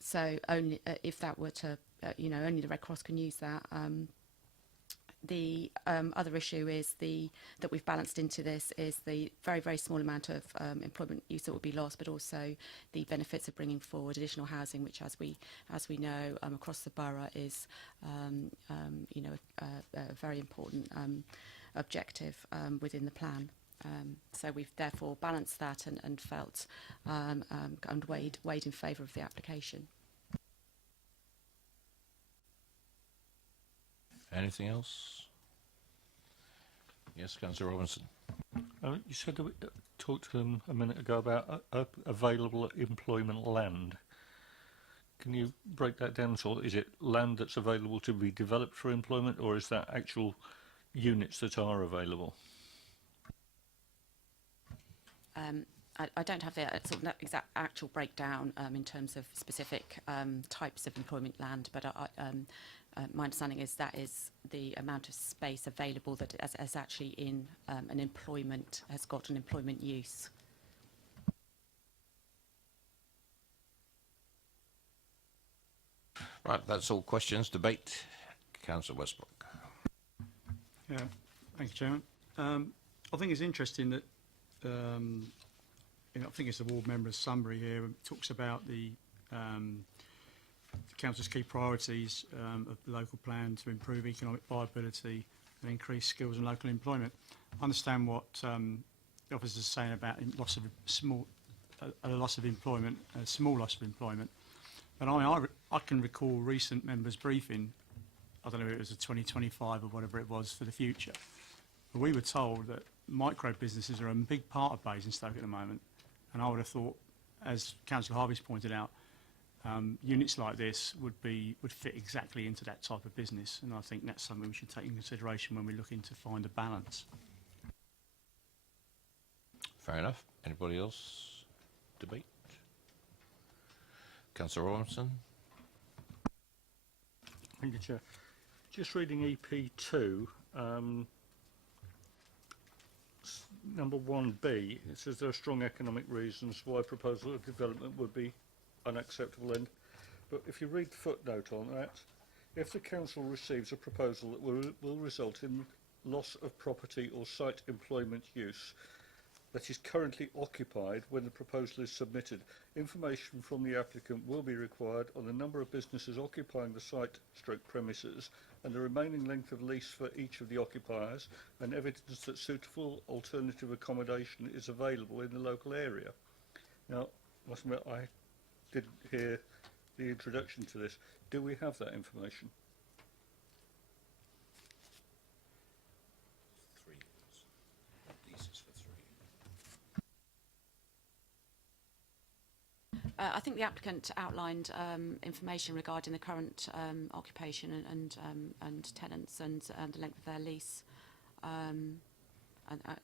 So only if that were to, only the Red Cross can use that. The other issue is that we've balanced into this is the very, very small amount of employment use that will be lost, but also the benefits of bringing forward additional housing, which, as we know, across the borough is, a very important objective within the plan. So we've therefore balanced that and felt and weighed in favour of the application. Anything else? Yes, Councillor Robinson. You said that we talked a minute ago about available employment land. Can you break that down? So is it land that's available to be developed for employment, or is that actual units that are available? I don't have the sort of exact actual breakdown in terms of specific types of employment land, but my understanding is that is the amount of space available that is actually in an employment, has got an employment use. Right, that's all questions. Debate. Councillor Westbrook. Yeah, thank you, Chairman. I think it's interesting that, I think it's the ward member's summary here. It talks about the council's key priorities of the local plan to improve economic viability and increase skills and local employment. I understand what the officers are saying about loss of small loss of employment, a small loss of employment. But I can recall recent members' briefing. I don't know if it was a 2025 or whatever it was for the future. But we were told that micro businesses are a big part of Basingstoke at the moment, and I would have thought, as Councillor Harvey's pointed out, units like this would fit exactly into that type of business, and I think that's something we should take in consideration when we're looking to find a balance. Fair enough. Anybody else? Debate? Councillor Robinson. Thank you, Chair. Just reading EP2, number 1B, it says there are strong economic reasons why proposal of development would be unacceptable. But if you read the footnote on that, if the council receives a proposal that will result in loss of property or site employment use that is currently occupied when the proposal is submitted, information from the applicant will be required on the number of businesses occupying the site/premises and the remaining length of lease for each of the occupiers, and evidence that suitable alternative accommodation is available in the local area. Now, I must admit, I didn't hear the introduction to this. Do we have that information? I think the applicant outlined information regarding the current occupation and tenants and the length of their lease. And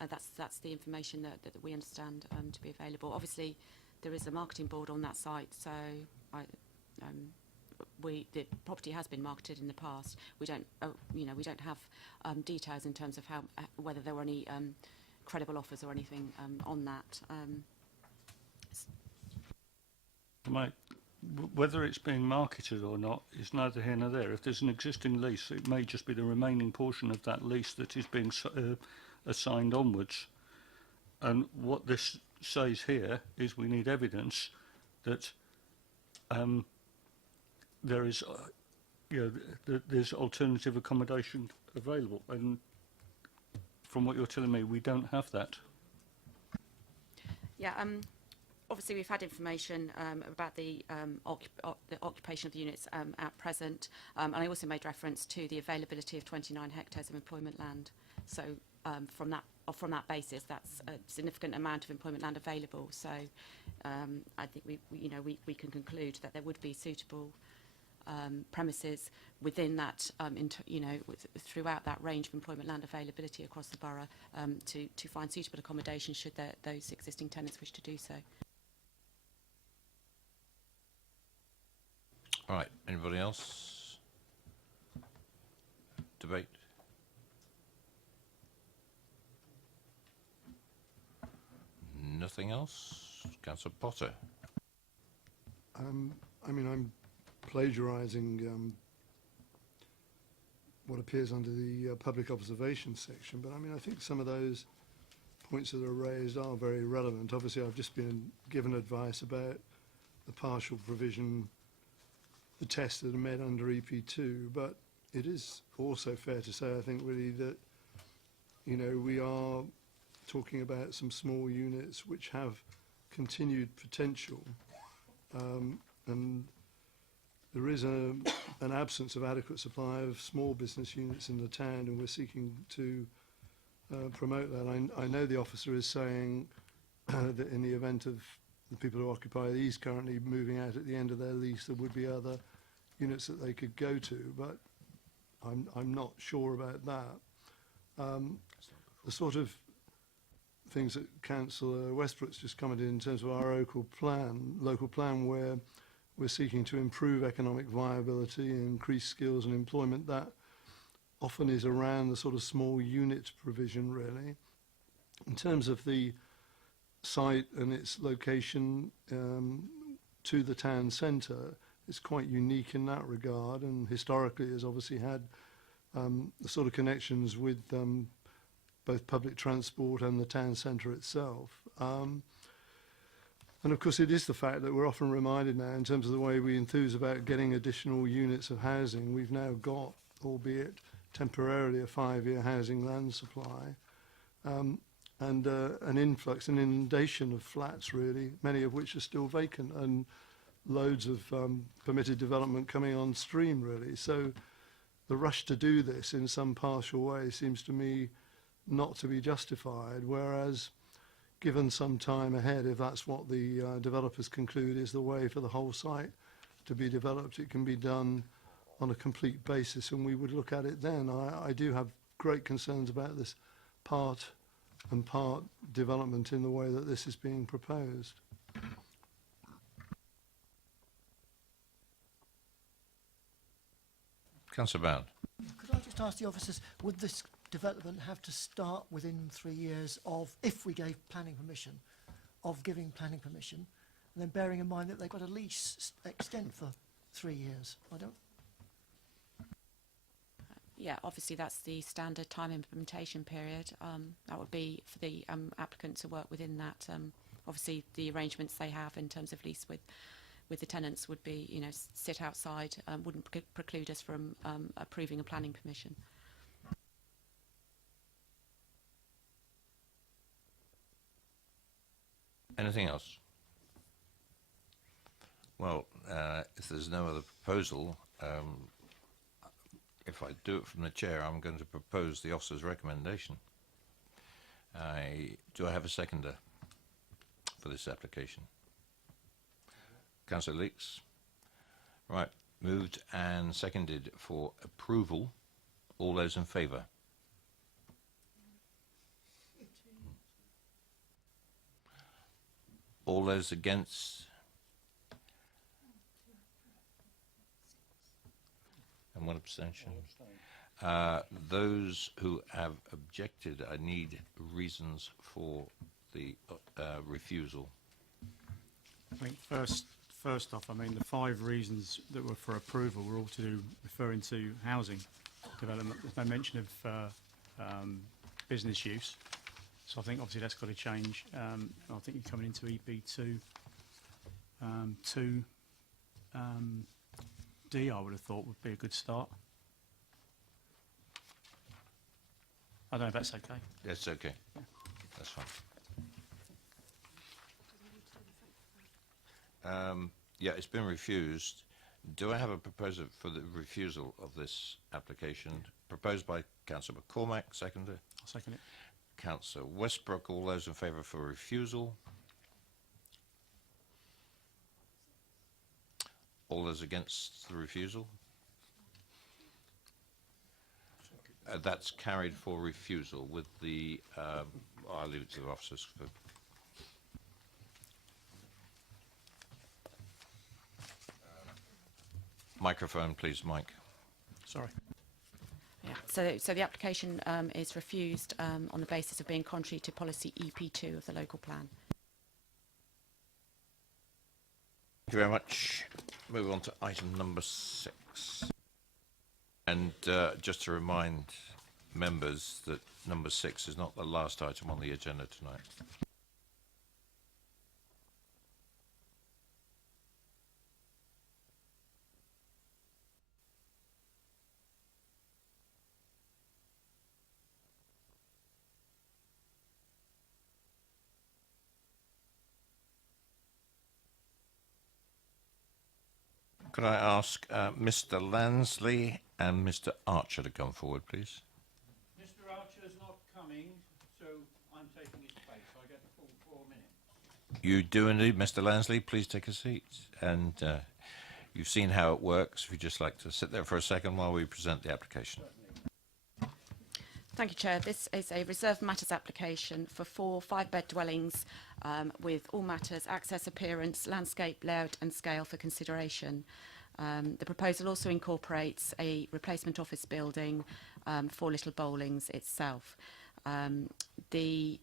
that's the information that we understand to be available. Obviously, there is a marketing board on that site, so the property has been marketed in the past. We don't, we don't have details in terms of whether there were any credible offers or anything on that. Whether it's being marketed or not is neither here nor there. If there's an existing lease, it may just be the remaining portion of that lease that is being assigned onwards. And what this says here is we need evidence that there is, there's alternative accommodation available. And from what you're telling me, we don't have that. Yeah. Obviously, we've had information about the occupation of the units at present, and I also made reference to the availability of 29 hectares of employment land. So from that basis, that's a significant amount of employment land available. So I think we can conclude that there would be suitable premises within that, throughout that range of employment land availability across the borough to find suitable accommodation should those existing tenants wish to do so. All right, anybody else? Debate? Nothing else? Councillor Potter. I mean, I'm plagiarising what appears under the public observation section, but I mean, I think some of those points that are raised are very relevant. Obviously, I've just been given advice about the partial provision, the tests that are made under EP2, but it is also fair to say, I think, really that, we are talking about some small units which have continued potential, and there is an absence of adequate supply of small business units in the town, and we're seeking to promote that. I know the officer is saying that in the event of the people who occupy these currently moving out at the end of their lease, there would be other units that they could go to, but I'm not sure about that. things that Councillor Westbrook's just commented in terms of our local plan where we're seeking to improve economic viability, increase skills and employment. That often is around the sort of small unit provision, really. In terms of the site and its location to the town centre, it's quite unique in that regard, and historically has obviously had the sort of connections with both public transport and the town centre itself. And of course it is the fact that we're often reminded now in terms of the way we enthuse about getting additional units of housing. We've now got, albeit temporarily, a 5-year housing land supply and an influx, an inundation of flats really, many of which are still vacant, and loads of permitted development coming on stream really. So the rush to do this in some partial way seems to me not to be justified, whereas given some time ahead, if that's what the developers conclude is the way for the whole site to be developed, it can be done on a complete basis, and we would look at it then. I do have great concerns about this part and part development in the way that this is being proposed. Councillor Bound. Could I just ask the officers, would this development have to start within 3 years of, if we gave planning permission, of giving planning permission, and then bearing in mind that they've got a lease extent for 3 years? Yeah, obviously that's the standard time implementation period. That would be for the applicant to work within that. Obviously the arrangements they have in terms of lease with the tenants would be, you know, sit outside, wouldn't preclude us from approving a planning permission. Anything else? Well, if there's no other proposal, if I do it from the chair, I'm going to propose the officer's recommendation. Do I have a seconder for this application? Councillor Leeks. Right, moved and seconded for approval. All those in favour? All those against? And one abstention. Those who have objected, I need reasons for the refusal. I think first off, I mean, the 5 reasons that were for approval were all to do referring to housing development. There's no mention of business use. So I think obviously that's got to change. I think you're coming into EP2 D, I would have thought would be a good start. I don't know if that's okay. That's okay. That's fine. Yeah, it's been refused. Do I have a proposal for the refusal of this application? Proposed by Councillor McCormack, seconder. I'll second it. Councillor Westbrook, all those in favour for refusal? All those against the refusal? That's carried for refusal with the, I'll leave it to the officers. Microphone, please, Mike. Sorry. Yeah. So the application is refused on the basis of being contrary to policy EP2 of the local plan. Thank you very much. Move on to item number 6. And just to remind members that number 6 is not the last item on the agenda tonight. Could I ask Mr. Lansley and Mr. Archer to come forward, please? Mr. Archer is not coming, so I'm taking his place. I get the full 4 minutes. You do indeed, Mr. Lansley. Please take a seat. And you've seen how it works. If you'd just like to sit there for a second while we present the application. Thank you, Chair. This is a reserved matters application for 4 5-bed dwellings with all matters, access, appearance, landscape, layout and scale for consideration. The proposal also incorporates a replacement office building for Little Bowlings itself. The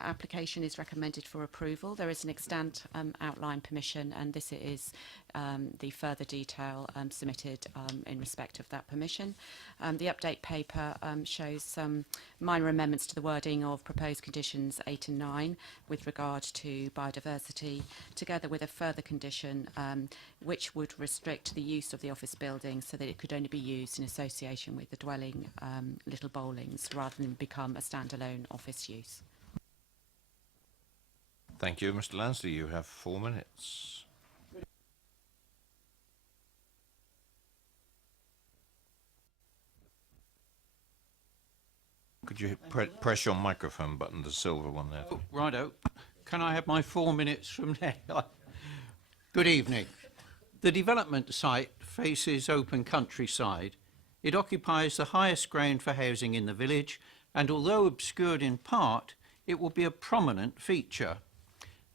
application is recommended for approval. There is an extant outline permission, and this is the further detail submitted in respect of that permission. The update paper shows some minor amendments to the wording of proposed conditions 8 and 9 with regard to biodiversity, together with a further condition which would restrict the use of the office building so that it could only be used in association with the dwelling Little Bowlings rather than become a standalone office use. Thank you. Mr. Lansley, you have 4 minutes. Could you press your microphone button, the silver one there? Oh, righto. Can I have my 4 minutes from now? Good evening. The development site faces open countryside. It occupies the highest ground for housing in the village, and although obscured in part, it will be a prominent feature.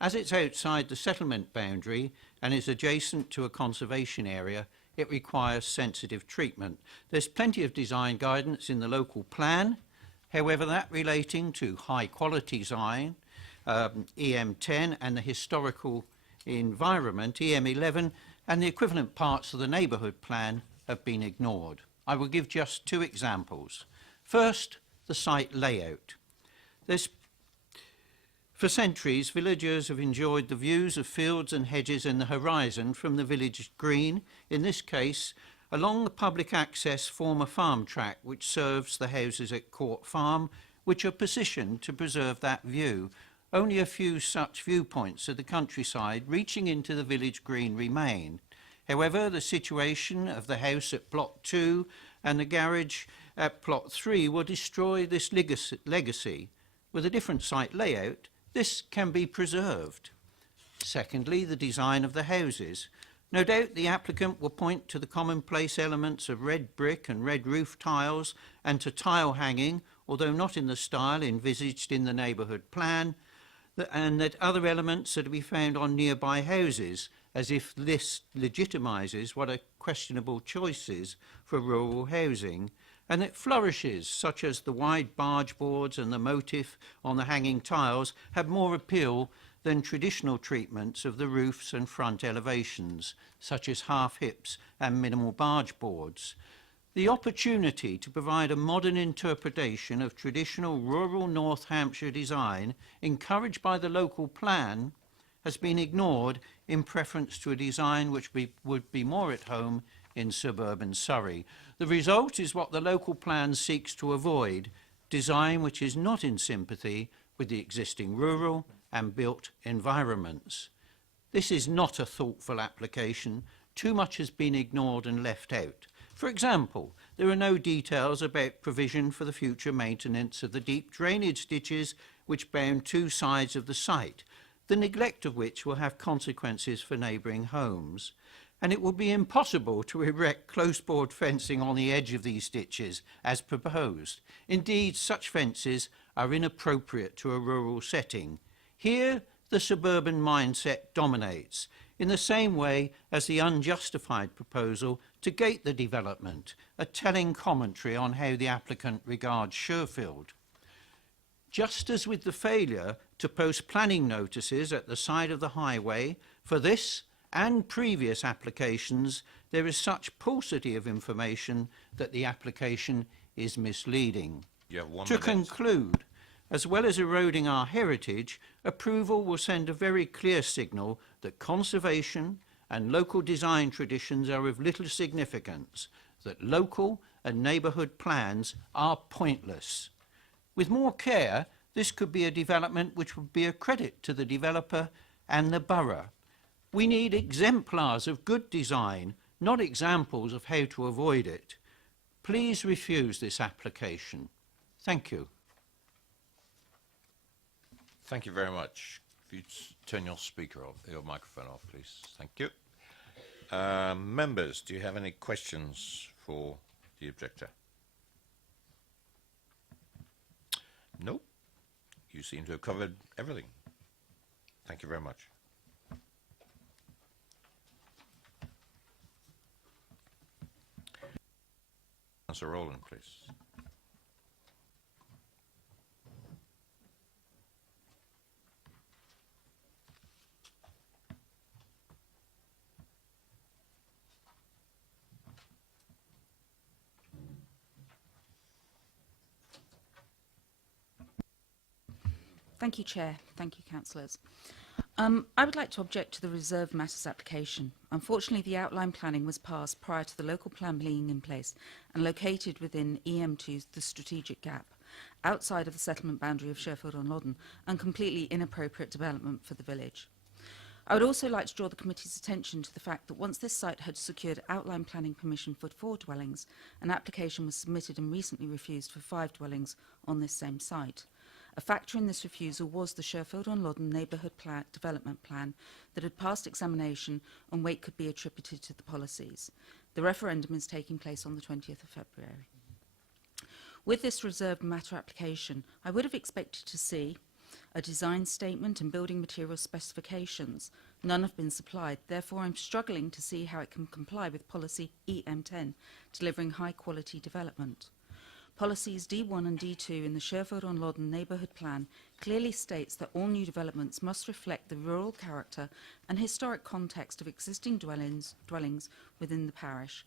As it's outside the settlement boundary and is adjacent to a conservation area, it requires sensitive treatment. There's plenty of design guidance in the local plan. However, that relating to high quality design, EM10, and the historical environment, EM11, and the equivalent parts of the neighbourhood plan have been ignored. I will give just 2 examples. First, the site layout. For centuries, villagers have enjoyed the views of fields and hedges and the horizon from the village green, in this case, along the public access former farm track which serves the houses at Court Farm, which are positioned to preserve that view. Only a few such viewpoints of the countryside reaching into the village green remain. However, the situation of the house at Plot 2 and the garage at Plot 3 will destroy this legacy. With a different site layout, this can be preserved. Secondly, the design of the houses. No doubt the applicant will point to the commonplace elements of red brick and red roof tiles and to tile hanging, although not in the style envisaged in the neighbourhood plan, and that other elements are to be found on nearby houses, as if this legitimises what are questionable choices for rural housing, and that flourishes such as the wide barge boards and the motif on the hanging tiles have more appeal than traditional treatments of the roofs and front elevations, such as half hips and minimal barge boards. The opportunity to provide a modern interpretation of traditional rural North Hampshire design, encouraged by the local plan, has been ignored in preference to a design which would be more at home in suburban Surrey. The result is what the local plan seeks to avoid, design which is not in sympathy with the existing rural and built environments. This is not a thoughtful application. Too much has been ignored and left out. For example, there are no details about provision for the future maintenance of the deep drainage ditches which bound 2 sides of the site, the neglect of which will have consequences for neighbouring homes. And it will be impossible to erect close-board fencing on the edge of these ditches as proposed. Indeed, such fences are inappropriate to a rural setting. Here, the suburban mindset dominates, in the same way as the unjustified proposal to gate the development, a telling commentary on how the applicant regards Sherfield. Just as with the failure to post planning notices at the side of the highway, for this and previous applications, there is such paucity of information that the application is misleading. You have 1 To minute. conclude, as well as eroding our heritage, approval will send a very clear signal that conservation and local design traditions are of little significance, that local and neighbourhood plans are pointless. With more care, this could be a development which would be a credit to the developer and the borough. We need exemplars of good design, not examples of how to avoid it. Please refuse this application. Thank you. Thank you very much. If you turn your speaker off, your microphone off, please. Thank you. Members, do you have any questions for the objector? No. You seem to have covered everything. Thank you very much. Councillor Rowland, please. Thank you, Chair. Thank you, councillors. I would like to object to the reserved matters application. Unfortunately, the outline planning was passed prior to the local plan being in place and located within EM2's The Strategic Gap, outside of the settlement boundary of Sherfield-on-Loddon, and completely inappropriate development for the village. I would also like to draw the committee's attention to the fact that once this site had secured outline planning permission for 4 dwellings, an application was submitted and recently refused for 5 dwellings on this same site. A factor in this refusal was the Sherfield-on-Loddon Neighbourhood Development Plan that had passed examination and weight could be attributed to the policies. The referendum is taking place on the 20th of February. With this reserved matter application, I would have expected to see a design statement and building material specifications. None have been supplied, therefore I'm struggling to see how it can comply with policy EM10, delivering high quality development. Policies D1 and D2 in the Sherfield-on-Loddon Neighbourhood Plan clearly states that all new developments must reflect the rural character and historic context of existing dwellings within the parish.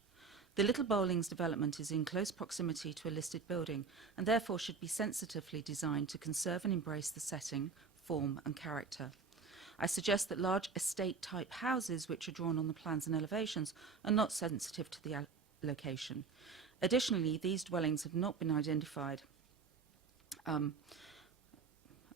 The Little Bowlings development is in close proximity to a listed building and therefore should be sensitively designed to conserve and embrace the setting, form and character. I suggest that large estate-type houses which are drawn on the plans and elevations are not sensitive to the location. Additionally, these dwellings have not been identified.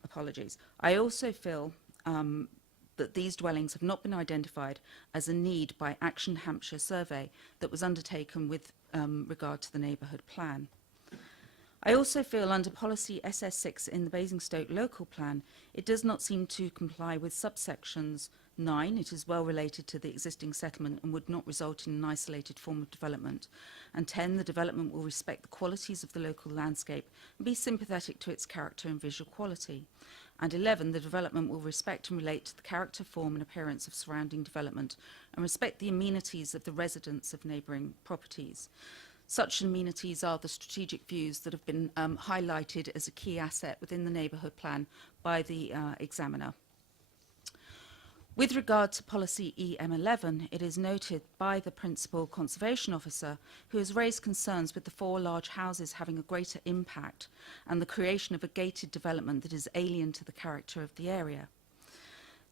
Apologies. I also feel that these dwellings have not been identified as a need by Action Hampshire survey that was undertaken with regard to the neighbourhood plan. I also feel under policy SS6 in the Basingstoke local plan, it does not seem to comply with subsections 9, it is well related to the existing settlement and would not result in an isolated form of development. And 10, the development will respect the qualities of the local landscape and be sympathetic to its character and visual quality. And 11, the development will respect and relate to the character, form and appearance of surrounding development and respect the amenities of the residents of neighbouring properties. Such amenities are the strategic views that have been highlighted as a key asset within the neighbourhood plan by the examiner. With regard to policy EM11, it is noted by the Principal Conservation Officer who has raised concerns with the 4 large houses having a greater impact and the creation of a gated development that is alien to the character of the area.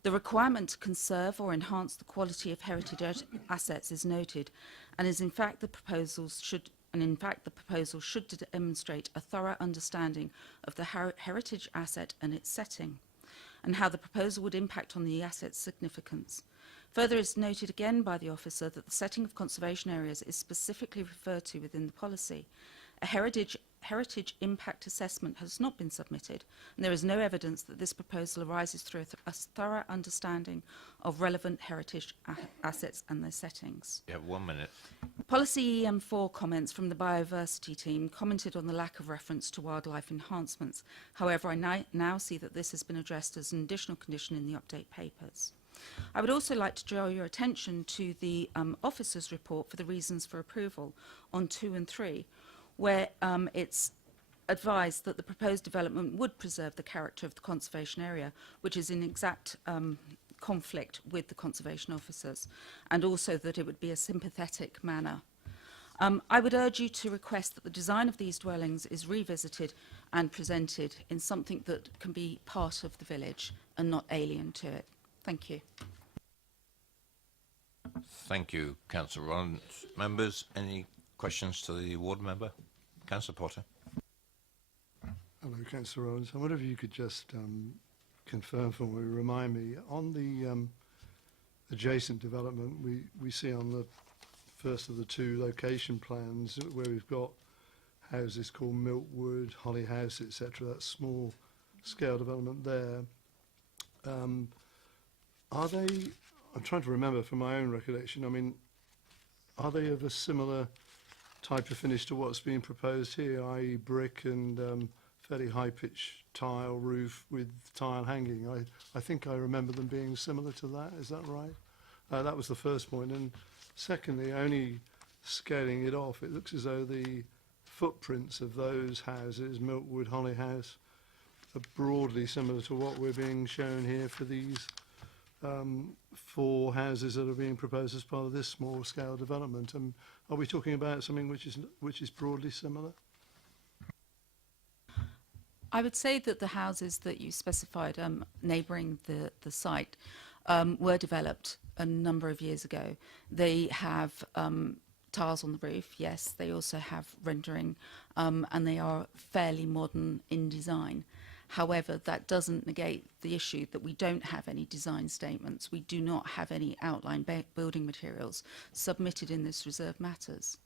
The requirement to conserve or enhance the quality of heritage assets is noted and is in fact the proposal should demonstrate a thorough understanding of the heritage asset and its setting, and how the proposal would impact on the asset's significance. Further, it is noted again by the officer that the setting of conservation areas is specifically referred to within the policy. A heritage impact assessment has not been submitted, and there is no evidence that this proposal arises through a thorough understanding of relevant heritage assets and their settings. You have 1 minute. Policy EM4 comments from the biodiversity team commented on the lack of reference to wildlife enhancements. However, I now see that this has been addressed as an additional condition in the update papers. I would also like to draw your attention to the officer's report for the reasons for approval on 2 and 3, where it's advised that the proposed development would preserve the character of the conservation area, which is in exact conflict with the conservation officers, and also that it would be a sympathetic manner. I would urge you to request that the design of these dwellings is revisited and presented in something that can be part of the village and not alien to it. Thank you. Thank you, Councillor Rowland. Members, any questions to the ward member? Councillor Potter. Hello, Councillor Rowland. I wonder if you could just confirm for me, remind me, on the adjacent development we see on the first of the 2 location plans where we've got houses called Milkwood, Holly House, etc., that small scale development there. Are they, I'm trying to remember from my own recollection, I mean, are they of a similar type of finish to what's being proposed here, i.e. brick and fairly high-pitched tile roof with tile hanging. I think I remember them being similar to that. Is that right? That was the first point. And secondly, only scaling it off, it looks as though the footprints of those houses, Milkwood, Holly House, are broadly similar to what we're being shown here for these 4 houses that are being proposed as part of this small-scale development. Are we talking about something which is broadly similar? I would say that the houses that you specified neighbouring the site were developed a number of years ago. They have tiles on the roof, yes. They also have rendering, and they are fairly modern in design. However, that doesn't negate the issue that we don't have any design statements. We do not have any outline building materials submitted in this reserve matters.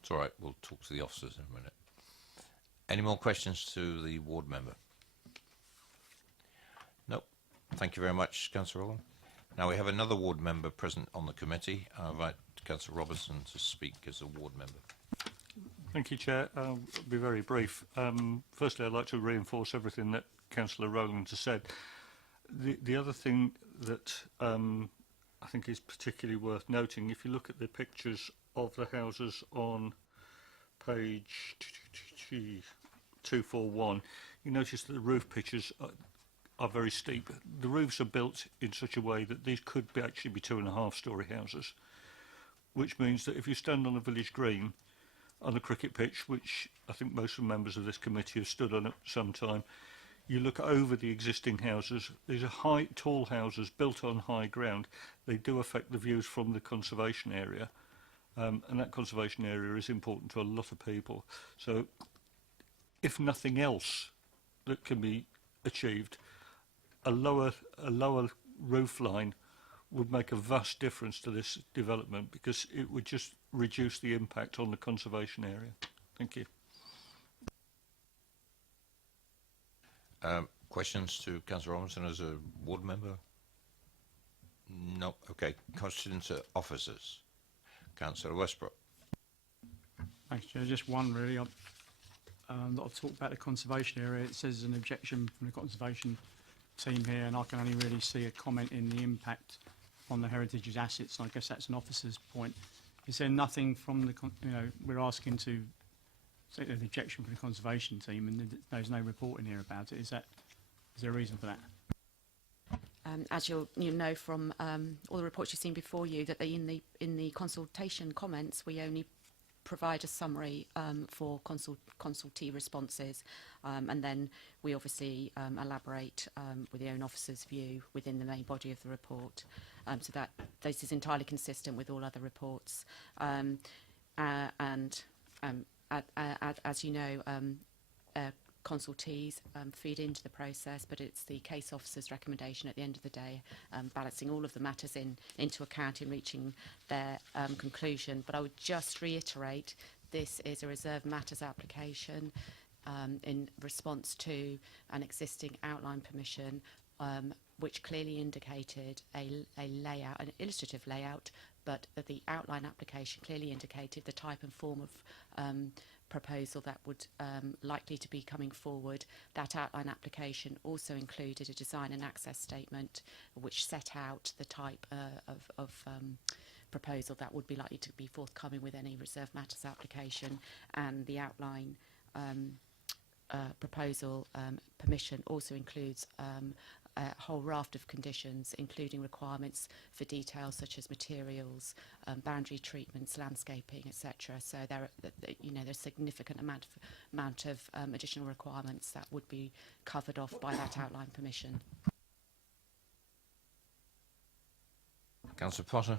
It's all right, we'll talk to the officers in a minute. Any more questions to the ward member? Nope. Thank you very much, Councillor Rowland. Now we have another ward member present on the committee. I invite Councillor Robertson to speak as a ward member. Thank you, Chair. I'll be very brief. Firstly, I'd like to reinforce everything that Councillor Rowland has said. The other thing that I think is particularly worth noting, if you look at the pictures of the houses on page 241, you notice that the roof pitches are very steep. The roofs are built in such a way that these could actually be 2.5-storey houses, which means that if you stand on a village green on a cricket pitch, which I think most of the members of this committee have stood on at some time, you look over the existing houses. These are tall houses built on high ground. They do affect the views from the conservation area. And that conservation area is important to a lot of people. So if nothing else that can be achieved, a lower roof line would make a vast difference to this development, because it would just reduce the impact on the conservation area. Thank you. Questions to Councillor Robinson as a ward member? No. Okay. Questions to officers? Councillor Westbrook. Thanks, Chair. Just one really. I've talked about the conservation area. It says an objection from the conservation team here, and I can only really see a comment in the impact on the heritage's assets. I guess that's an officer's point. Is there nothing from the, we're asking to take an objection from the conservation team, and there's no report in here about it. Is there a reason for that? As you know from all the reports you've seen before you, that in the consultation comments we only provide a summary for consultee responses, and then we obviously elaborate with the own officer's view within the main body of the report, so that this is entirely consistent with all other reports. And as you know, consultees feed into the process, but it's the case officer's recommendation at the end of the day, balancing all of the matters into account in reaching their conclusion. But I would just reiterate, this is a reserved matters application in response to an existing outline permission, which clearly indicated a layout, an illustrative layout, but the outline application clearly indicated the type and form of proposal that would likely to be coming forward. That outline application also included a design and access statement which set out the type of proposal that would be likely to be forthcoming with any reserved matters application, and the outline proposal permission also includes a whole raft of conditions, including requirements for details such as materials, boundary treatments, landscaping, etc. So there's a significant amount of additional requirements that would be covered off by that outline permission. Councillor Potter.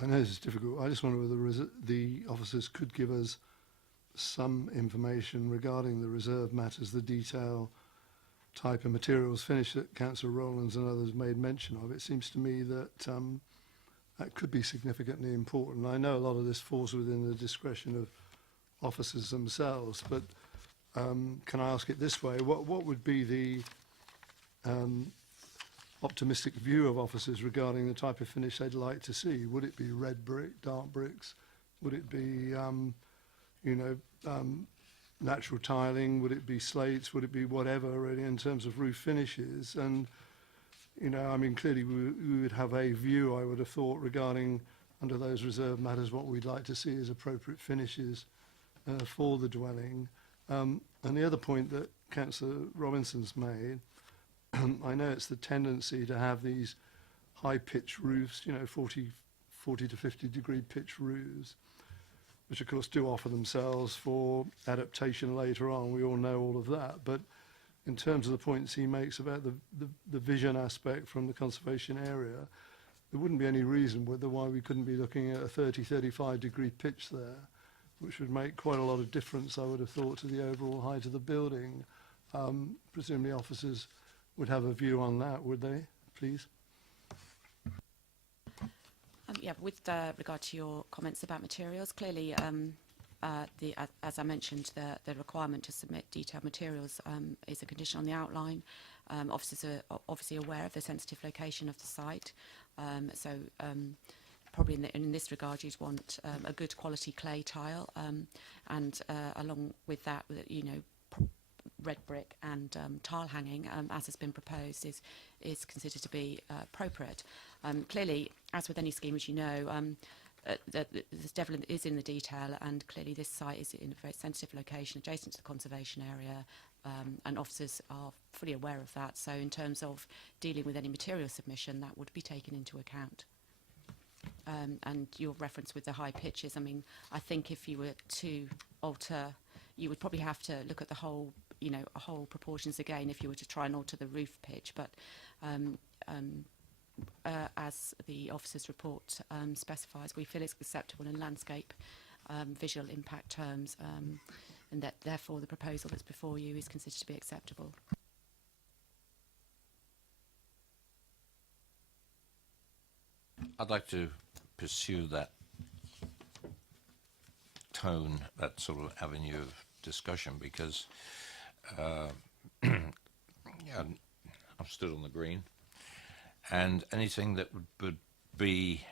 I know this is difficult. I just wonder whether the officers could give us some information regarding the reserve matters, the detail, type of materials finish that Councillor Rowlands and others made mention of. It seems to me that that could be significantly important. I know a lot of this falls within the discretion of officers themselves, but can I ask it this way? What would be the optimistic view of officers regarding the type of finish they'd like to see. Would it be red brick, dark bricks? Would it be, natural tiling? Would it be slates? Would it be whatever, really, in terms of roof finishes? And, clearly we would have a view, I would have thought, regarding, under those reserved matters, what we'd like to see as appropriate finishes for the dwelling. And the other point that Councillor Robinson's made, I know it's the tendency to have these high-pitched roofs, 40 to 50-degree pitch roofs, which of course do offer themselves for adaptation later on. We all know all of that. But in terms of the points he makes about the vision aspect from the conservation area, there wouldn't be any reason why we couldn't be looking at a 35-degree pitch there, which would make quite a lot of difference, I would have thought, to the overall height of the building. Presumably officers would have a view on that, would they, please? With regard to your comments about materials, clearly, as I mentioned, the requirement to submit detailed materials is a condition on the outline. Officers are obviously aware of the sensitive location of the site, so probably in this regard you'd want a good quality clay tile, and along with that, red brick and tile hanging, as has been proposed, is considered to be appropriate. Clearly, as with any scheme, as you know, the devil is in the detail, and clearly this site is in a very sensitive location adjacent to the conservation area, and officers are fully aware of that. So in terms of dealing with any material submission, that would be taken into account. And your reference with the high pitches, I think if you were to alter, you would probably have to look at the whole, whole proportions again if you were to try and alter the roof pitch. But as the officer's report specifies, we feel it's acceptable in landscape visual impact terms, and that therefore the proposal that's before you is considered to be acceptable. I'd like to pursue that tone, that sort of avenue of discussion, because I'm stood on the green, and anything that would be,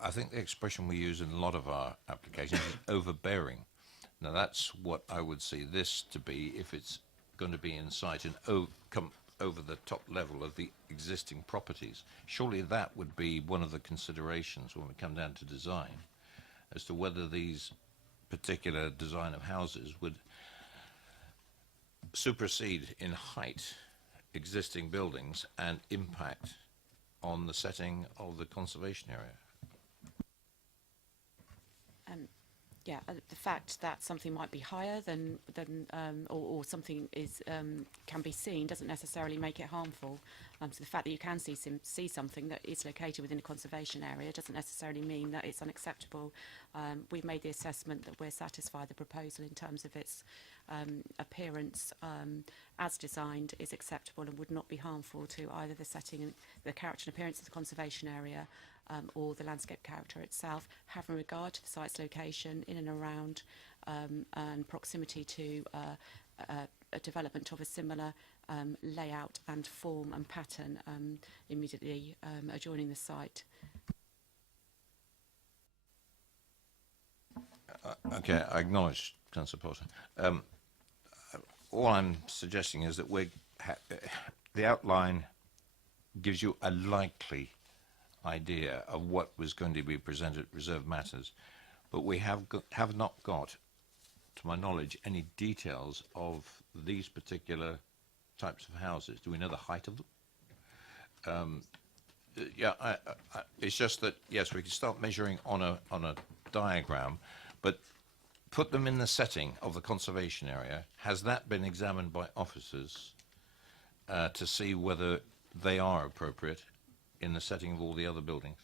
I think the expression we use in a lot of our applications is overbearing. Now that's what I would see this to be if it's going to be in sight and come over the top level of the existing properties. Surely that would be one of the considerations when we come down to design, as to whether these particular design of houses would supersede in height existing buildings and impact on the setting of the conservation area. The fact that something might be higher than or something is can be seen doesn't necessarily make it harmful. So the fact that you can see something that is located within a conservation area doesn't necessarily mean that it's unacceptable. We've made the assessment that we're satisfied the proposal in terms of its appearance as designed is acceptable and would not be harmful to either the setting and the character and appearance of the conservation area, or the landscape character itself, having regard to the site's location in and around and proximity to a development of a similar layout and form and pattern immediately adjoining the site. Okay, I acknowledge, Councillor Potter. All I'm suggesting is that the outline gives you a likely idea of what was going to be presented at reserved matters, but we have not got, to my knowledge, any details of these particular types of houses. Do we know the height of them? It's just that, yes, we can start measuring on a diagram, but put them in the setting of the conservation area. Has that been examined by officers to see whether they are appropriate in the setting of all the other buildings?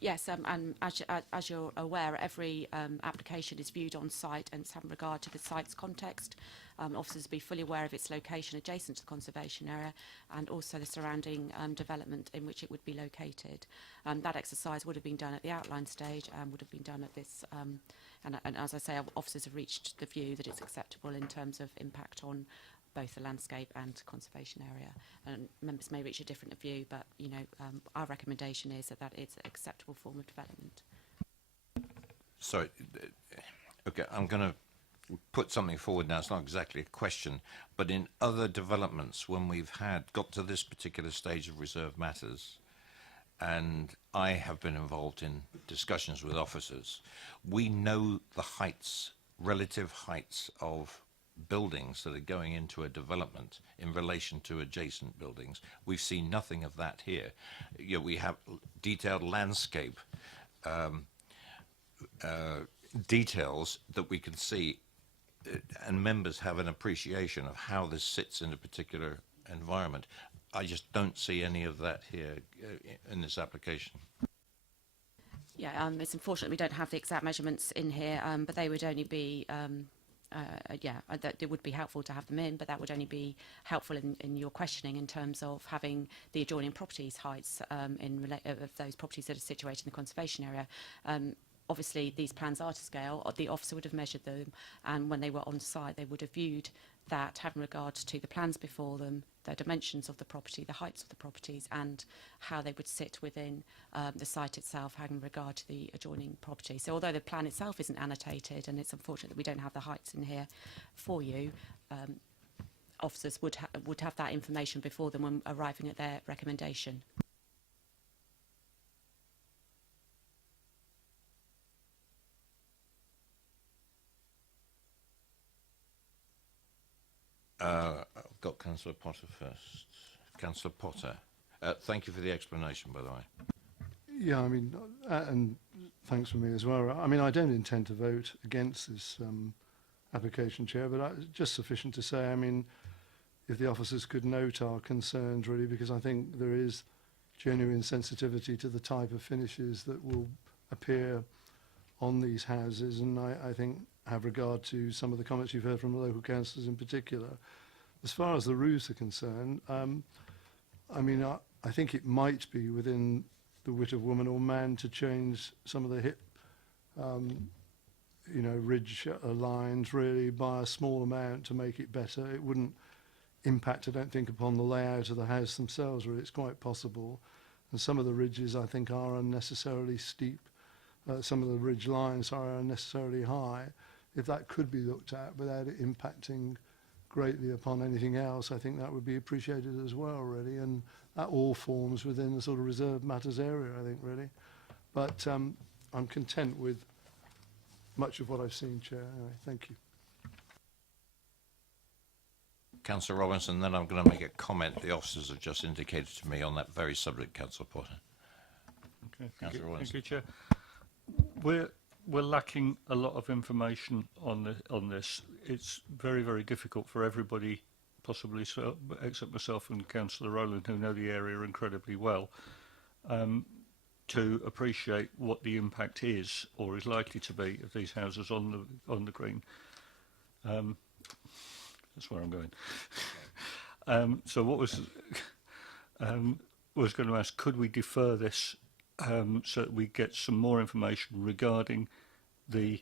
Yes, and as you're aware, every application is viewed on site and it's having regard to the site's context. Officers will be fully aware of its location adjacent to the conservation area and also the surrounding development in which it would be located. That exercise would have been done at the outline stage and would have been done at this, and as I say, officers have reached the view that it's acceptable in terms of impact on both the landscape and conservation area. And members may reach a different view, but our recommendation is that it's an acceptable form of development. Sorry, okay, I'm going to put something forward now. It's not exactly a question, but in other developments, when we've got to this particular stage of reserve matters, and I have been involved in discussions with officers, we know the heights, relative heights of buildings that are going into a development in relation to adjacent buildings. We've seen nothing of that here. We have detailed landscape details that we can see, and members have an appreciation of how this sits in a particular environment. I just don't see any of that here in this application. Yeah, it's unfortunate we don't have the exact measurements in here, but they would only be, it would be helpful to have them in, but that would only be helpful in your questioning in terms of having the adjoining properties heights of those properties that are situated in the conservation area. Obviously, these plans are to scale. The officer would have measured them, and when they were on site, they would have viewed that, having regard to the plans before them, the dimensions of the property, the heights of the properties, and how they would sit within the site itself, having regard to the adjoining property. So although the plan itself isn't annotated, and it's unfortunate that we don't have the heights in here for you, officers would have that information before them when arriving at their recommendation. I've got Councillor Potter first. Councillor Potter. Thank you for the explanation, by the way. Yeah, I mean, and thanks for me as well. I mean, I don't intend to vote against this application, Chair, but just sufficient to say, I mean, if the officers could note our concerns, really, because I think there is genuine sensitivity to the type of finishes that will appear on these houses, and I think have regard to some of the comments you've heard from the local councillors in particular. As far as the roofs are concerned, I mean, I think it might be within the wit of woman or man to change some of the hip, ridge lines really by a small amount to make it better. It wouldn't impact, I don't think, upon the layout of the house themselves, really. It's quite possible. And some of the ridges, I think, are unnecessarily steep. Some of the ridge lines are unnecessarily high. If that could be looked at without it impacting greatly upon anything else, I think that would be appreciated as well, really. And that all forms within the sort of reserved matters area, I think, really. But I'm content with much of what I've seen, Chair. Anyway, thank you. Councillor Robinson, then I'm going to make a comment the officers have just indicated to me on that very subject, Councillor Potter. Okay, Councillor Robinson. thank you, Chair. We're lacking a lot of information on this. It's very, very difficult for everybody, possibly so, except myself and Councillor Rowland, who know the area incredibly well, to appreciate what the impact is or is likely to be of these houses on the green. That's where I'm going. So what was going to ask, could we defer this so that we get some more information regarding the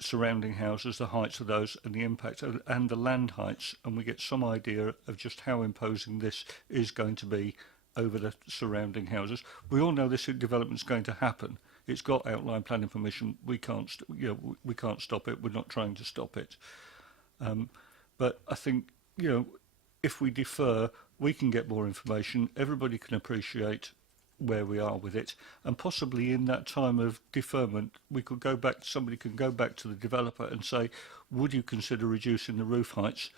surrounding houses, the heights of those and the impact and the land heights, and we get some idea of just how imposing this is going to be over the surrounding houses. We all know this development is going to happen. It's got outline planning permission. We can't stop it. We're not trying to stop it. But I think, if we defer, we can get more information. Everybody can appreciate where we are with it, and possibly in that time of deferment, we could go back. Somebody can go back to the developer and say, "Would you consider reducing the roof heights?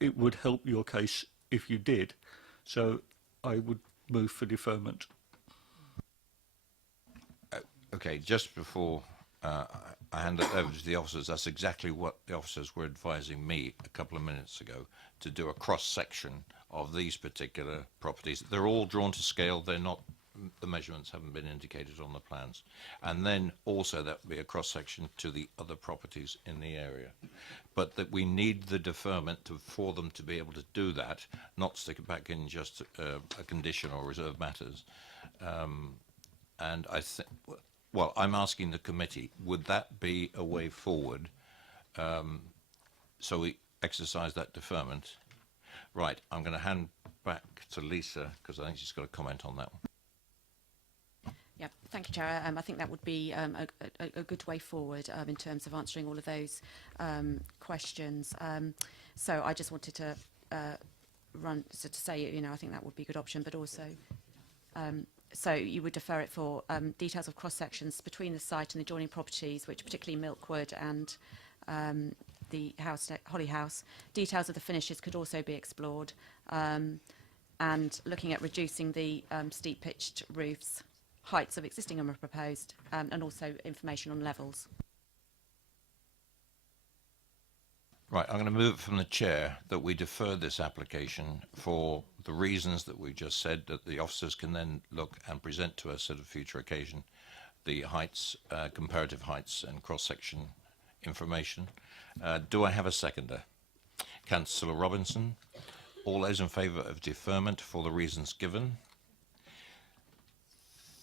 It would help your case if you did." So I would move for deferment. Okay, just before I hand it over to the officers, that's exactly what the officers were advising me a couple of minutes ago, to do a cross-section of these particular properties. They're all drawn to scale. They're not, the measurements haven't been indicated on the plans. And then also that would be a cross-section to the other properties in the area. But that we need the deferment for them to be able to do that, not stick it back in just a condition or reserve matters. And I think, well, I'm asking the committee, would that be a way forward? So exercise that deferment. Right, I'm going to hand back to Lisa because I think she's got a comment on that one. Yeah, thank you, Chair. I think that would be a good way forward in terms of answering all of those questions. So I just wanted to to say, you know, I think that would be a good option, but also, so you would defer it for details of cross-sections between the site and the adjoining properties, which particularly Milkwood and the house, Holly House. Details of the finishes could also be explored, and looking at reducing the steep pitched roofs, heights of existing and proposed, and also information on levels. Right, I'm going to move from the chair that we defer this application for the reasons that we just said, that the officers can then look and present to us at a future occasion the heights, comparative heights and cross-section information. Do I have a seconder? Councillor Robinson. All those in favour of deferment for the reasons given?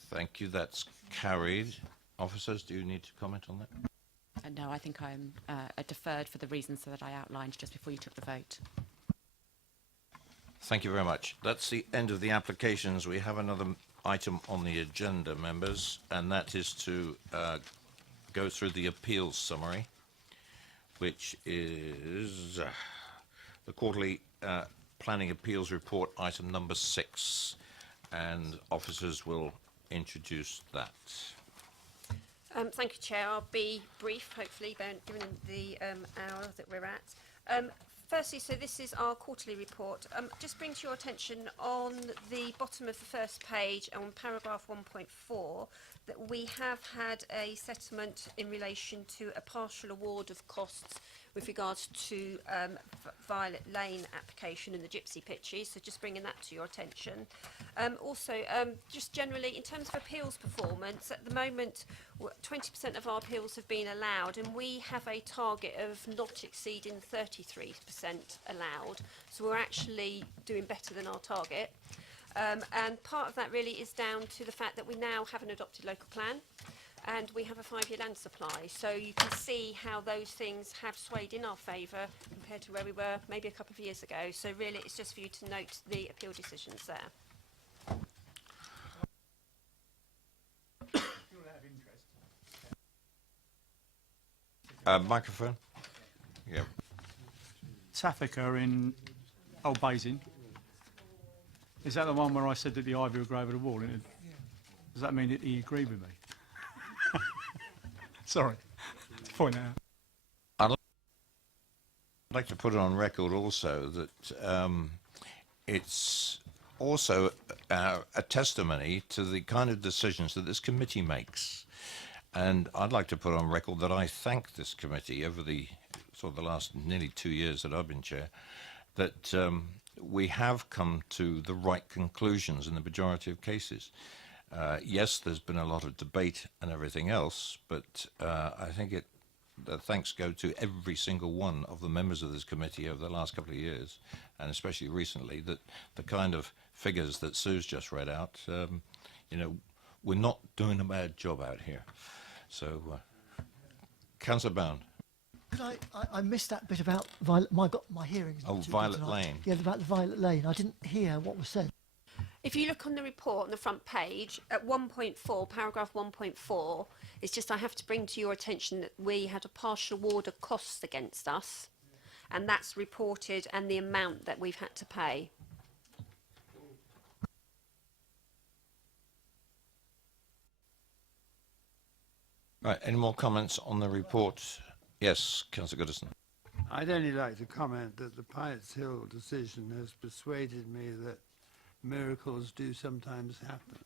Thank you, that's carried. Officers, do you need to comment on that? No, I think I'm deferred for the reasons that I outlined just before you took the vote. Thank you very much. That's the end of the applications. We have another item on the agenda, members, and that is to go through the appeals summary, which is the quarterly planning appeals report, item number 6, and officers will introduce that. Thank you, Chair. I'll be brief, hopefully, given the hour that we're at. Firstly, so this is our quarterly report. Just bring to your attention on the bottom of the first page, on paragraph 1.4, that we have had a settlement in relation to a partial award of costs with regards to Violet Lane application and the gypsy pitches, so just bringing that to your attention. Also, just generally, in terms of appeals performance, at the moment, 20% of our appeals have been allowed, and we have a target of not exceeding 33% allowed, so we're actually doing better than our target. And part of that really is down to the fact that we now have an adopted local plan, and we have a 5-year land supply. So you can see how those things have swayed in our favour compared to where we were maybe a couple of years ago. So really it's just for you to note the appeal decisions there. Microphone. Yeah. Saffica in Old Basing. Is that the one where I said that the ivy would grow over the wall? Does that mean that he agreed with me? Sorry, to point out. I'd like to put it on record also that it's also a testimony to the kind of decisions that this committee makes. And I'd like to put on record that I thank this committee over the sort of the last nearly 2 years that I've been chair, that we have come to the right conclusions in the majority of cases. Yes, there's been a lot of debate and everything else, but I think the thanks go to every single one of the members of this committee over the last couple of years, and especially recently, that the kind of figures that Sue's just read out, you know, we're not doing a bad job out here. So, Councillor Bound. Could I missed that bit about Violet, my hearing's not too good Violet tonight. Lane. Yeah, about the Violet Lane. I didn't hear what was said. If you look on the report on the front page, at 1.4, paragraph 1.4, it's just I have to bring to your attention that we had a partial award of costs against us, and that's reported and the amount that we've had to pay. Right, any more comments on the report? Yes, Councillor Goodison. I'd only like to comment that the Piatt's Hill decision has persuaded me that miracles do sometimes happen.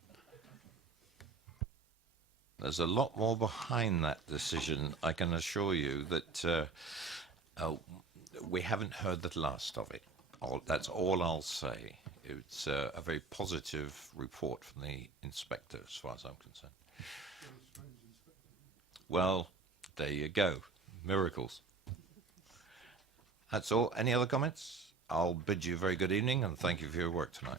There's a lot more behind that decision. I can assure you that we haven't heard the last of it. That's all I'll say. It's a very positive report from the inspector, as far as I'm concerned. Well, there you go. Miracles. That's all. Any other comments? I'll bid you a very good evening and thank you for your work tonight.